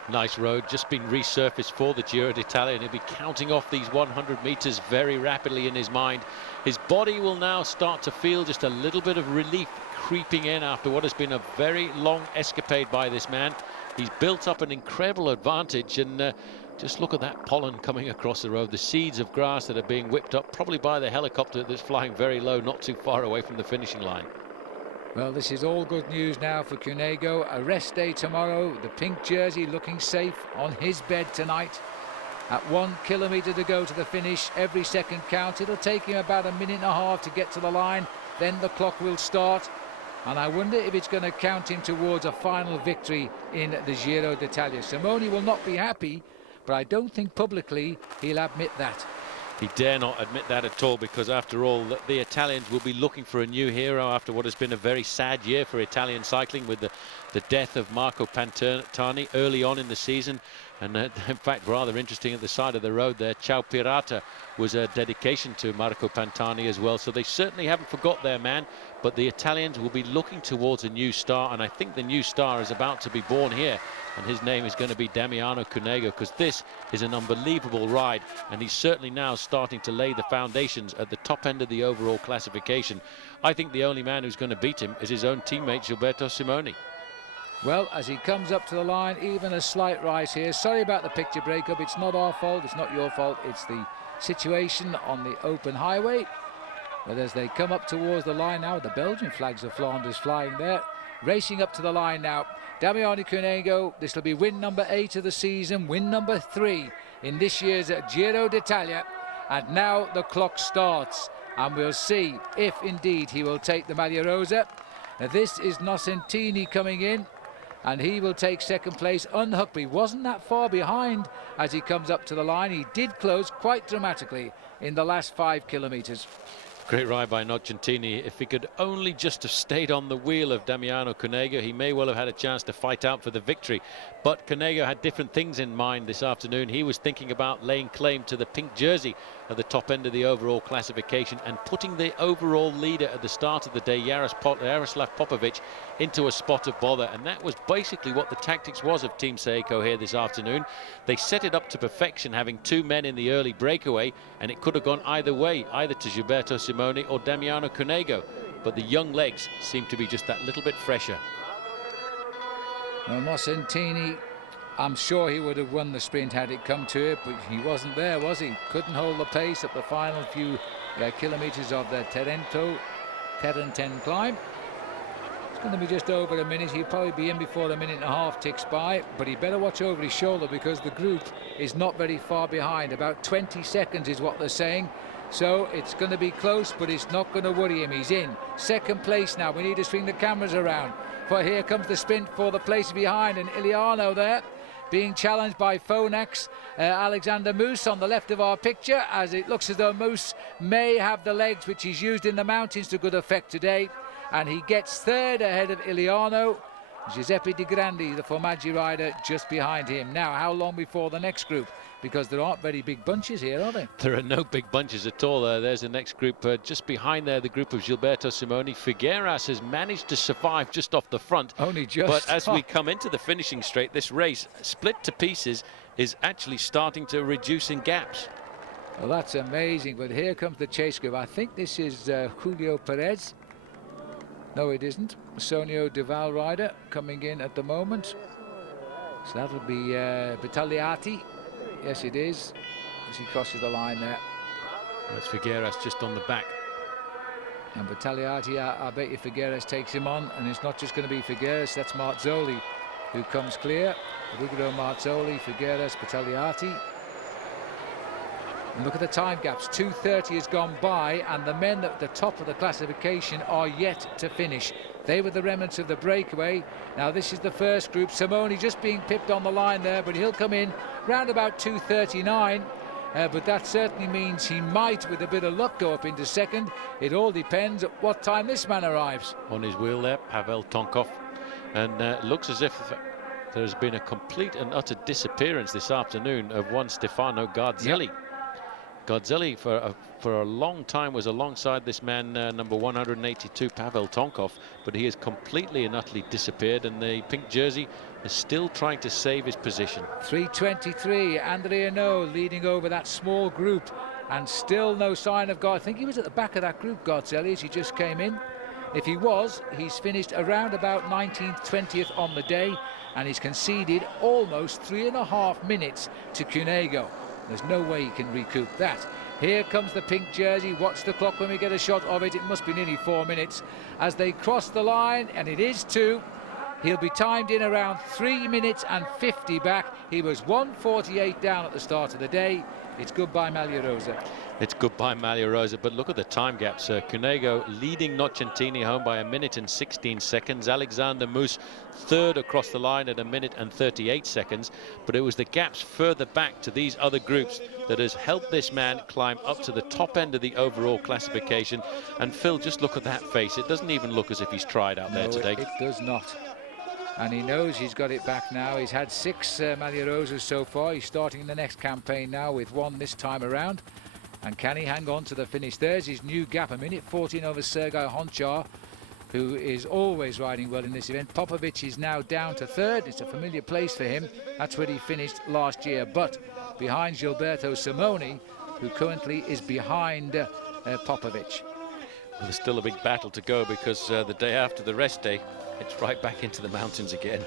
Nice road, just been resurfaced for the Giro d'Italia, and he'll be counting off these 100 metres very rapidly in his mind. His body will now start to feel just a little bit of relief creeping in after what has been a very long escapade by this man. He's built up an incredible advantage, and just look at that pollen coming across the road, the seeds of grass that are being whipped up, probably by the helicopter that's flying very low, not too far away from the finishing line. Well, this is all good news now for Cunego. A rest day tomorrow. The pink jersey looking safe on his bed tonight. At 1 kilometre to go to the finish. Every second counts. It'll take him about 1.5 minutes to get to the line. Then the clock will start. And I wonder if it's going to count him towards a final victory in the Giro d'Italia. Simoni will not be happy, but I don't think publicly he'll admit that. He dare not admit that at all, because after all, the Italians will be looking for a new hero after what has been a very sad year for Italian cycling, with the the death of Marco Pantani early on in the season. And in fact, rather interesting, at the side of the road there, Ciao Pirata was a dedication to Marco Pantani as well. So they certainly haven't forgot their man, but the Italians will be looking towards a new star, and I think the new star is about to be born here, and his name is going to be Damiano Cunego, because this is an unbelievable ride, and he's certainly now starting to lay the foundations at the top end of the overall classification. I think the only man who's going to beat him is his own teammate Gilberto Simoni. Well, as he comes up to the line, even a slight rise here. Sorry about the picture breakup. It's not our fault. It's not your fault. It's the situation on the open highway. But as they come up towards the line now, the Belgian flags of Flanders flying there. Racing up to the line now, Damiano Cunego. This will be win number 8 of the season, win number 3 in this year's Giro d'Italia. And now the clock starts, and we'll see if indeed he will take the Maglia Rosa. Now, this is Nocentini coming in, and he will take second place unhooked. He wasn't that far behind as he comes up to the line. He did close quite dramatically in the last 5 kilometres. Great ride by Nocentini. If he could only just have stayed on the wheel of Damiano Cunego, he may well have had a chance to fight out for the victory. But Cunego had different things in mind this afternoon. He was thinking about laying claim to the pink jersey at the top end of the overall classification and putting the overall leader at the start of the day, Jaroslav Popovic, into a spot of bother. And that was basically what the tactics was of Team Seiko here this afternoon. They set it up to perfection, having 2 men in the early breakaway, and it could have gone either way, either to Gilberto Simoni or Damiano Cunego. But the young legs seem to be just that little bit fresher. Well, Nocentini, I'm sure he would have won the sprint had it come to it, but he wasn't there, was he? Couldn't hold the pace at the final few kilometres of the Terenten climb. It's going to be just over a minute. He'll probably be in before a minute and a half ticks by, but he better watch over his shoulder, because the group is not very far behind. About 20 seconds is what they're saying. So it's going to be close, but it's not going to worry him. He's in second place now. We need to swing the cameras around, for here comes the sprint for the place behind, and Iliano there being challenged by Phonax. Alexander Moose on the left of our picture, as it looks as though Moose may have the legs which he's used in the mountains to good effect today, and he gets third ahead of Iliano. Giuseppe Di Grandi, the Formaggi rider, just behind him. Now, how long before the next group? Because there aren't very big bunches here, are there? There are no big bunches at all. There's the next group just behind there, the group of Gilberto Simoni. Figueras has managed to survive just off the front. Only just. But as we come into the finishing straight, this race, split to pieces, is actually starting to reduce in gaps. Well, that's amazing. But here comes the chase group. I think this is Julio Perez. No, it isn't. Sonio Duval rider coming in at the moment. So that'll be Vitagliati. Yes, it is, as he crosses the line there. That's Figueras just on the back. And Vitagliati, I bet you Figueras takes him on, and it's not just going to be Figueras, that's Marzoli who comes clear. Ruggero Marzoli, Figueras, Vitagliati. And look at the time gaps. 2:30 has gone by, and the men at the top of the classification are yet to finish. They were the remnants of the breakaway. Now this is the first group. Simoni just being pipped on the line there, but he'll come in round about 2:39. But that certainly means he might, with a bit of luck, go up into second. It all depends at what time this man arrives. On his wheel there, Pavel Tonkov. And it looks as if there's been a complete and utter disappearance this afternoon of one Stefano Garzelli. Yep. Garzelli for a long time was alongside this man, number 182, Pavel Tonkov, but he has completely and utterly disappeared, and the pink jersey is still trying to save his position. 3:23, Andrea No leading over that small group, and still no sign of God. I think he was at the back of that group, Garzelli, as he just came in. If he was, he's finished around about 19th, 20th on the day, and he's conceded almost 3.5 minutes to Cunego. There's no way he can recoup that. Here comes the pink jersey. Watch the clock when we get a shot of it. It must be nearly 4 minutes as they cross the line, and it is 2. He'll be timed in around 3 minutes and 50 back. He was 1:48 down at the start of the day. It's goodbye Maglia Rosa. It's goodbye Maglia Rosa, but look at the time gaps. Cunego leading Nocentini home by 1 minute and 16 seconds. Alexander Moose third across the line at 1 minute and 38 seconds. But it was the gaps further back to these other groups that has helped this man climb up to the top end of the overall classification. And Phil, just look at that face. It doesn't even look as if he's tried out there today. It does not. and he knows he's got it back now. He's had 6 Malierosas so far. He's starting the next campaign now with 1 this time around. And can he hang on to the finish? There's his new gap, a minute 14 over Sergei Honchar, who is always riding well in this event. Popovic is now down to 3rd. It's a familiar place for him. That's where he finished last year, but behind Gilberto Simoni, who currently is behind Popovic. Well, there's still a big battle to go, because the day after the rest day, it's right back into the mountains again.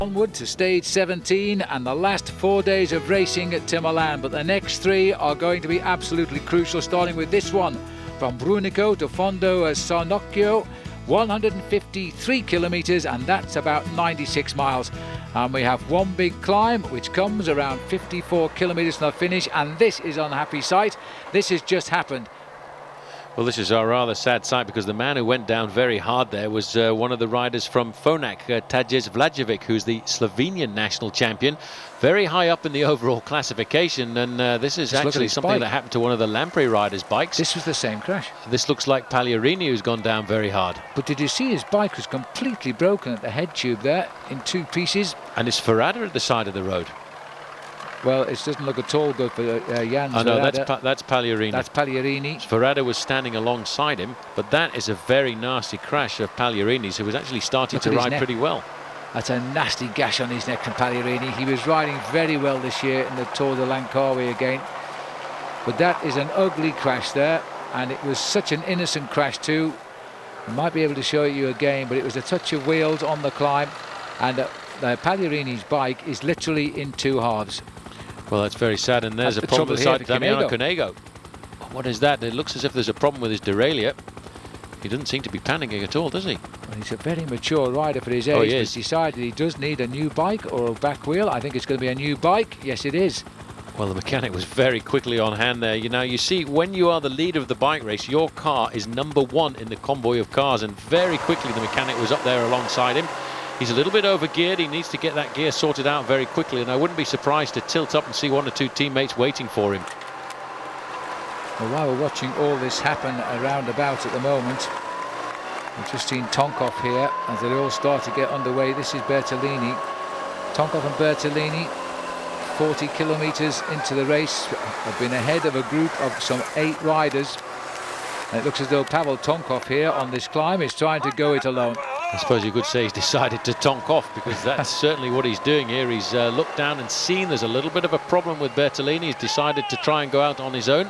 Onward to stage 17 and the last 4 days of racing at Timolan, but the next 3 are going to be absolutely crucial, starting with this one from Brunico to Fondo Sarnocchio, 153 kilometers, and that's about 96 miles. And we have one big climb which comes around 54 kilometers from the finish, and this is an unhappy sight. This has just happened. Well, this is a rather sad sight, because the man who went down very hard there was one of the riders from Phonak, Tadej Vlajevic, who's the Slovenian national champion, very high up in the overall classification. And this is actually something that happened to one of the Lamprey riders' bikes. This was the same crash. This looks like Pagliarini, who's gone down very hard. But did you see his bike was completely broken at the head tube there in 2 pieces? And it's Ferrada at the side of the road. Well, it doesn't look at all good for Jan. Oh no, that's Pagliarini. That's Pagliarini. Ferrada was standing alongside him, but that is a very nasty crash of Pagliarini's, who was actually starting to ride pretty well. That's a nasty gash on his neck from Pagliarini. He was riding very well this year in the Tour de Langkawi again. But that is an ugly crash there, and it was such an innocent crash too. I might be able to show it you again, but it was a touch of wheels on the climb, and Pagliarini's bike is literally in 2 halves. Well, that's very sad, and there's a problem with the side of Damiano Cunego. What is that? It looks as if there's a problem with his derailleur. He doesn't seem to be panicking at all, does he? Well, he's a very mature rider for his age, but he's decided he does need a new bike or a back wheel. I think it's going to be a new bike. Yes, it is. Well, the mechanic was very quickly on hand there. You know, you see, when you are the leader of the bike race, your car is #1 in the convoy of cars, and very quickly the mechanic was up there alongside him. He's a little bit over-geared. He needs to get that gear sorted out very quickly, and I wouldn't be surprised to tilt up and see 1 or 2 teammates waiting for him. Well, while we're watching all this happen around about at the moment, we've just seen Tonkov here as they all start to get underway. This is Bertolini. Tonkov and Bertolini, 40 kilometers into the race, have been ahead of a group of some 8 riders. And it looks as though Pavel Tonkov here on this climb is trying to go it alone. I suppose you could say he's decided to tonk off, because that's certainly what he's doing here. He's looked down and seen there's a little bit of a problem with Bertolini. He's decided to try and go out on his own.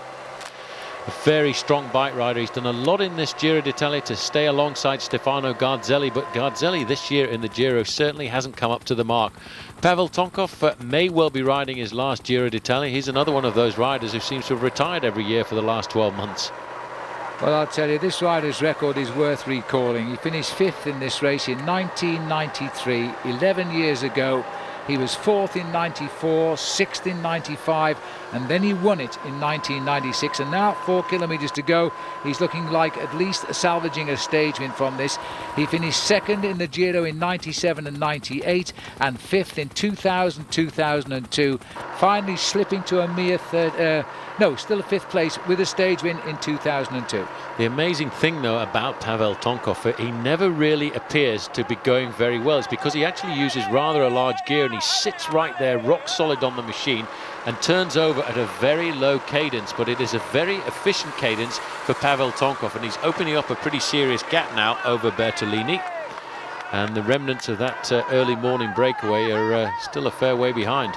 A very strong bike rider. He's done a lot in this Giro d'Italia to stay alongside Stefano Garzelli, but Garzelli this year in the Giro certainly hasn't come up to the mark. Pavel Tonkov may well be riding his last Giro d'Italia. He's another one of those riders who seems to have retired every year for the last 12 months. Well, I'll tell you, this rider's record is worth recalling. He finished 5th in this race in 1993, 11 years ago. He was 4th in 94, 6th in 95, and then he won it in 1996. And now, 4 kilometers to go, he's looking like at least salvaging a stage win from this. He finished 2nd in the Giro in 97 and 98, and 5th in 2000, 2002. Finally slipping to a mere third, still a 5th place with a stage win in 2002. The amazing thing, though, about Pavel Tonkov, he never really appears to be going very well. It's because he actually uses rather a large gear, and he sits right there rock solid on the machine and turns over at a very low cadence, but it is a very efficient cadence for Pavel Tonkov, and he's opening up a pretty serious gap now over Bertolini, and the remnants of that early morning breakaway are still a fair way behind.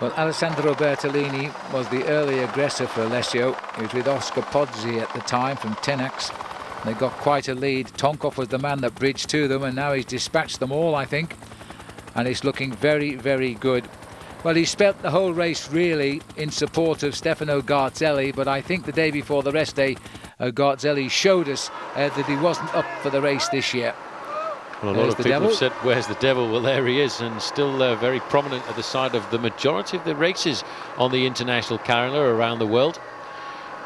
Well, Alessandro Bertolini was the early aggressor for Alessio. He was with Oscar Pozzi at the time from Tenax. They got quite a lead. Tonkov was the man that bridged to them, and now he's dispatched them all, I think. And it's looking very, very good. Well, he spent the whole race really in support of Stefano Garzelli, but I think the day before the rest day, Garzelli showed us that he wasn't up for the race this year. Well, a lot of people have said, where's the devil? Well, there he is, and still very prominent at the side of the majority of the races on the international calendar around the world.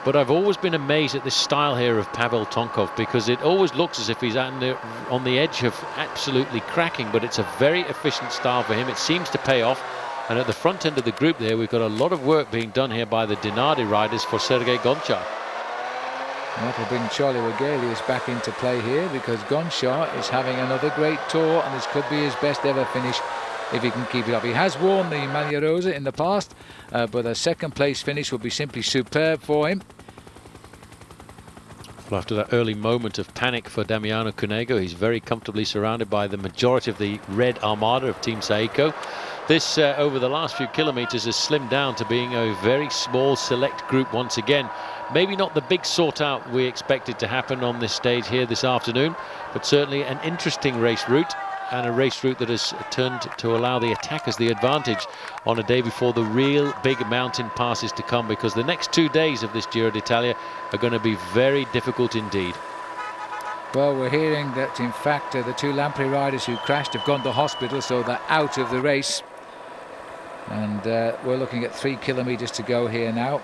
But I've always been amazed at this style here of Pavel Tonkov, because it always looks as if he's on the edge of absolutely cracking, but it's a very efficient style for him. It seems to pay off. And at the front end of the group there, we've got a lot of work being done here by the Dinardi riders for Sergei Gonchar. That'll bring Charlie Wegelius back into play here, because Gonchar is having another great tour, and this could be his best ever finish if he can keep it up. He has won the Maglia Rosa in the past, but a second place finish would be simply superb for him. Well, after that early moment of panic for Damiano Cunego, he's very comfortably surrounded by the majority of the red armada of Team Saeco. This, over the last few kilometres, has slimmed down to being a very small select group once again. Maybe not the big sort out we expected to happen on this stage here this afternoon, but certainly an interesting race route, and a race route that has turned to allow the attackers the advantage on a day before the real big mountain passes to come, because the next 2 days of this Giro d'Italia are going to be very difficult indeed. Well, we're hearing that in fact the two Lampre riders who crashed have gone to hospital, so they're out of the race. And we're looking at 3 kilometres to go here now,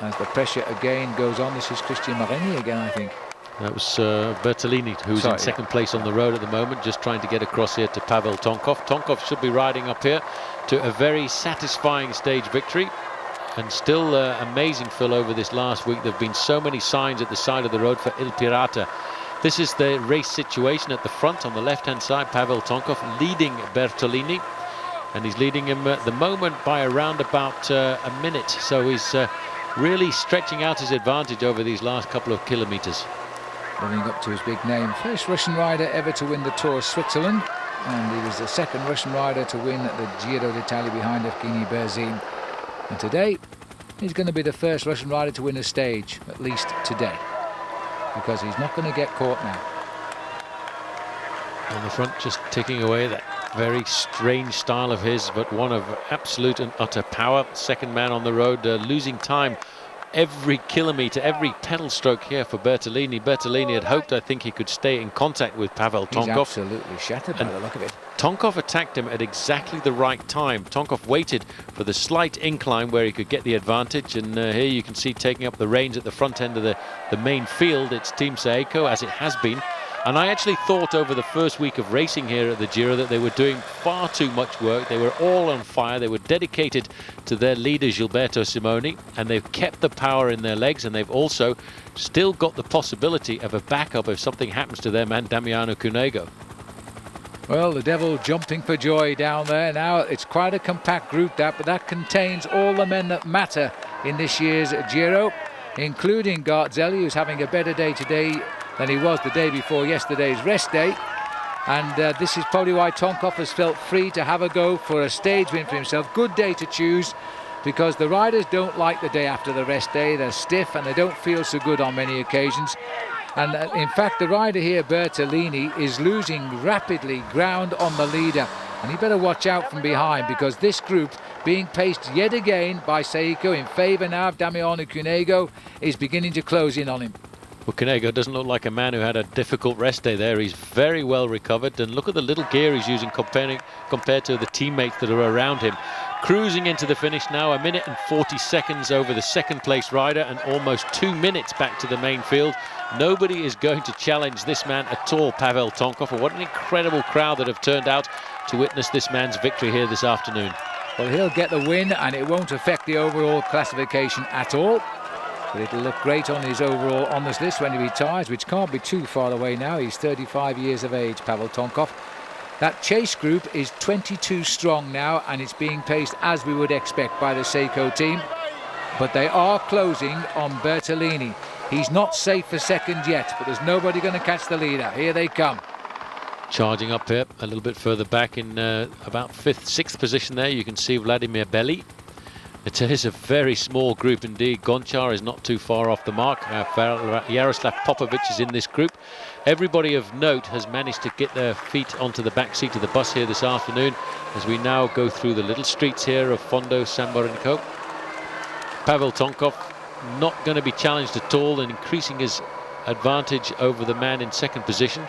as the pressure again goes on. This is Christian Marini again, I think. That was Bertolini, who's in second place on the road at the moment, just trying to get across here to Pavel Tonkov. Tonkov should be riding up here to a very satisfying stage victory. And still amazing, Phil, over this last week. There have been so many signs at the side of the road for Il Pirata. This is the race situation at the front on the left-hand side. Pavel Tonkov leading Bertolini. And he's leading him at the moment by around about a minute. So he's really stretching out his advantage over these last couple of kilometres. Living up to his big name. First Russian rider ever to win the Tour of Switzerland. And he was the second Russian rider to win the Giro d'Italia behind Evgeny Berzin. And today, he's going to be the first Russian rider to win a stage, at least today. Because he's not going to get caught now. On the front, just taking away that very strange style of his, but one of absolute and utter power. Second man on the road, losing time every kilometre, every pedal stroke here for Bertolini. Bertolini had hoped, I think, he could stay in contact with Pavel Tonkov. He's absolutely shattered by the look of it. Tonkov attacked him at exactly the right time. Tonkov waited for the slight incline where he could get the advantage, and here you can see taking up the reins at the front end of the main field. It's Team Saeco, as it has been. And I actually thought over the first week of racing here at the Giro that they were doing far too much work. They were all on fire. They were dedicated to their leader, Gilberto Simoni, and they've kept the power in their legs, and they've also still got the possibility of a backup if something happens to their man Damiano Cunego. Well, the devil jumping for joy down there. Now it's quite a compact group, but that contains all the men that matter in this year's Giro, including Garzelli, who's having a better day today than he was the day before yesterday's rest day. And this is probably why Tonkov has felt free to have a go for a stage win for himself. Good day to choose, because the riders don't like the day after the rest day. They're stiff and they don't feel so good on many occasions. And in fact, the rider here, Bertolini, is losing rapidly ground on the leader. And he better watch out from behind, because this group, being paced yet again by Saeco in favour now of Damiano Cunego, is beginning to close in on him. Well, Cunego doesn't look like a man who had a difficult rest day there. He's very well recovered, and look at the little gear he's using compared to the teammates that are around him. Cruising into the finish now, 1 minute and 40 seconds over the second place rider, and almost 2 minutes back to the main field. Nobody is going to challenge this man at all, Pavel Tonkov. And what an incredible crowd that have turned out to witness this man's victory here this afternoon. Well, he'll get the win, and it won't affect the overall classification at all. But it'll look great on his overall honours list when he retires, which can't be too far away now. He's 35 years of age, Pavel Tonkov. That chase group is 22 strong now, and it's being paced as we would expect by the Saeco team. But they are closing on Bertolini. He's not safe for second yet, but there's nobody going to catch the leader. Here they come. Charging up here a little bit further back in about 5th, 6th position there, you can see Vladimir Belli. It is a very small group indeed. Gonchar is not too far off the mark. Jaroslav Popovic is in this group. Everybody of note has managed to get their feet onto the back seat of the bus here this afternoon, as we now go through the little streets here of Fondo Samburenko. Pavel Tonkov not going to be challenged at all, and increasing his advantage over the man in second position.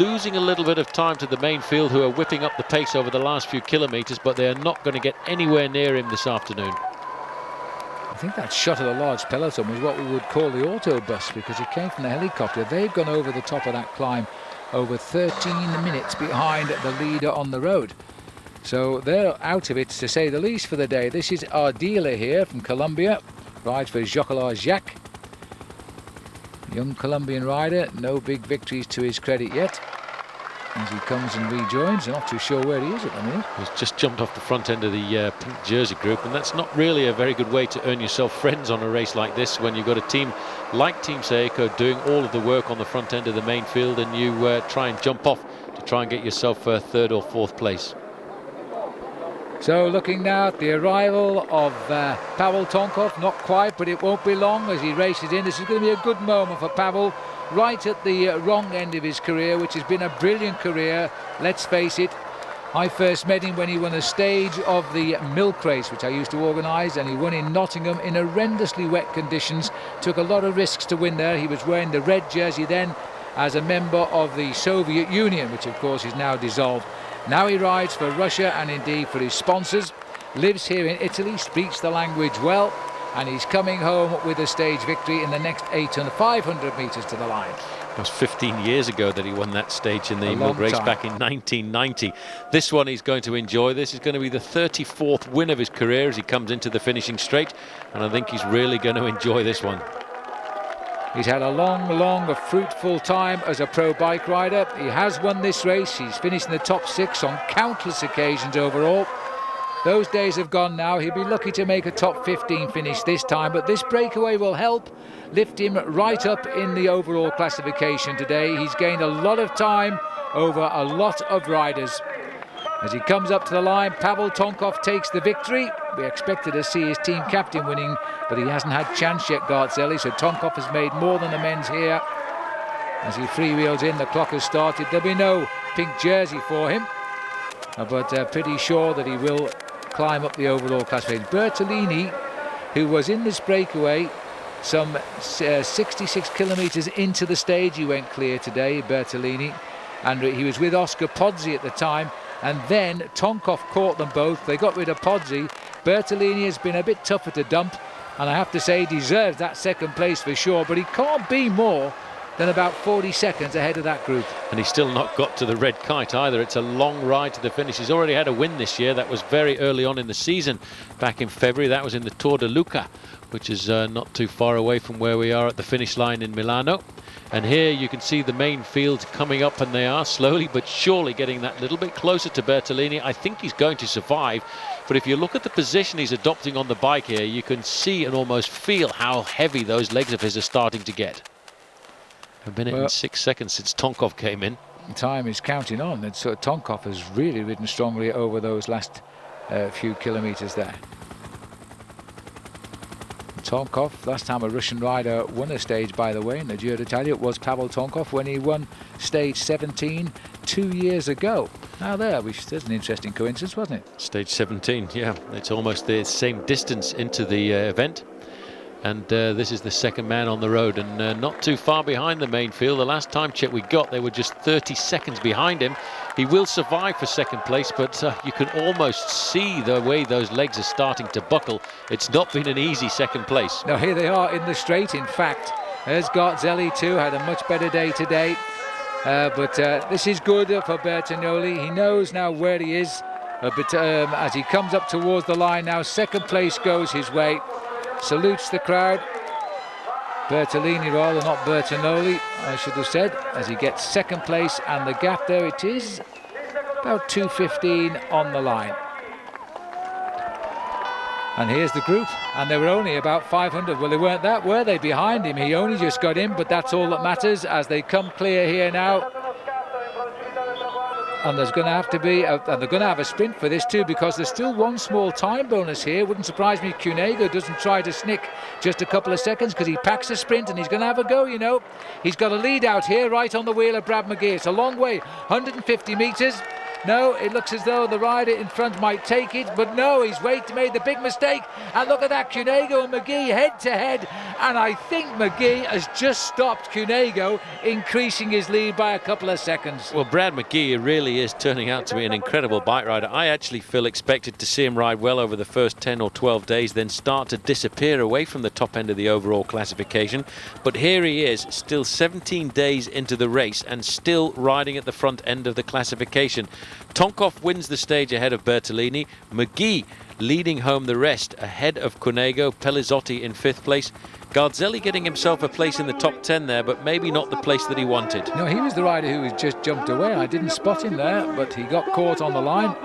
Losing a little bit of time to the main field, who are whipping up the pace over the last few kilometres, but they are not going to get anywhere near him this afternoon. I think that shot of the large peloton was what we would call the autobus, because it came from the helicopter. They've gone over the top of that climb over 13 minutes behind the leader on the road. So they're out of it, to say the least, for the day. This is our dealer here from Colombia, rides for Jocolar Jacques. Young Colombian rider, no big victories to his credit yet. As he comes and rejoins, I'm not too sure where he is at the minute. He's just jumped off the front end of the pink jersey group, and that's not really a very good way to earn yourself friends on a race like this, when you've got a team like Team Seiko doing all of the work on the front end of the main field, and you try and jump off to try and get yourself third or fourth place. So looking now at the arrival of Pavel Tonkov, not quite, but it won't be long as he races in. This is going to be a good moment for Pavel, right at the wrong end of his career, which has been a brilliant career, let's face it. I first met him when he won a stage of the milk race, which I used to organise, and he won in Nottingham in horrendously wet conditions. Took a lot of risks to win there. He was wearing the red jersey then as a member of the Soviet Union, which of course is now dissolved. Now he rides for Russia and indeed for his sponsors, lives here in Italy, speaks the language well, and he's coming home with a stage victory in the next 800 and 500 metres to the line. It was 15 years ago that he won that stage in the milk race back in 1990. This one he's going to enjoy. This is going to be the 34th win of his career as he comes into the finishing straight, and I think he's really going to enjoy this one. He's had a long, fruitful time as a pro bike rider. He has won this race. He's finished in the top 6 on countless occasions overall. Those days have gone now. He'll be lucky to make a top 15 finish this time, but this breakaway will help lift him right up in the overall classification today. He's gained a lot of time over a lot of riders. As he comes up to the line, Pavel Tonkov takes the victory. We expected to see his team captain winning, but he hasn't had chance yet, Garzelli, so Tonkov has made more than amends here. As he freewheels in, the clock has started. There'll be no pink jersey for him, but pretty sure that he will climb up the overall classification. Bertolini, who was in this breakaway some 66 kilometres into the stage, he went clear today, Bertolini, and he was with Oscar Pozzi at the time. And then Tonkov caught them both. They got rid of Pozzi. Bertolini has been a bit tougher to dump, and I have to say he deserves that second place for sure, but he can't be more than about 40 seconds ahead of that group. And he's still not got to the red kite either. It's a long ride to the finish. He's already had a win this year. That was very early on in the season, back in February. That was in the Tour de Luca, which is not too far away from where we are at the finish line in Milano. And here you can see the main field coming up, and they are slowly but surely getting that little bit closer to Bertolini. I think he's going to survive, but if you look at the position he's adopting on the bike here, you can see and almost feel how heavy those legs of his are starting to get. A minute and 6 seconds since Tonkov came in. Time is counting on, and so Tonkov has really ridden strongly over those last few kilometres there. Tonkov, last time a Russian rider won a stage, by the way, in the Giro d'Italia, it was Pavel Tonkov when he won stage 17 2 years ago. Now there's an interesting coincidence, wasn't it? Stage 17, yeah. It's almost the same distance into the event. And this is the second man on the road, and not too far behind the main field. The last time check we got, they were just 30 seconds behind him. He will survive for second place, but you can almost see the way those legs are starting to buckle. It's not been an easy second place. Now here they are in the straight. In fact, there's Garzelli too, had a much better day today. But this is good for Bertagnoli. He knows now where he is. But as he comes up towards the line now, second place goes his way. Salutes the crowd. Bertolini rather, not Bertagnoli, I should have said, as he gets second place, and the gap there, it is about 2:15 on the line. And here's the group, and they were only about 500. Well, they weren't that, were they, behind him? He only just got in, but that's all that matters as they come clear here now. And there's going to have to be, and they're going to have a sprint for this too, because there's still one small time bonus here. Wouldn't surprise me if Cunego doesn't try to snick just a couple of seconds, because he packs a sprint and he's going to have a go, you know. He's got a lead out here right on the wheel of Brad McGee. It's a long way, 150 metres. No, it looks as though the rider in front might take it, but no, he's made the big mistake. And look at that, Cunego and McGee head to head. And I think McGee has just stopped Cunego, increasing his lead by a couple of seconds. Well, Brad McGee really is turning out to be an incredible bike rider. I actually expected to see him ride well over the first 10 or 12 days, then start to disappear away from the top end of the overall classification. But here he is, still 17 days into the race and still riding at the front end of the classification. Tonkov wins the stage ahead of Bertolini. McGee leading home the rest ahead of Cunego. Pelizzotti in 5th place. Garzelli getting himself a place in the top 10 there, but maybe not the place that he wanted. No, he was the rider who had just jumped away. I didn't spot him there, but he got caught on the line.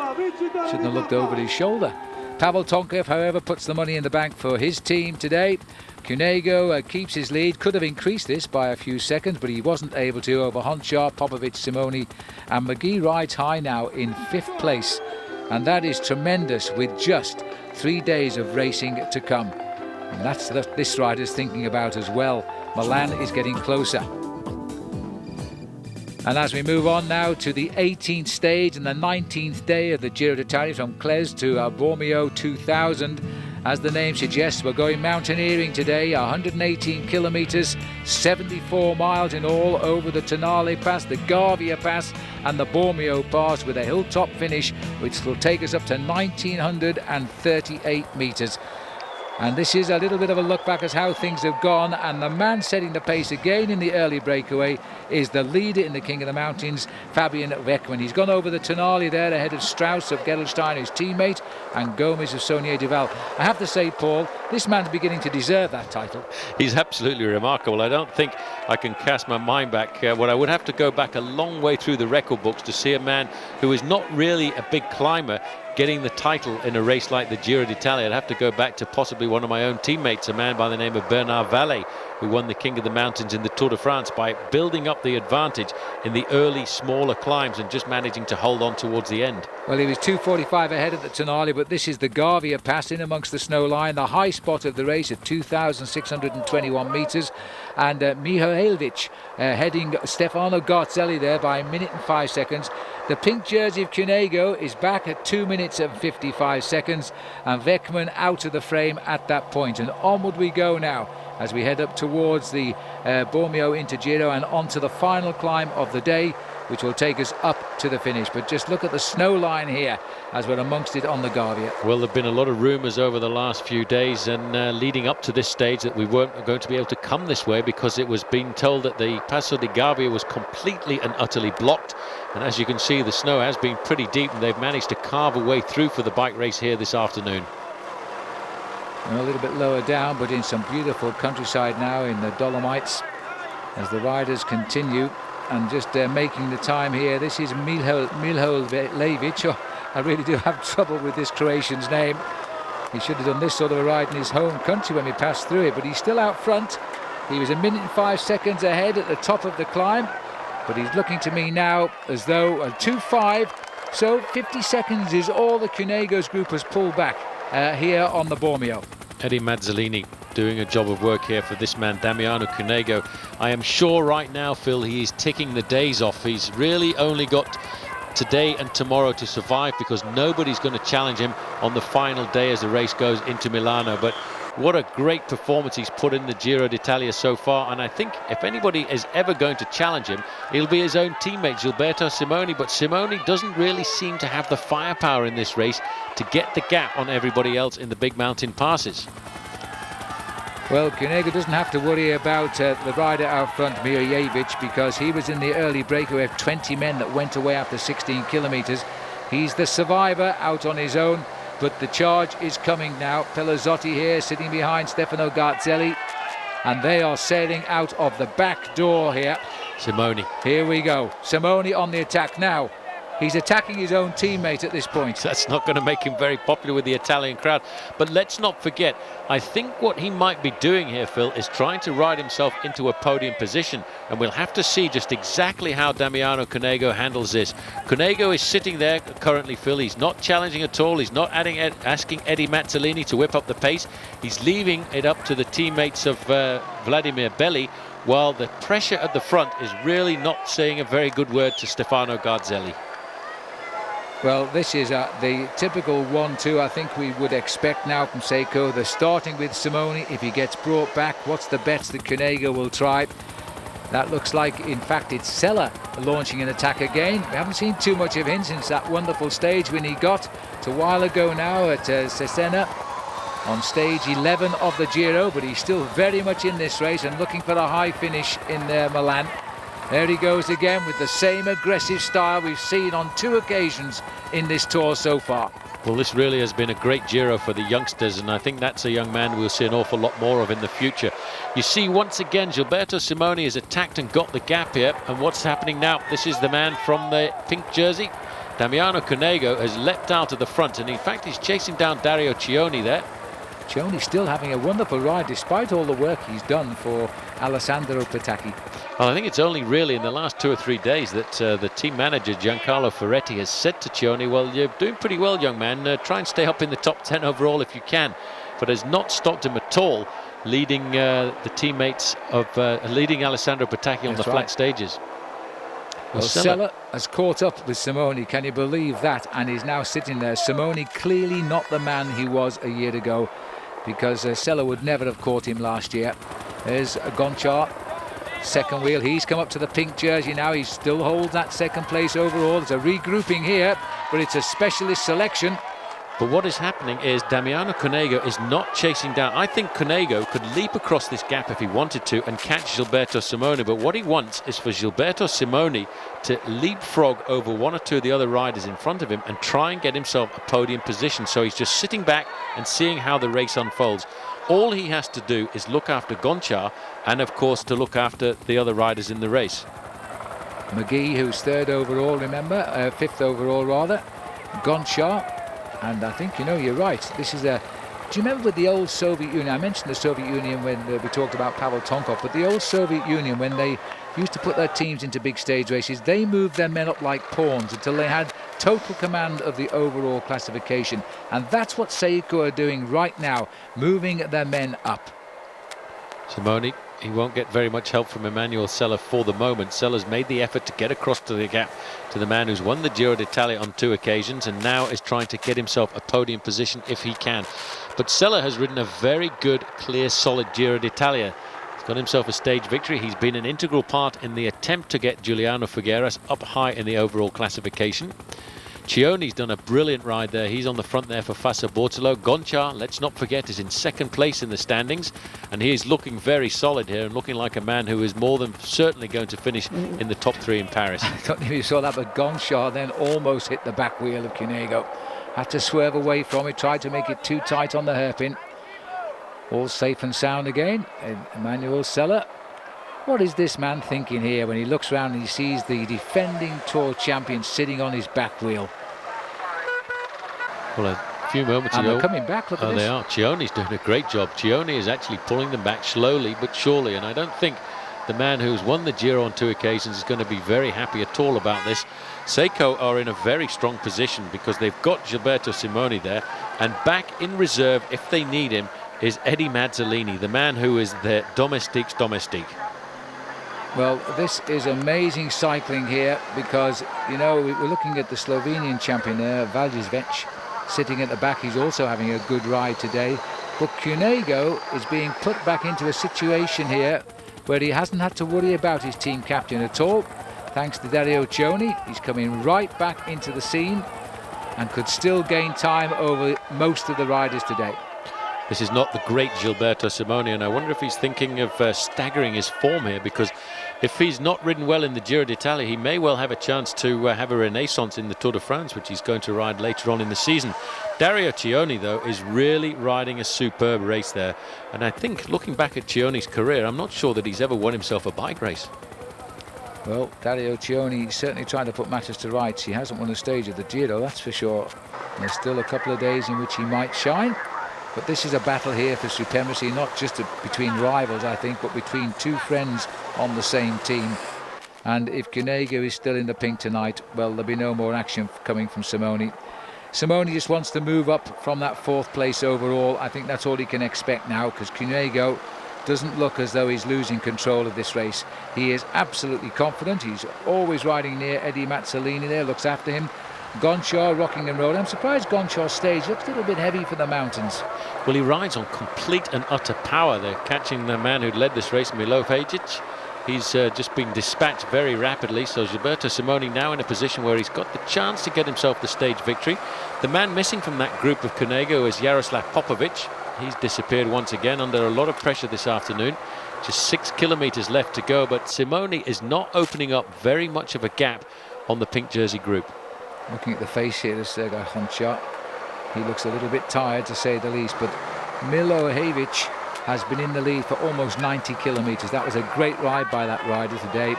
Shouldn't have looked over his shoulder. Pavel Tonkev, however, puts the money in the bank for his team today. Cunego keeps his lead, could have increased this by a few seconds, but he wasn't able to over Honchar, Popovic, Simoni, and McGee rides high now in 5th place. And that is tremendous with just 3 days of racing to come. And that's what this rider's thinking about as well. Milan is getting closer. And as we move on now to the 18th stage and the 19th day of the Giro d'Italia, from Claise to Bormio 2000, as the name suggests, we're going mountaineering today. 118 kilometres, 74 miles in all, over the Tonale Pass, the Gavia Pass and the Bormio Pass, with a hilltop finish which will take us up to 1938 metres. And this is a little bit of a look back at how things have gone, and the man setting the pace again in the early breakaway is the leader in the King of the Mountains, Fabian Weckmann. He's gone over the Tonale there ahead of Strauss of Gerolstein, his teammate, and Gomez of Saunier Duval. I have to say, Paul, this man's beginning to deserve that title. He's absolutely remarkable. I don't think I can cast my mind back. What I would have to go back a long way through the record books to see a man who is not really a big climber getting the title in a race like the Giro d'Italia. I'd have to go back to possibly one of my own teammates, a man by the name of Bernard Vallet, who won the King of the Mountains in the Tour de France by building up the advantage in the early, smaller climbs and just managing to hold on towards the end. Well, he was 2:45 ahead of the Tonale, but this is the Gavia Pass in amongst the snow line, the high spot of the race at 2,621 metres. And Mihajlovic heading Stefano Garzelli there by a minute and 5 seconds. The pink jersey of Cunego is back at 2 minutes and 55 seconds, and Weckmann out of the frame at that point. And onward we go now as we head up towards the Bormio Intergiro and onto the final climb of the day, which will take us up to the finish. But just look at the snow line here as we're amongst it on the Gavia. Well, there have been a lot of rumours over the last few days and leading up to this stage that we weren't going to be able to come this way, because it was being told that the Passo di Gavia was completely and utterly blocked. And as you can see, the snow has been pretty deep, and they've managed to carve a way through for the bike race here this afternoon. And a little bit lower down, but in some beautiful countryside now in the Dolomites as the riders continue. And just making the time here, this is Mihajlovic. Oh, I really do have trouble with this Croatian's name. He should have done this sort of a ride in his home country when we passed through it, but he's still out front. He was a minute and 5 seconds ahead at the top of the climb, but he's looking to me now as though 2:5, so 50 seconds is all the Cunego's group has pulled back here on the Bormio. Eddie Mazzolini doing a job of work here for this man, Damiano Cunego. I am sure right now, Phil, he is ticking the days off. He's really only got today and tomorrow to survive, because nobody's going to challenge him on the final day as the race goes into Milano. But what a great performance he's put in the Giro d'Italia so far, and I think if anybody is ever going to challenge him, it'll be his own teammate Gilberto Simoni. But Simoni doesn't really seem to have the firepower in this race to get the gap on everybody else in the big mountain passes. Well, Cunego doesn't have to worry about the rider out front, Mihajlovic, because he was in the early breakaway of 20 men that went away after 16 kilometres. He's the survivor out on his own, but the charge is coming now. Pelazzotti here sitting behind Stefano Garzelli, and they are sailing out of the back door here. Simoni. Here we go. Simoni on the attack now. He's attacking his own teammate at this point. That's not going to make him very popular with the Italian crowd. But let's not forget, I think what he might be doing here, Phil, is trying to ride himself into a podium position. And we'll have to see just exactly how Damiano Cunego handles this. Cunego is sitting there currently, Phil. He's not challenging at all. He's not asking Eddie Mazzolini to whip up the pace. He's leaving it up to the teammates of Vladimir Belli, while the pressure at the front is really not saying a very good word to Stefano Garzelli. Well, this is the typical 1-2 I think we would expect now from Seiko. They're starting with Simoni. If he gets brought back, what's the bets that Cunego will try? That looks like, in fact, it's Sella launching an attack again. We haven't seen too much of him since that wonderful stage when he got to a while ago now at Cesena on stage 11 of the Giro, but he's still very much in this race and looking for a high finish in Milan. There he goes again with the same aggressive style we've seen on 2 occasions in this tour so far. Well, this really has been a great Giro for the youngsters, and I think that's a young man we'll see an awful lot more of in the future. You see, once again, Gilberto Simoni has attacked and got the gap here, and what's happening now? This is the man from the pink jersey. Damiano Cunego has leapt out of the front, and in fact he's chasing down Dario Cioni there. Cioni's still having a wonderful ride despite all the work he's done for Alessandro Petacchi. Well, I think it's only really in the last 2 or 3 days that the team manager Giancarlo Ferretti has said to Cioni, well, you're doing pretty well, young man, try and stay up in the top 10 overall if you can, but has not stopped him at all, leading the teammates of leading Alessandro Petacchi on the flat stages. Well, Sella has caught up with Simoni, can you believe that? And he's now sitting there. Simoni clearly not the man he was a year ago, because Sella would never have caught him last year. There's Gonchar, second wheel. He's come up to the pink jersey now. He still holds that second place overall. There's a regrouping here, but it's a specialist selection. But what is happening is Damiano Cunego is not chasing down. I think Cunego could leap across this gap if he wanted to and catch Gilberto Simoni. But what he wants is for Gilberto Simoni to leapfrog over 1 or 2 of the other riders in front of him and try and get himself a podium position. So he's just sitting back and seeing how the race unfolds. All he has to do is look after Gonchar and, of course, to look after the other riders in the race. McGee, who's 3rd overall, remember, 5th overall rather. Gonchar. And I think, you know, you're right. This is a... Do you remember with the old Soviet Union? I mentioned the Soviet Union when we talked about Pavel Tonkov, but the old Soviet Union, when they used to put their teams into big stage races, they moved their men up like pawns until they had total command of the overall classification. And that's what Seiko are doing right now, moving their men up. Simoni, he won't get very much help from Emmanuel Sella for the moment. Sella's made the effort to get across to the gap to the man who's won the Giro d'Italia on 2 occasions and now is trying to get himself a podium position if he can. But Sella has ridden a very good, clear, solid Giro d'Italia. He's got himself a stage victory. He's been an integral part in the attempt to get Giuliano Figueras up high in the overall classification. Cioni's done a brilliant ride there. He's on the front there for Fassa Bortolo. Gonchar, let's not forget, is in 2nd place in the standings, and he is looking very solid here and looking like a man who is more than certainly going to finish in the top 3 in Paris. I don't know if you saw that, but Gonchar then almost hit the back wheel of Cunego. Had to swerve away from it, tried to make it too tight on the hairpin. All safe and sound again. Emmanuel Sella. What is this man thinking here when he looks around and he sees the defending Tour champion sitting on his back wheel? Well, a few moments ago... they're coming back, look at this. They are. Cioni's doing a great job. Cioni is actually pulling them back slowly but surely, and I don't think the man who's won the Giro on 2 occasions is going to be very happy at all about this. Seiko are in a very strong position because they've got Gilberto Simoni there, and back in reserve, if they need him, is Eddie Mazzolini, the man who is their domestique's domestique. Well, this is amazing cycling here because, you know, we're looking at the Slovenian champion there, Valjezvec, sitting at the back. He's also having a good ride today. But Cunego is being put back into a situation here where he hasn't had to worry about his team captain at all. Thanks to Dario Cioni, he's coming right back into the scene and could still gain time over most of the riders today. This is not the great Gilberto Simoni, and I wonder if he's thinking of staggering his form here, because if he's not ridden well in the Giro d'Italia, he may well have a chance to have a renaissance in the Tour de France, which he's going to ride later on in the season. Dario Cioni, though, is really riding a superb race there. And I think, looking back at Cioni's career, I'm not sure that he's ever won himself a bike race. Well, Dario Cioni certainly trying to put matters to rights. He hasn't won a stage of the Giro, that's for sure. There's still a couple of days in which he might shine. But this is a battle here for supremacy, not just between rivals, I think, but between 2 friends on the same team. And if Cunego is still in the pink tonight, well, there'll be no more action coming from Simoni. Simoni just wants to move up from that 4th place overall. I think that's all he can expect now, because Cunego doesn't look as though he's losing control of this race. He is absolutely confident. He's always riding near Eddie Mazzolini there, looks after him. Gonchar rocking and rolling. I'm surprised Gonchar's stage looks a little bit heavy for the mountains. Well, he rides on complete and utter power. They're catching the man who led this race, Milo Hejic. He's just been dispatched very rapidly. So Gilberto Simoni now in a position where he's got the chance to get himself the stage victory. The man missing from that group of Cunego is Jaroslav Popovic. He's disappeared once again under a lot of pressure this afternoon. Just 6 kilometers left to go, but Simoni is not opening up very much of a gap on the pink jersey group. Looking at the face here, this guy Gonchar. He looks a little bit tired, to say the least, but Milojevic has been in the lead for almost 90 kilometres. That was a great ride by that rider today.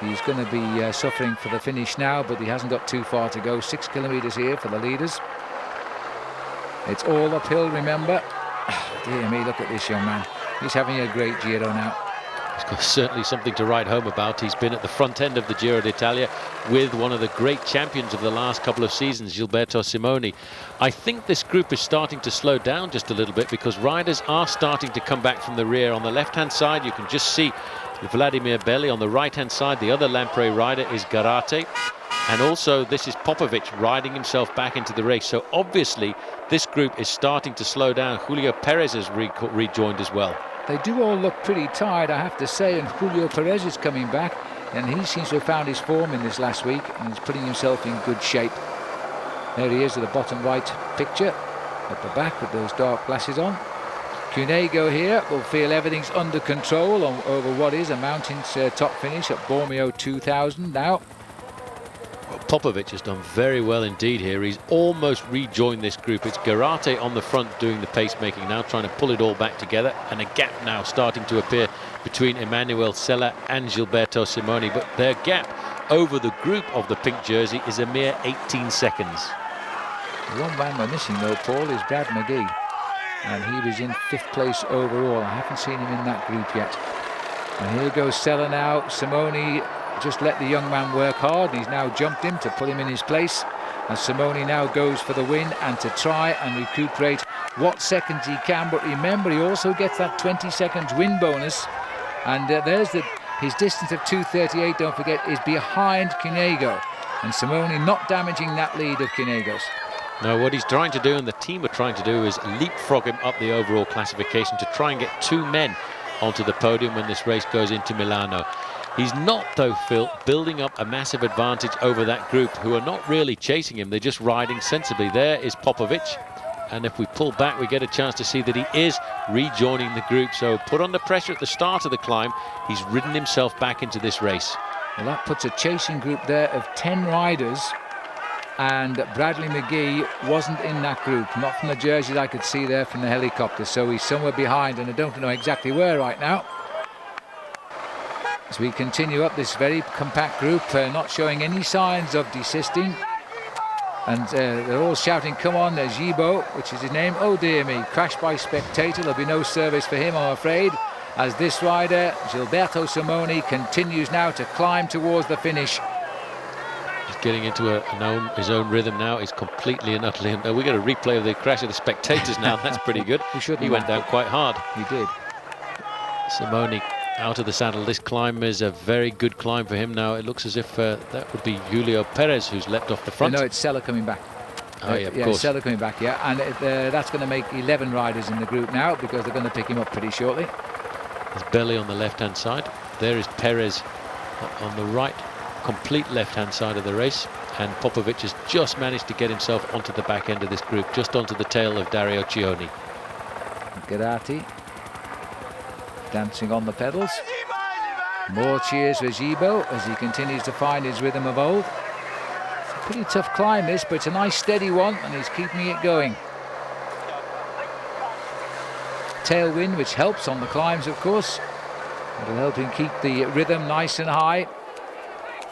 He's going to be suffering for the finish now, but he hasn't got too far to go. 6 kilometres here for the leaders. It's all uphill, remember. Dear me, look at this young man. He's having a great Giro now. He's got certainly something to write home about. He's been at the front end of the Giro d'Italia with one of the great champions of the last couple of seasons, Gilberto Simoni. I think this group is starting to slow down just a little bit because riders are starting to come back from the rear. On the left-hand side, you can just see Vladimir Belli. On the right-hand side, the other Lampre rider is Garate. And also, this is Popovic riding himself back into the race. So obviously, this group is starting to slow down. Julio Perez has rejoined as well. They do all look pretty tired, I have to say, and Julio Perez is coming back, and he seems to have found his form in this last week, and he's putting himself in good shape. There he is at the bottom right picture, at the back with those dark glasses on. Cunego here will feel everything's under control over what is a mountain's top finish at Bormio 2000 now. Popovic has done very well indeed here. He's almost rejoined this group. It's Garate on the front doing the pacemaking now, trying to pull it all back together, and a gap now starting to appear between Emanuel Sella and Gilberto Simoni, but their gap over the group of the pink jersey is a mere 18 seconds. The one man we're missing though, Paul, is Brad McGee, and he was in 5th place overall. I haven't seen him in that group yet. And here goes Sella now. Simoni just let the young man work hard. He's now jumped him to put him in his place, and Simoni now goes for the win and to try and recuperate what seconds he can. But remember, he also gets that 20 seconds win bonus, and there's his distance of 2:38, don't forget, is behind Cunego, and Simoni not damaging that lead of Cunego's. No, what he's trying to do, and the team are trying to do, is leapfrog him up the overall classification to try and get 2 men onto the podium when this race goes into Milano. He's not, though, Phil, building up a massive advantage over that group, who are not really chasing him. They're just riding sensibly. There is Popovic, and if we pull back, we get a chance to see that he is rejoining the group. So put under pressure at the start of the climb, he's ridden himself back into this race. Well, that puts a chasing group there of 10 riders, and Bradley McGee wasn't in that group, not from the jerseys I could see there from the helicopter, so he's somewhere behind, and I don't know exactly where right now. As we continue up this very compact group, not showing any signs of desisting, and they're all shouting, come on, there's Gibo, which is his name. Oh dear me, crashed by spectator. There'll be no service for him, I'm afraid, as this rider, Gilberto Simoni, continues now to climb towards the finish. He's getting into his own rhythm now. He's completely and utterly... we got a replay of the crash of the spectators now. That's pretty good. He went down quite hard. He did. Simoni out of the saddle. This climb is a very good climb for him now. It looks as if that would be Julio Perez who's leapt off the front. No, it's Sella coming back. Oh yeah, of course. Sella coming back, yeah. And that's going to make 11 riders in the group now, because they're going to pick him up pretty shortly. There's Belli on the left-hand side. There is Perez on the right, complete left-hand side of the race. And Popovic has just managed to get himself onto the back end of this group, just onto the tail of Dario Cioni. Garati dancing on the pedals. More cheers for Gibo as he continues to find his rhythm of old. It's a pretty tough climb this, but it's a nice steady one, and he's keeping it going. Tailwind, which helps on the climbs, of course. It'll help him keep the rhythm nice and high.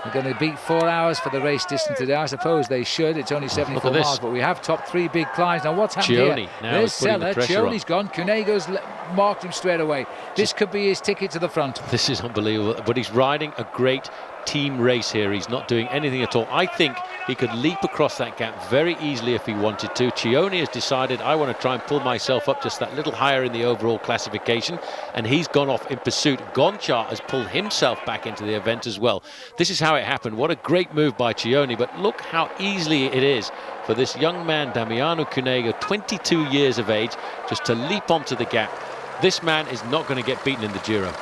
They're going to beat 4 hours for the race distance today. I suppose they should. It's only 74 miles, but we have topped 3 big climbs. Now, what's happened Cioni here? now There's is putting the pressure Cioni's gone. Cunego's marked him straight away. This could be his ticket to the front. This is unbelievable. But he's riding a great team race here. He's not doing anything at all. I think he could leap across that gap very easily if he wanted to. Cioni has decided, I want to try and pull myself up just that little higher in the overall classification, and he's gone off in pursuit. Gonchar has pulled himself back into the event as well. This is how it happened. What a great move by Cioni, but look how easily it is for this young man, Damiano Cunego, 22 years of age, just to leap onto the gap. This man is not going to get beaten in the Giro.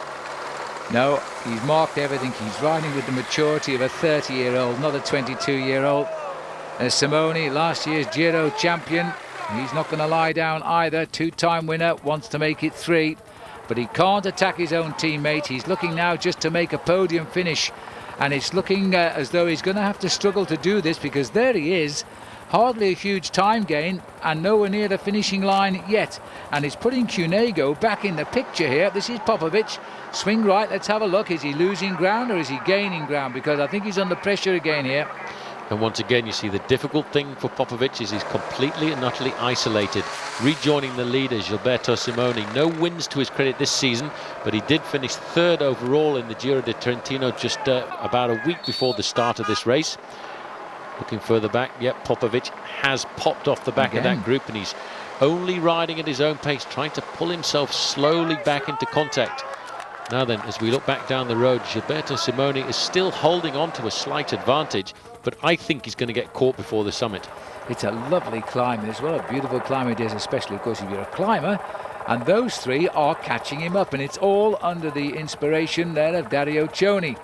No, he's marked everything. He's riding with the maturity of a 30-year-old, not a 22-year-old. Simoni, last year's Giro champion. He's not going to lie down either. 2-time winner, wants to make it 3. But he can't attack his own teammate. He's looking now just to make a podium finish. And it's looking as though he's going to have to struggle to do this, because there he is. Hardly a huge time gain and nowhere near the finishing line yet. And it's putting Cunego back in the picture here. This is Popovic. Swing right, let's have a look. Is he losing ground or is he gaining ground? Because I think he's under pressure again here. And once again, you see the difficult thing for Popovic is he's completely and utterly isolated. Rejoining the leader, Gilberto Simoni. No wins to his credit this season, but he did finish third overall in the Giro de Trentino just about a week before the start of this race. Looking further back, yep, Popovic has popped off the back of that group, and he's only riding at his own pace, trying to pull himself slowly back into contact. Now then, as we look back down the road, Gilberto Simoni is still holding on to a slight advantage, but I think he's going to get caught before the summit. It's a lovely climb as well, a beautiful climb it is, especially, of course, if you're a climber. And those three are catching him up, and it's all under the inspiration there of Dario Cioni.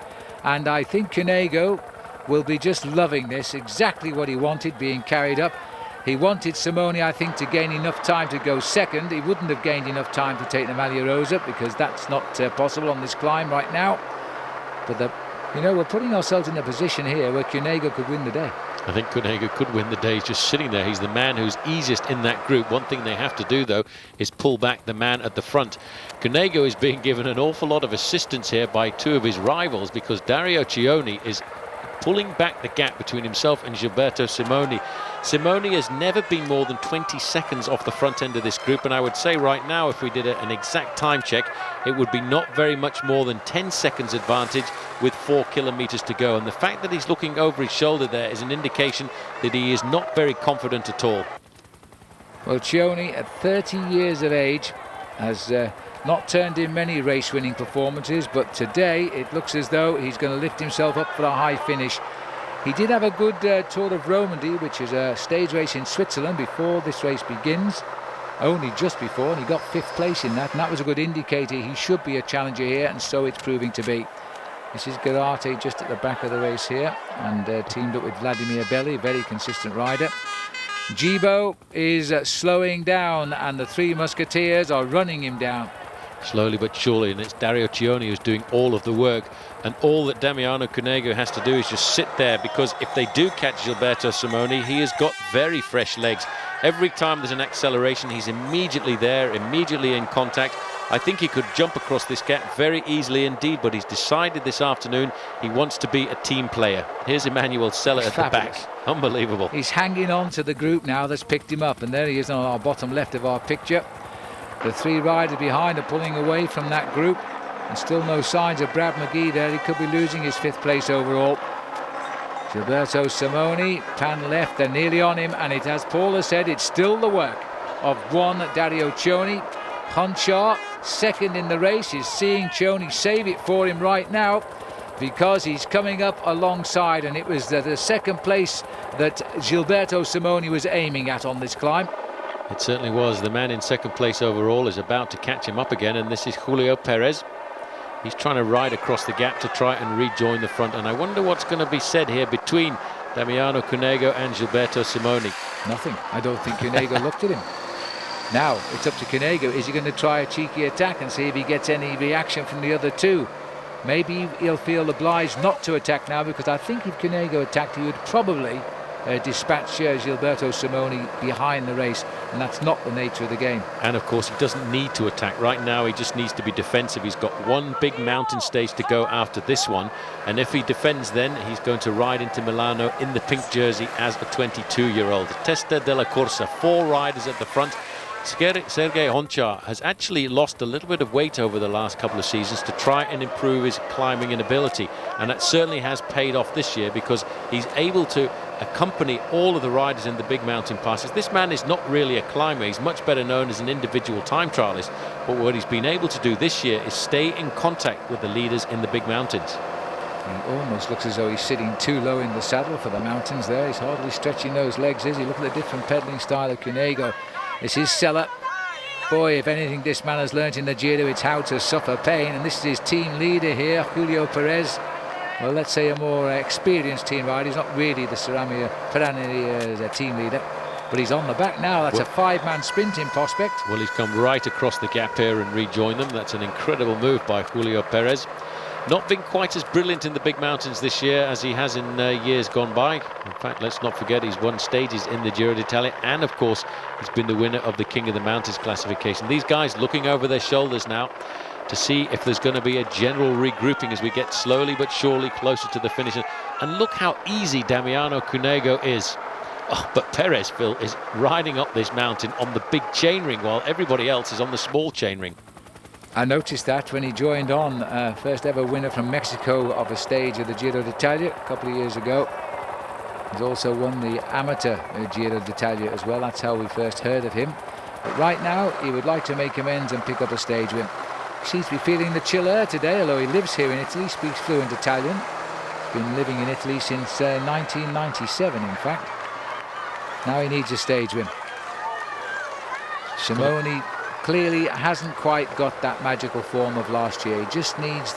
And I think Cunego will be just loving this, exactly what he wanted, being carried up. He wanted Simoni, I think, to gain enough time to go second. He wouldn't have gained enough time to take the Maglia Rosa because that's not possible on this climb right now. But you know, we're putting ourselves in a position here where Cunego could win the day. I think Cunego could win the day. He's just sitting there. He's the man who's easiest in that group. One thing they have to do, though, is pull back the man at the front. Cunego is being given an awful lot of assistance here by two of his rivals because Dario Cioni is pulling back the gap between himself and Gilberto Simoni. Simoni has never been more than 20 seconds off the front end of this group, and I would say right now, if we did an exact time check, it would be not very much more than 10 seconds advantage with 4 kilometers to go. And the fact that he's looking over his shoulder there is an indication that he is not very confident at all. Well, Cioni, at 30 years of age, has not turned in many race-winning performances, but today it looks as though he's going to lift himself up for a high finish. He did have a good Tour of Romandy, which is a stage race in Switzerland before this race begins, only just before, and he got 5th place in that, and that was a good indicator he should be a challenger here, and so it's proving to be. This is Garate just at the back of the race here, and teamed up with Vladimir Belli, very consistent rider. Giro is slowing down, and the Three Musketeers are running him down. Slowly but surely, and it's Dario Cioni who's doing all of the work, and all that Damiano Cunego has to do is just sit there, because if they do catch Gilberto Simoni, he has got very fresh legs. Every time there's an acceleration, he's immediately there, immediately in contact. I think he could jump across this gap very easily indeed, but he's decided this afternoon he wants to be a team player. Here's Emmanuel Sella at the back. Unbelievable. He's hanging on to the group now that's picked him up, and there he is on our bottom left of our picture. The three riders behind are pulling away from that group, and still no signs of Brad McGee there. He could be losing his 5th place overall. Gilberto Simoni, pan left, they're nearly on him, and it, as Paul has said, it's still the work of one Dario Cioni. Honchar, second in the race, is seeing Cioni save it for him right now, because he's coming up alongside, and it was the 2nd place that Gilberto Simoni was aiming at on this climb. It certainly was. The man in 2nd place overall is about to catch him up again, and this is Julio Perez. He's trying to ride across the gap to try and rejoin the front, and I wonder what's going to be said here between Damiano Cunego and Gilberto Simoni. Nothing. I don't think Cunego looked at him. Now it's up to Cunego. Is he going to try a cheeky attack and see if he gets any reaction from the other two? Maybe he'll feel obliged not to attack now, because I think if Cunego attacked, he would probably dispatch Gilberto Simoni behind the race, and that's not the nature of the game. And of course he doesn't need to attack right now. He just needs to be defensive. He's got one big mountain stage to go after this one, and if he defends, then he's going to ride into Milano in the pink jersey as a 22-year-old. Testa della Corsa, 4 riders at the front. Sergei Honchar has actually lost a little bit of weight over the last couple of seasons to try and improve his climbing and ability, and that certainly has paid off this year, because he's able to accompany all of the riders in the big mountain passes. This man is not really a climber. He's much better known as an individual time trialist, but what he's been able to do this year is stay in contact with the leaders in the big mountains. He almost looks as though he's sitting too low in the saddle for the mountains there. He's hardly stretching those legs, is he? Look at the different pedaling style of Cunego. This is Sella. Boy, if anything this man has learnt in the Giro, it's how to suffer pain, and this is his team leader here, Julio Perez. Well, let's say a more experienced team rider. He's not really the Piranha team leader, but he's on the back now. That's a 5-man sprint in prospect. Well, he's come right across the gap here and rejoined them. That's an incredible move by Julio Perez. not been quite as brilliant in the big mountains this year as he has in years gone by. In fact, let's not forget he's won stages in the Giro d'Italia, and of course he's been the winner of the King of the Mountains classification. These guys looking over their shoulders now to see if there's going to be a general regrouping as we get slowly but surely closer to the finish. And look how easy Damiano Cunego is. Oh, but Perez, Phil, is riding up this mountain on the big chainring while everybody else is on the small chainring. I noticed that when he joined on, first ever winner from Mexico of a stage of the Giro d'Italia a couple of years ago. He's also won the amateur Giro d'Italia as well. That's how we first heard of him. But right now, he would like to make amends and pick up a stage win. He seems to be feeling the chill air today, although he lives here in Italy, speaks fluent Italian. He's been living in Italy since 1997, in fact. Now he needs a stage win. Simone clearly hasn't quite got that magical form of last year. He just needs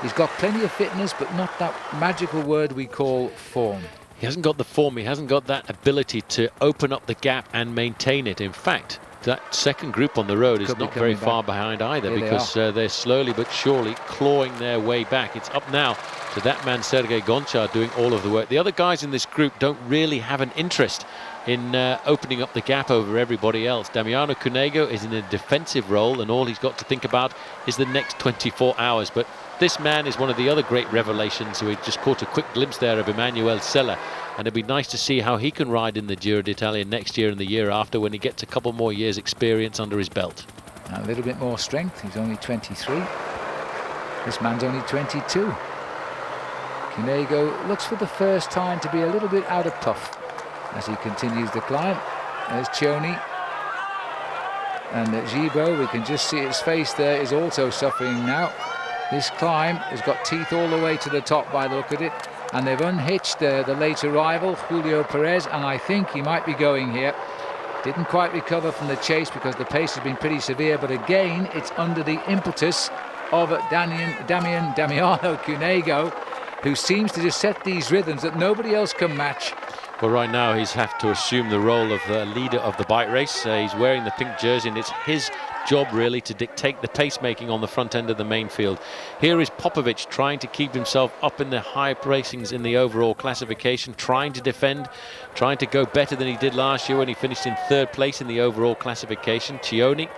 he's got plenty of fitness, but not that magical word we call form. He hasn't got the form, he hasn't got that ability to open up the gap and maintain it. In fact, that second group on the road is not very far behind either, because they're slowly but surely clawing their way back. It's up now to that man Sergei Gonchar doing all of the work. The other guys in this group don't really have an interest in opening up the gap over everybody else. Damiano Cunego is in a defensive role, and all he's got to think about is the next 24 hours. But this man is one of the other great revelations. We just caught a quick glimpse there of Emmanuel Sella, and it'd be nice to see how he can ride in the Giro d'Italia next year and the year after, when he gets a couple more years experience under his belt. A little bit more strength. He's only 23. This man's only 22. Cunego looks for the first time to be a little bit out of puff as he continues the climb. There's Cioni. And Giro, we can just see his face there, is also suffering now. This climb has got teeth all the way to the top by the look at it. And they've unhitched the late arrival, Julio Perez, and I think he might be going here. Didn't quite recover from the chase because the pace has been pretty severe, but again, it's under the impetus of Damiano Cunego, who seems to just set these rhythms that nobody else can match. Well, right now he's have to assume the role of the leader of the bike race. He's wearing the pink jersey, and it's his job really to dictate the pacemaking on the front end of the main field. Here is Popovic trying to keep himself up in the high placings in the overall classification, trying to defend, trying to go better than he did last year when he finished in third place in the overall classification. Cioni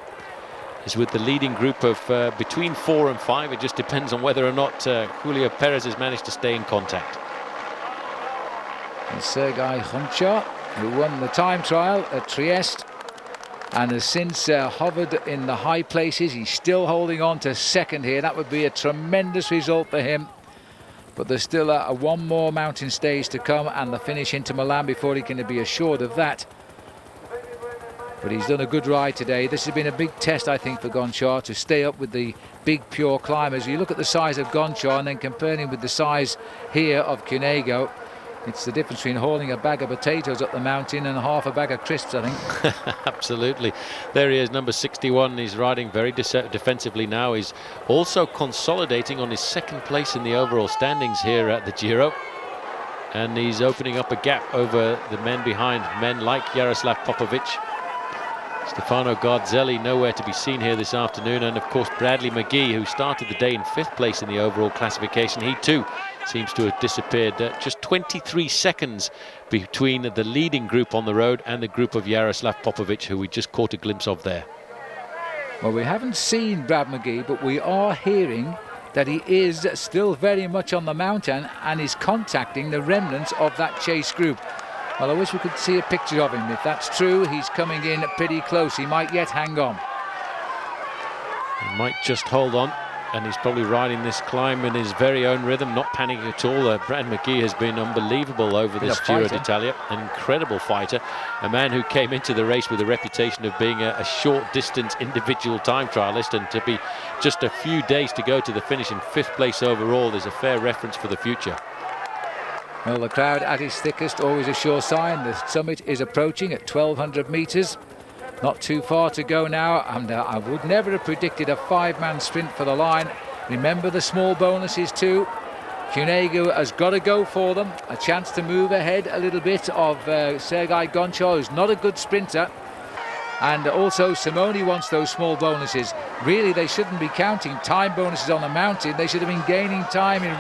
is with the leading group of between 4 and 5. It just depends on whether or not Julio Perez has managed to stay in contact. And Sergei Gonchar, who won the time trial at Trieste and has since hovered in the high places. He's still holding on to second here. That would be a tremendous result for him. But there's still one more mountain stage to come and the finish into Milan before he can be assured of that. But he's done a good ride today. This has been a big test, I think, for Gonchar to stay up with the big pure climbers. You look at the size of Gonchar and then compare him with the size here of Cunego. It's the difference between hauling a bag of potatoes up the mountain and half a bag of crisps, I think. Absolutely. There he is, number 61. He's riding very defensively now. He's also consolidating on his second place in the overall standings here at the Giro. And he's opening up a gap over the men behind, men like Jaroslav Popovic. Stefano Garzelli nowhere to be seen here this afternoon, and of course Bradley McGee, who started the day in 5th place in the overall classification. He too seems to have disappeared. Just 23 seconds between the leading group on the road and the group of Jaroslav Popovic, who we just caught a glimpse of there. Well, we haven't seen Brad McGee, but we are hearing that he is still very much on the mountain and is contacting the remnants of that chase group. Well, I wish we could see a picture of him. If that's true, he's coming in pretty close. He might yet hang on. He might just hold on, and he's probably riding this climb in his very own rhythm, not panicking at all. Brad McGee has been unbelievable over this Giro d'Italia. An incredible fighter. A man who came into the race with a reputation of being a short distance individual time trialist, and to be just a few days to go to the finish in 5th place overall is a fair reference for the future. Well, the crowd at its thickest, always a sure sign. The summit is approaching at 1,200 metres. Not too far to go now, and I would never have predicted a 5-man sprint for the line. Remember the small bonuses too. Cunego has got to go for them. A chance to move ahead a little bit of Sergei Gonchar, who's not a good sprinter. And also Simone wants those small bonuses. Really, they shouldn't be counting time bonuses on the mountain. They should have been gaining time in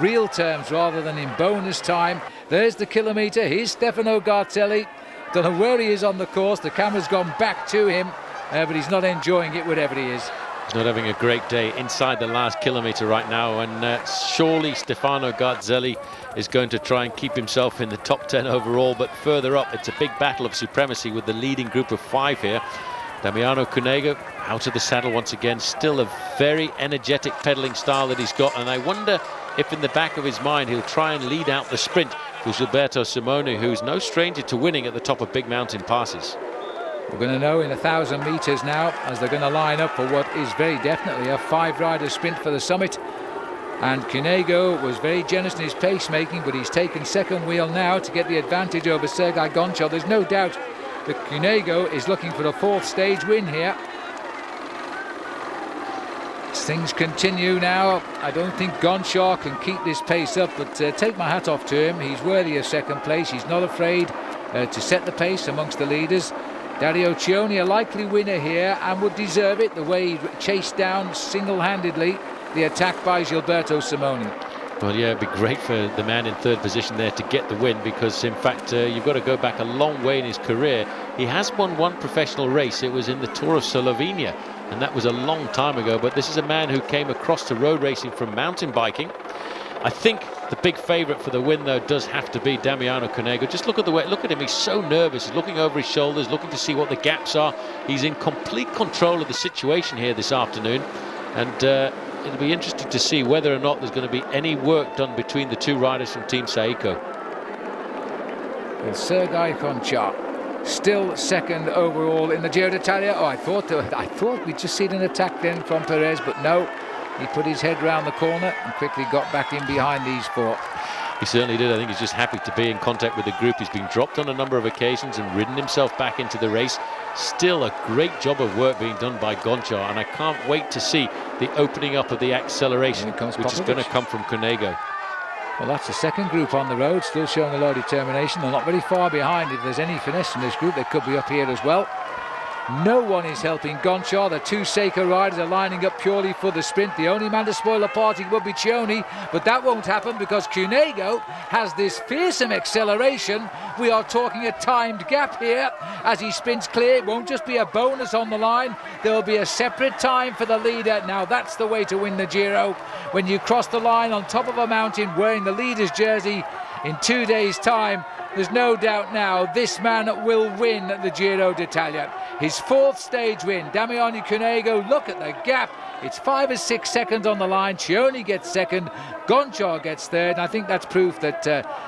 real terms rather than in bonus time. There's the kilometre. Here's Stefano Garzelli. Don't know where he is on the course. The camera's gone back to him, but he's not enjoying it wherever he is. He's not having a great day inside the last kilometre right now, and surely Stefano Garzelli is going to try and keep himself in the top 10 overall, but further up it's a big battle of supremacy with the leading group of 5 here. Damiano Cunego out of the saddle once again, still a very energetic pedalling style that he's got, and I wonder if in the back of his mind he'll try and lead out the sprint with Gilberto Simone, who's no stranger to winning at the top of big mountain passes. We're going to know in 1,000 metres now, as they're going to line up for what is very definitely a 5-rider sprint for the summit. And Cunego was very generous in his pacemaking, but he's taken second wheel now to get the advantage over Sergei Gonchar. There's no doubt that Cunego is looking for a 4th stage win here. As things continue now, I don't think Gonchar can keep this pace up, but take my hat off to him. He's worthy of second place. He's not afraid to set the pace amongst the leaders. Dario Cioni, a likely winner here, and would deserve it, the way he chased down single-handedly the attack by Gilberto Simone. Well, yeah, it'd be great for the man in 3rd position there to get the win, because in fact you've got to go back a long way in his career. He has won one professional race. It was in the Tour of Slovenia, and that was a long time ago, but this is a man who came across to road racing from mountain biking. I think the big favourite for the win, though, does have to be Damiano Cunego. Just look at the way, look at him, he's so nervous. He's looking over his shoulders, looking to see what the gaps are. He's in complete control of the situation here this afternoon, and it'll be interesting to see whether or not there's going to be any work done between the 2 riders from Team Saeco. Well, Sergei Gonchar still second overall in the Giro d'Italia. Oh, I thought we'd just seen an attack then from Perez, but no. He put his head round the corner and quickly got back in behind these 4. He certainly did. I think he's just happy to be in contact with the group. He's been dropped on a number of occasions and ridden himself back into the race. Still a great job of work being done by Gonchar, and I can't wait to see the opening up of the acceleration, which is going to come from Cunego. Well, that's the second group on the road, still showing a lot of determination. They're not very far behind. If there's any finesse in this group, they could be up here as well. No one is helping Gonchar. The 2 Saeco riders are lining up purely for the sprint. The only man to spoil the party would be Cioni, but that won't happen because Cunego has this fearsome acceleration. We are talking a timed gap here as he sprints clear. It won't just be a bonus on the line. There will be a separate time for the leader. Now that's the way to win the Giro. When you cross the line on top of a mountain wearing the leader's jersey in 2 days' time, there's no doubt now this man will win the Giro d'Italia. His 4th stage win. Damiano Cunego, look at the gap. It's 5 or 6 seconds on the line. Cioni gets second. Gonchar gets third. And I think that's proof that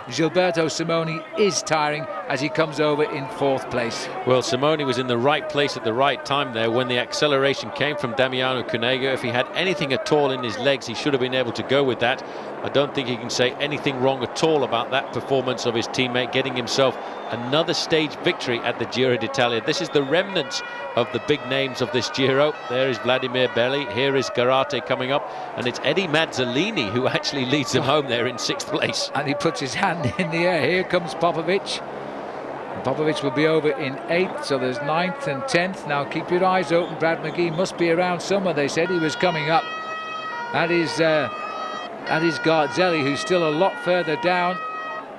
Gilberto Simone is tiring as he comes over in 4th place. Well, Simone was in the right place at the right time there when the acceleration came from Damiano Cunego. If he had anything at all in his legs, he should have been able to go with that. I don't think he can say anything wrong at all about that performance of his teammate, getting himself another stage victory at the Giro d'Italia. This is the remnants of the big names of this Giro. There is Vladimir Belli, here is Garate coming up, and it's Eddie Mazzolini who actually leads them home there in 6th place. And he puts his hand in the air. Here comes Popovic. And Popovic will be over in 8th, so there's 9th and 10th. Now keep your eyes open. Brad McGee must be around somewhere. They said he was coming up. That is Garzelli, who's still a lot further down,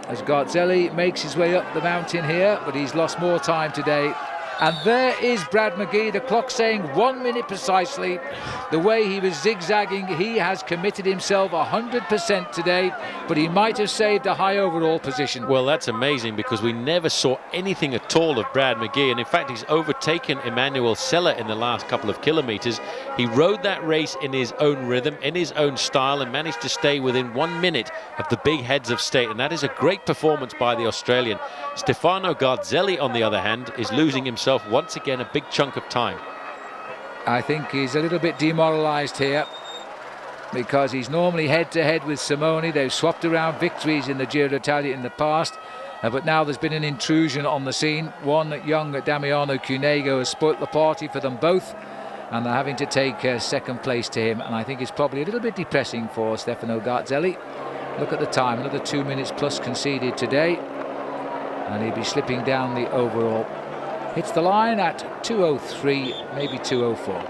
as Garzelli makes his way up the mountain here, but he's lost more time today. And there is Brad McGee, the clock saying 1 minute precisely. The way he was zigzagging, he has committed himself 100% today, but he might have saved a high overall position. Well, that's amazing, because we never saw anything at all of Brad McGee, and in fact he's overtaken Emmanuel Sella in the last couple of kilometres. He rode that race in his own rhythm, in his own style, and managed to stay within 1 minute of the big heads of state, and that is a great performance by the Australian. Stefano Garzelli, on the other hand, is losing himself once again a big chunk of time. I think he's a little bit demoralised here, because he's normally head-to-head with Simone. They've swapped around victories in the Giro d'Italia in the past, but now there's been an intrusion on the scene. One young Damiano Cunego has spoilt the party for them both, and they're having to take second place to him, and I think it's probably a little bit depressing for Stefano Garzelli. Look at the time, another 2 minutes plus conceded today, and he'll be slipping down the overall. hits the line at 2:03, maybe 2:04.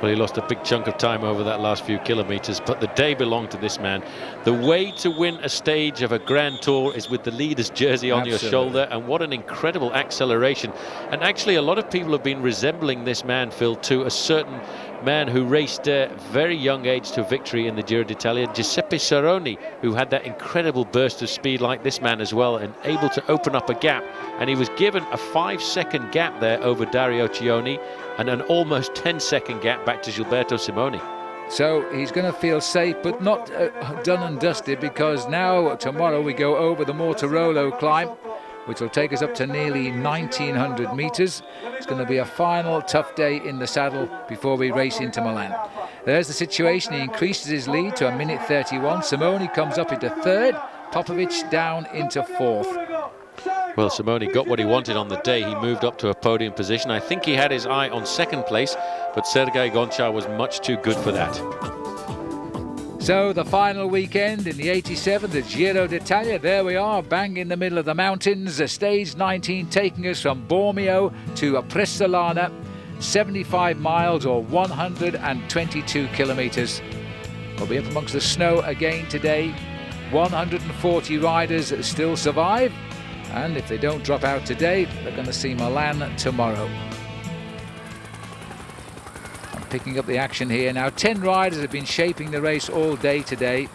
Well, he lost a big chunk of time over that last few kilometers, but the day belonged to this man. The way to win a stage of a Grand Tour is with the leader's jersey on your shoulder, and what an incredible acceleration. And actually, a lot of people have been resembling this man, Phil, to a certain man who raced at a very young age to victory in the Giro d'Italia, Giuseppe Saroni, who had that incredible burst of speed like this man as well, and able to open up a gap. And he was given a 5-second gap there over Dario Cioni, and an almost 10-second gap back to Gilberto Simoni. So he's going to feel safe, but not done and dusted, because now tomorrow we go over the Mortirolo climb, which will take us up to nearly 1,900 meters. It's going to be a final tough day in the saddle before we race into Milan. There's the situation. He increases his lead to 1:31. Simoni comes up into third, Popovic down into fourth. Well, Simoni got what he wanted on the day. He moved up to a podium position. I think he had his eye on second place, but Sergei Gonchar was much too good for that. So the final weekend in the 87th, the Giro d'Italia. There we are, bang in the middle of the mountains. Stage 19 taking us from Bormio to Presolana, 75 miles or 122 kilometers. We'll be up amongst the snow again today. 140 riders still survive. And if they don't drop out today, they're going to see Milan tomorrow. I'm picking up the action here now. 10 riders have been shaping the race all day today,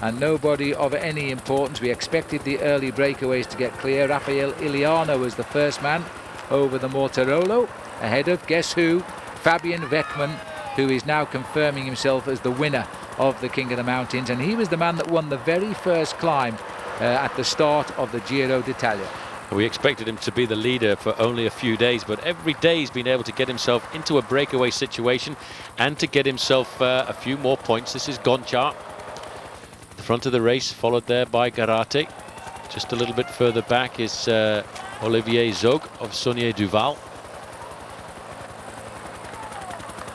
and nobody of any importance. We expected the early breakaways to get clear. Rafael Iliano was the first man over the Mortirolo, ahead of, guess who? Fabian Weckmann, who is now confirming himself as the winner of the King of the Mountains. And he was the man that won the very first climb at the start of the Giro d'Italia. We expected him to be the leader for only a few days, but every day he's been able to get himself into a breakaway situation and to get himself a few more points. This is Gonchar, the front of the race, followed there by Garate. Just a little bit further back is Olivier Zog of Saunier Duval.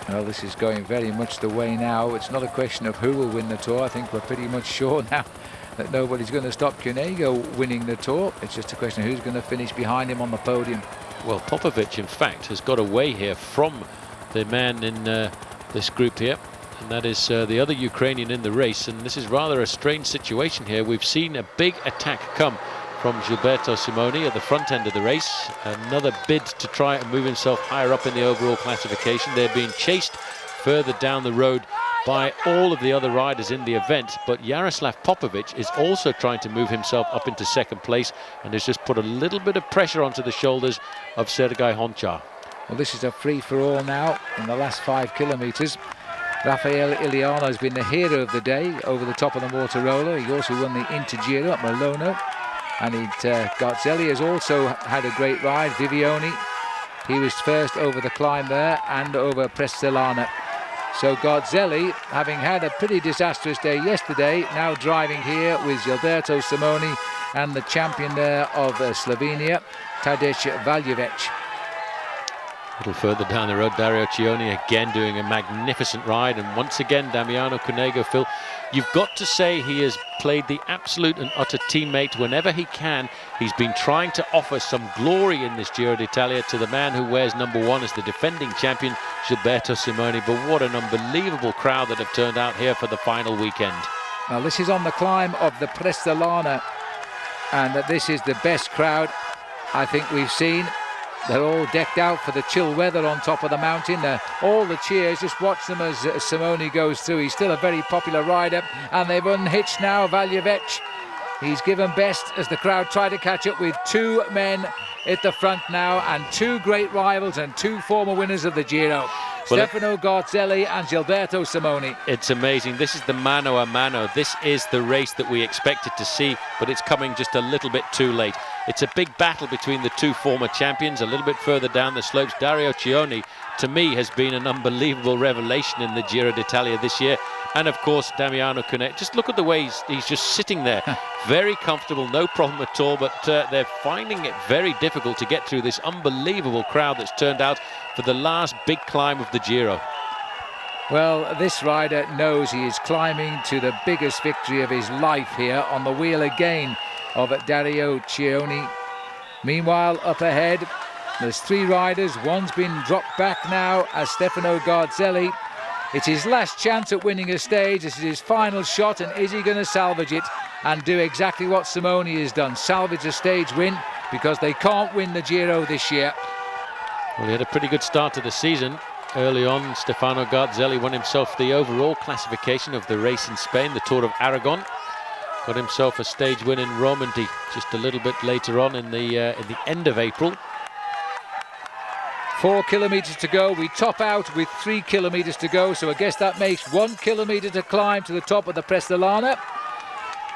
Well, this is going very much the way now. It's not a question of who will win the Tour. I think we're pretty much sure now that nobody's going to stop Cunego winning the Tour. It's just a question of who's going to finish behind him on the podium. Well, Popovic, in fact, has got away here from the man in this group here, and that is the other Ukrainian in the race. And this is rather a strange situation here. We've seen a big attack come from Gilberto Simoni at the front end of the race. Another bid to try and move himself higher up in the overall classification. They're being chased further down the road by all of the other riders in the event, but Jaroslav Popovic is also trying to move himself up into second place and has just put a little bit of pressure onto the shoulders of Sergei Gonchar. Well, this is a free-for-all now in the last 5 kilometers. Rafael Iliano has been the hero of the day over the top of the Mortirolo. He also won the Intergiro at Milono, and Garzelli has also had a great ride. Vivioni, he was first over the climb there and over Presolana. So Garzelli, having had a pretty disastrous day yesterday, now driving here with Gilberto Simoni and the champion there of Slovenia, Tadej Valjevec. A little further down the road, Dario Cioni again doing a magnificent ride, and once again Damiano Cunego. Phil, you've got to say he has played the absolute and utter teammate whenever he can. He's been trying to offer some glory in this Giro d'Italia to the man who wears #1 as the defending champion, Gilberto Simoni. But what an unbelievable crowd that have turned out here for the final weekend. Now this is on the climb of the Presolana, and this is the best crowd I think we've seen. They're all decked out for the chill weather on top of the mountain. All the cheers, just watch them as Simoni goes through. He's still a very popular rider, and they've unhitched now Valjevec. He's given best as the crowd try to catch up with 2 men at the front now, and 2 great rivals and 2 former winners of the Giro. Well, Stefano Garzelli and Gilberto Simoni. It's amazing. This is the mano a mano. This is the race that we expected to see, but it's coming just a little bit too late. It's a big battle between the 2 former champions. A little bit further down the slopes, Dario Cioni, to me, has been an unbelievable revelation in the Giro d'Italia this year. And of course, Damiano Cunego. Just look at the way he's just sitting there. Very comfortable, no problem at all, but they're finding it very difficult to get through this unbelievable crowd that's turned out for the last big climb of the Giro. Well, this rider knows he is climbing to the biggest victory of his life here on the wheel again of Dario Cioni. Meanwhile, up ahead, There's 3 riders. One's been dropped back now as Stefano Garzelli. It's his last chance at winning a stage. This is his final shot, and is he going to salvage it and do exactly what Simone has done, salvage a stage win, because they can't win the Giro this year. Well, he had a pretty good start to the season. Early on, Stefano Garzelli won himself the overall classification of the race in Spain, the Tour of Aragon. Got himself a stage win in Romandy just a little bit later on in the end of April. 4 kilometres to go. We top out with 3 kilometres to go, so I guess that makes 1 kilometre to climb to the top of the Prestolana.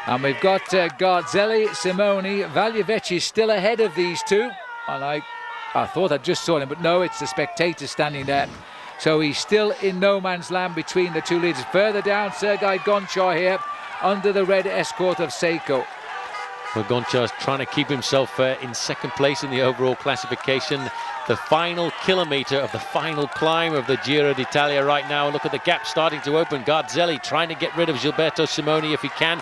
And we've got Garzelli, Simone. Valjevec is still ahead of these two, and I thought I just saw him, but no, it's the spectator standing there. So he's still in no man's land between the two leaders. Further down, Sergei Gonchar here under the red escort of Seiko. Well, Gonchar's trying to keep himself in second place in the overall classification. The final kilometre of the final climb of the Giro d'Italia right now. Look at the gap starting to open. Garzelli trying to get rid of Gilberto Simone if he can.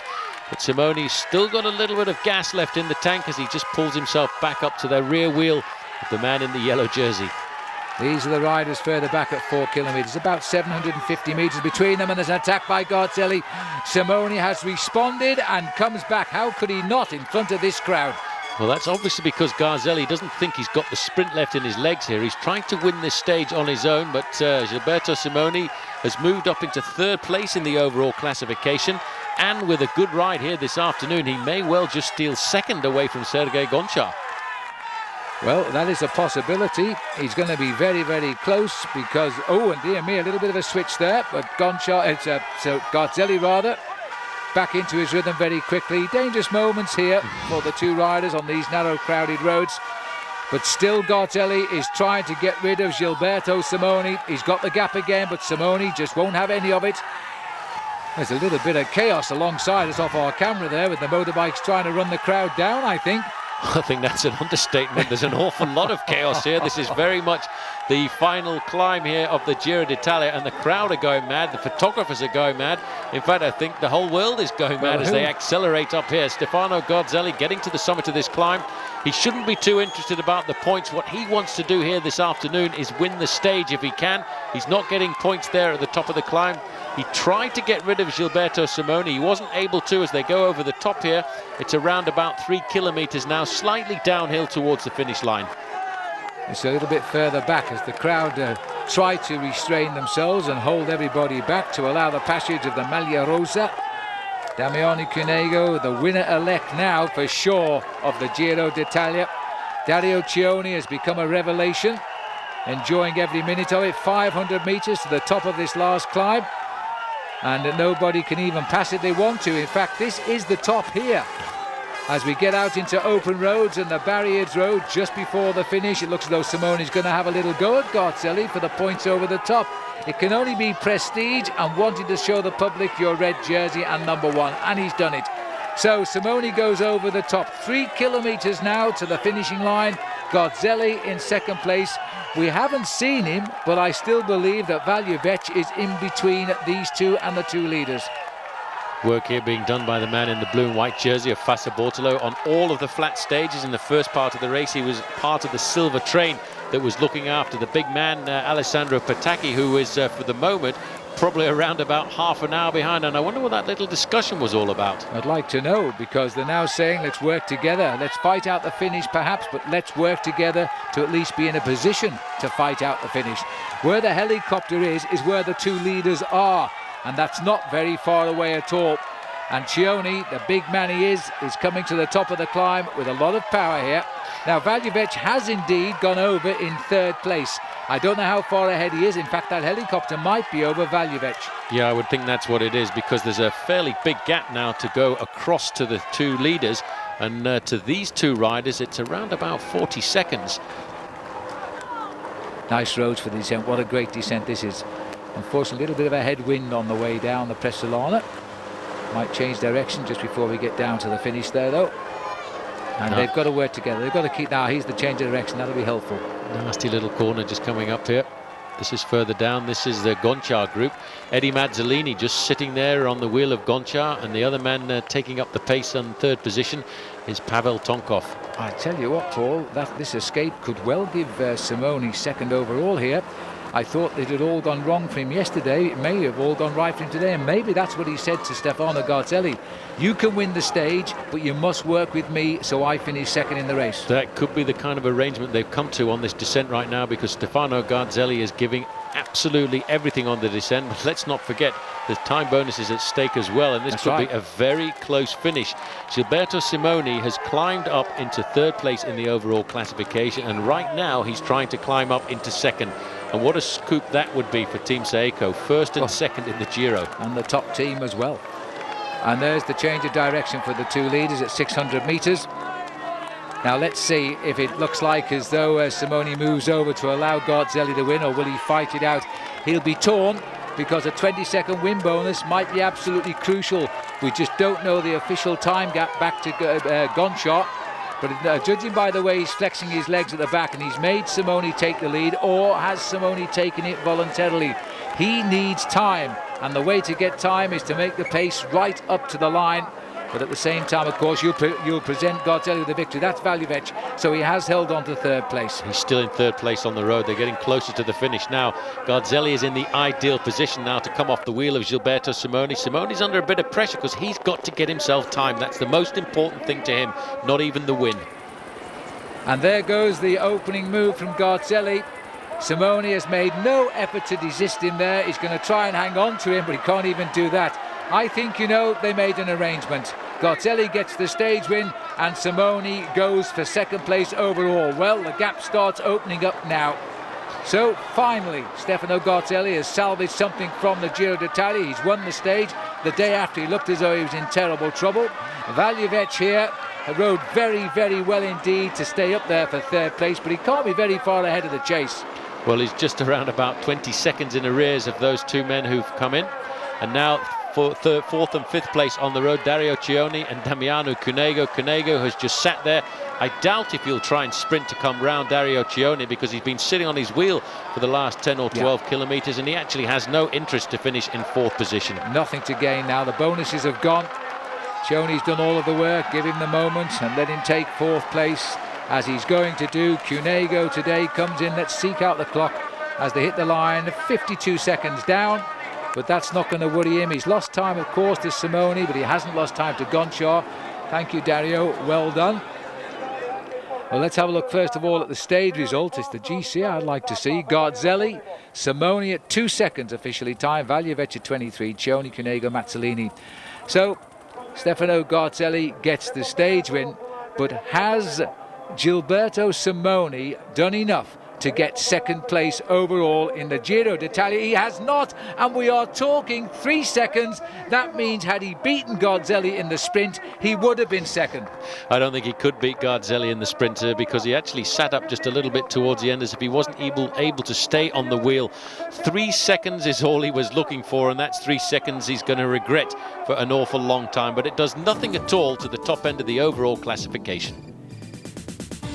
But Simone's still got a little bit of gas left in the tank as he just pulls himself back up to the rear wheel of the man in the yellow jersey. These are the riders further back at 4 kilometres, about 750 metres between them, and there's an attack by Garzelli. Simone has responded and comes back. How could he not in front of this crowd? Well, that's obviously because Garzelli doesn't think he's got the sprint left in his legs here. He's trying to win this stage on his own, but Gilberto Simone has moved up into 3rd place in the overall classification, and with a good ride here this afternoon, he may well just steal 2nd away from Sergei Gonchar. Well, that is a possibility. He's going to be very, very close because, oh, and dear me, a little bit of a switch there, but Garzelli rather, back into his rhythm very quickly. Dangerous moments here for the two riders on these narrow, crowded roads. But still Garzelli is trying to get rid of Gilberto Simone. He's got the gap again, but Simone just won't have any of it. There's a little bit of chaos alongside us off our camera there with the motorbikes trying to run the crowd down, I think. I think that's an understatement. There's an awful lot of chaos here. This is very much the final climb here of the Giro d'Italia, and the crowd are going mad. The photographers are going mad. In fact, I think the whole world is going mad as they accelerate up here. Stefano Garzelli getting to the summit of this climb. He shouldn't be too interested about the points. What he wants to do here this afternoon is win the stage if he can. He's not getting points there at the top of the climb. He tried to get rid of Gilberto Simone. He wasn't able to as they go over the top here. It's around about 3 kilometres now, slightly downhill towards the finish line. It's a little bit further back as the crowd try to restrain themselves and hold everybody back to allow the passage of the Maglia Rosa. Damiano Cunego, the winner-elect now for sure of the Giro d'Italia. Dario Cioni has become a revelation, enjoying every minute of it. 500 metres to the top of this last climb, and nobody can even pass it they want to. In fact, this is the top here. As we get out into open roads and the barriered road just before the finish, it looks as though Simone is going to have a little go at Garzelli for the points over the top. It can only be prestige and wanting to show the public your red jersey and number 1, and he's done it. So Simone goes over the top. 3 kilometres now to the finishing line. Garzelli in second place. We haven't seen him, but I still believe that Valjevec is in between these two and the two leaders. Work here being done by the man in the blue and white jersey of Fassa Bortolo on all of the flat stages. In the first part of the race, he was part of the silver train that was looking after the big man, Alessandro Patacchi, who is, for the moment, probably around about half an hour behind. And I wonder what that little discussion was all about. I'd like to know, because they're now saying, let's work together. Let's fight out the finish, perhaps, but let's work together to at least be in a position to fight out the finish. Where the helicopter is where the two leaders are. And that's not very far away at all. And Cioni, the big man he is coming to the top of the climb with a lot of power here. Now, Valjevec has indeed gone over in 3rd place. I don't know how far ahead he is. In fact, that helicopter might be over Valjevec. Yeah, I would think that's what it is, because there's a fairly big gap now to go across to the two leaders. And to these two riders, it's around about 40 seconds. Nice roads for the descent. What a great descent this is. Unfortunately, a little bit of a headwind on the way down the Prestolana. Might change direction just before we get down to the finish there, though. And they've got to work together. They've got to keep... Now, here's the change of direction. That'll be helpful. Nasty little corner just coming up here. This is further down. This is the Gonchar group. Eddie Mazzolini just sitting there on the wheel of Gonchar, and the other man taking up the pace on 3rd position is Pavel Tonkov. I tell you what, Paul, this escape could well give Simone second overall here. I thought it had all gone wrong for him yesterday. It may have all gone right for him today, and maybe that's what he said to Stefano Garzelli. You can win the stage, but you must work with me so I finish second in the race. That could be the kind of arrangement they've come to on this descent right now, because Stefano Garzelli is giving absolutely everything on the descent. But let's not forget the time bonus is at stake as well, and this could be a very close finish. Gilberto Simoni has climbed up into third place in the overall classification, and right now he's trying to climb up into second. And what a scoop that would be for Team Saeco, first and second in the Giro. And the top team as well. And there's the change of direction for the two leaders at 600 metres. Now let's see if it looks like as though Simoni moves over to allow Garzelli to win, or will he fight it out? He'll be torn, because a 20-second win bonus might be absolutely crucial. We just don't know the official time gap back to Gonchar. But judging by the way he's flexing his legs at the back, and he's made Simoni take the lead, or has Simoni taken it voluntarily? He needs time, and the way to get time is to make the pace right up to the line. But at the same time, of course, you'll present Garzelli with the victory. That's Valjevec, so he has held on to third place. He's still in third place on the road. They're getting closer to the finish now. Garzelli is in the ideal position now to come off the wheel of Gilberto Simoni. Simoni's under a bit of pressure because he's got to get himself time. That's the most important thing to him, not even the win. And there goes the opening move from Garzelli. Simoni has made no effort to desist him there. He's going to try and hang on to him, but he can't even do that. I think, you know, they made an arrangement. Garzelli gets the stage win, and Simoni goes for second place overall. Well, the gap starts opening up now. So finally, Stefano Garzelli has salvaged something from the Giro d'Italia. He's won the stage. The day after, he looked as though he was in terrible trouble. Valjevec here rode very, very well indeed to stay up there for third place, but he can't be very far ahead of the chase. Well, he's just around about 20 seconds in arrears of those two men who've come in. And now for fourth and fifth place on the road, Dario Cioni and Damiano Cunego. Cunego has just sat there. I doubt if he'll try and sprint to come round Dario Cioni, because he's been sitting on his wheel for the last 10 or 12 kilometres, and he actually has no interest to finish in fourth position. Nothing to gain now. The bonuses have gone. Cioni's done all of the work. Give him the moment and let him take fourth place, as he's going to do. Cunego today comes in. Let's seek out the clock as they hit the line. 52 seconds down. But that's not going to worry him. He's lost time, of course, to Simoni, but he hasn't lost time to Gonchar. Thank you, Dario. Well done. Well, let's have a look first of all at the stage result. It's the GC I'd like to see. Garzelli, Simoni at 2 seconds officially time. Valjevec at 23. Cioni, Cunego, Mazzolini. So Stefano Garzelli gets the stage win, but has Gilberto Simoni done enough to get second place overall in the Giro d'Italia? He has not, and we are talking 3 seconds. That means had he beaten Garzelli in the sprint, he would have been second. I don't think he could beat Garzelli in the sprint, because he actually sat up just a little bit towards the end as if he wasn't able to stay on the wheel. 3 seconds is all he was looking for, and that's 3 seconds he's going to regret for an awful long time. But it does nothing at all to the top end of the overall classification.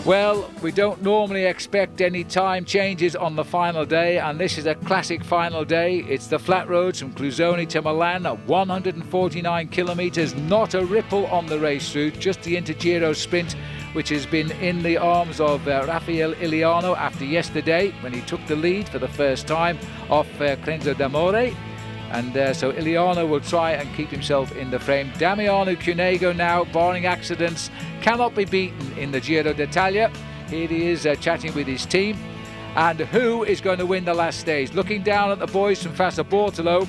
Well, we don't normally expect any time changes on the final day, and this is a classic final day. It's the flat roads from Clusone to Milan at 149 kilometres. Not a ripple on the race route, just the Intergiro sprint, which has been in the arms of Rafael Iliano after yesterday, when he took the lead for the first time off Crenzo d'Amore. And so Iliano will try and keep himself in the frame. Damiano Cunego now, barring accidents, cannot be beaten in the Giro d'Italia. Here he is chatting with his team. And who is going to win the last stage? Looking down at the boys from Fassa Bortolo,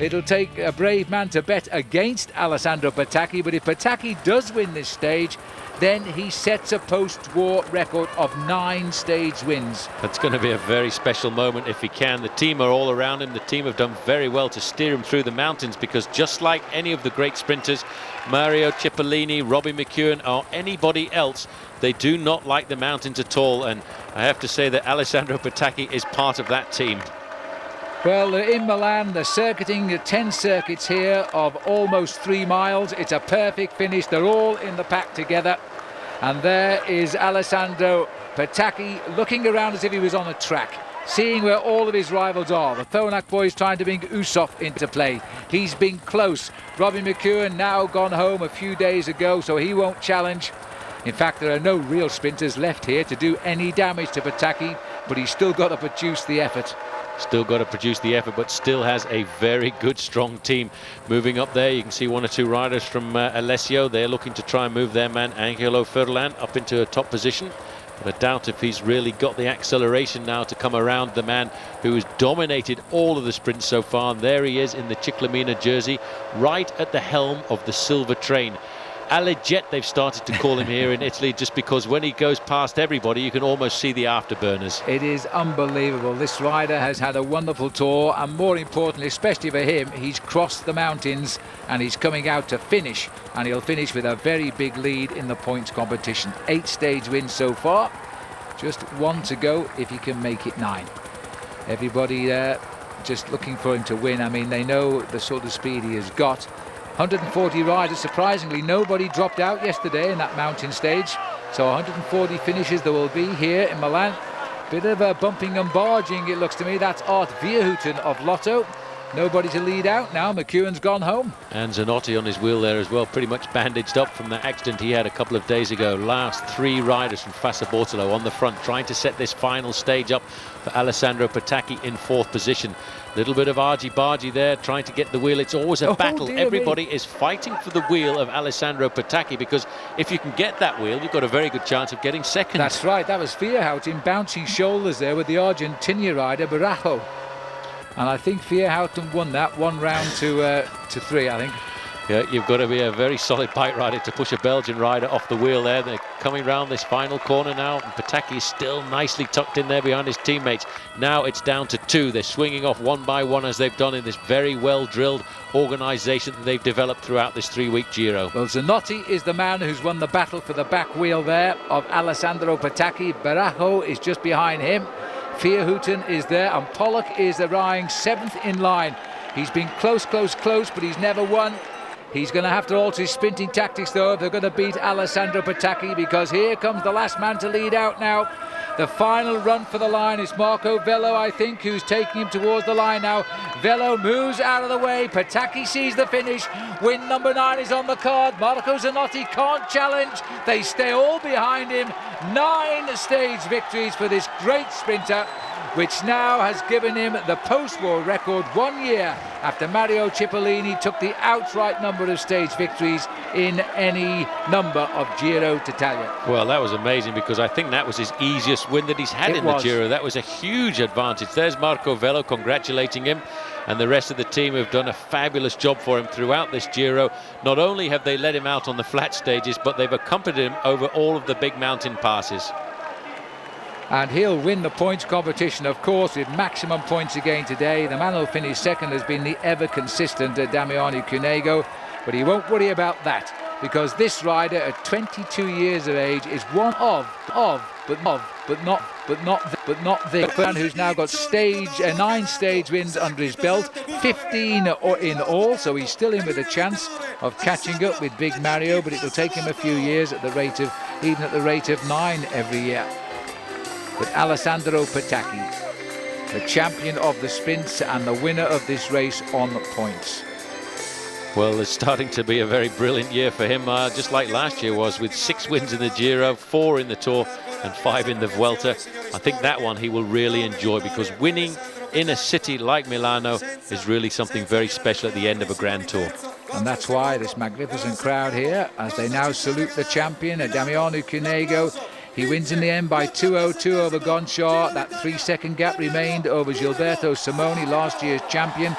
it'll take a brave man to bet against Alessandro Petacchi. But if Petacchi does win this stage, then he sets a post-war record of 9 stage wins. That's going to be a very special moment if he can. The team are all around him. The team have done very well to steer him through the mountains, because just like any of the great sprinters, Mario Cipollini, Robbie McEwen, or anybody else, they do not like the mountains at all. And I have to say that Alessandro Petacchi is part of that team. Well, in Milan, they're circuiting 10 circuits here of almost 3 miles. It's a perfect finish. They're all in the pack together. And there is Alessandro Petacchi looking around as if he was on a track. seeing where all of his rivals are. The Thonak boys trying to bring Usov into play. He's been close. Robbie McEwen now gone home a few days ago, so he won't challenge. In fact, there are no real sprinters left here to do any damage to Pataki, but he's still got to produce the effort. Still got to produce the effort, but still has a very good, strong team. Moving up there, you can see one or two riders from Alessio. They're looking to try and move their man, Angelo Furlan, up into a top position. But I doubt if he's really got the acceleration now to come around the man who has dominated all of the sprints so far. And there he is in the Ciclamina jersey, right at the helm of the silver train. Allejet, they've started to call him here in Italy, just because when he goes past everybody, you can almost see the afterburners. It is unbelievable. This rider has had a wonderful tour, and more importantly, especially for him, he's crossed the mountains and he's coming out to finish, and he'll finish with a very big lead in the points competition. 8 stage wins so far, just 1 to go if he can make it 9. Everybody there just looking for him to win. I mean, they know the sort of speed he has got. 140 riders, surprisingly nobody dropped out yesterday in that mountain stage, so 140 finishes there will be here in Milan. Bit of a bumping and barging, it looks to me. That's Art Vierhouten of Lotto. Nobody to lead out now. McEwen's gone home. And Zanotti on his wheel there as well, pretty much bandaged up from that accident he had a couple of days ago. Last 3 riders from Fassa Bortolo on the front, trying to set this final stage up for Alessandro Pataki in 4th position. Little bit of argy-bargy there, trying to get the wheel. It's always a battle. Everybody is fighting for the wheel of Alessandro Pataki, because if you can get that wheel, you've got a very good chance of getting second. That's right. That was Vierhouten bouncing shoulders there with the Argentina rider Barajo. And I think Vierhouten won that 1 round to 3, I think. Yeah, you've got to be a very solid bike rider to push a Belgian rider off the wheel there. They're coming round this final corner now, and Pataki is still nicely tucked in there behind his teammates. Now it's down to 2. They're swinging off 1 by 1 as they've done in this very well-drilled organisation that they've developed throughout this 3-week Giro. Well, Zanotti is the man who's won the battle for the back wheel there of Alessandro Pataki. Barajo is just behind him. Vierhouten is there, and Pollock is arriving 7th in line. He's been close, but he's never won. He's going to have to alter his sprinting tactics, though, if they're going to beat Alessandro Pataki, because here comes the last man to lead out now. The final run for the line is Marco Velo, I think, who's taking him towards the line now. Velo moves out of the way. Pataki sees the finish. Win number 9 is on the card. Marco Zanotti can't challenge. They stay all behind him. 9 stage victories for this great sprinter, which now has given him the post-war record 1 year after Mario Cipollini took the outright number of stage victories in any number of Giro d'Italia. Well, that was amazing, because I think that was his easiest win that he's had in the Giro. That was a huge advantage. There's Marco Velo congratulating him, and the rest of the team have done a fabulous job for him throughout this Giro. Not only have they let him out on the flat stages, but they've accompanied him over all of the big mountain passes. And he'll win the points competition, of course, with maximum points again today. The man who'll finish second has been the ever-consistent Damiano Cunego, but he won't worry about that, because this rider at 22 years of age is one but not the man who's now got 9 stage wins under his belt, 15 in all, so he's still in with a chance of catching up with Big Mario, but it will take him a few years at the rate of 9 every year. But Alessandro Pataki, the champion of the sprints and the winner of this race on points. Well, it's starting to be a very brilliant year for him, just like last year was, with 6 wins in the Giro, 4 in the Tour and 5 in the Vuelta. I think that one he will really enjoy, because winning in a city like Milano is really something very special at the end of a Grand Tour. And that's why this magnificent crowd here, as they now salute the champion, Damiano Cunego. He wins in the end by 2:02 over Gonchar. That 3-second gap remained over Gilberto Simoni, last year's champion.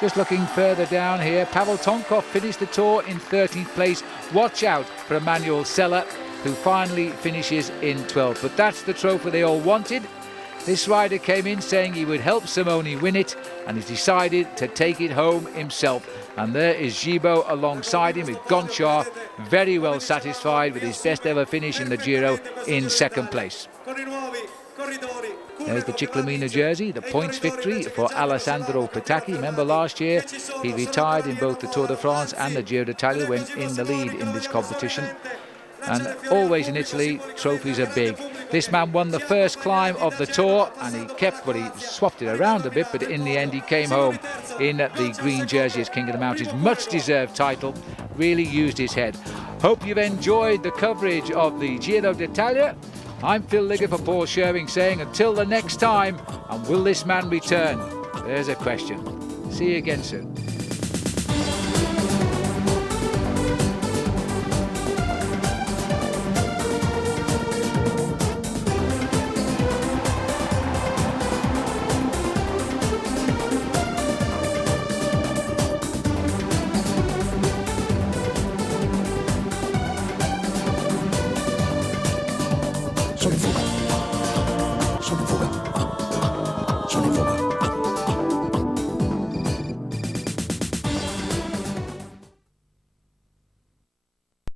Just looking further down here, Pavel Tonkov finished the Tour in 13th place. Watch out for Emmanuel Sella, who finally finishes in 12th. But that's the trophy they all wanted. This rider came in saying he would help Simoni win it, and has decided to take it home himself. And there is Gibo alongside him with Gonchar, very well satisfied with his best ever finish in the Giro in 2nd place. There's the Ciclamina jersey, the points victory for Alessandro Pataki. Remember last year he retired in both the Tour de France and the Giro d'Italia, went in the lead in this competition. And always in Italy, trophies are big. This man won the first climb of the Tour, and he kept, well, he swapped it around a bit, but in the end he came home in the green jersey as King of the Mountains. Much deserved title, really used his head. Hope you've enjoyed the coverage of the Giro d'Italia. I'm Phil Liggett for Paul Sherwing saying until the next time, and will this man return? There's a question. See you again soon.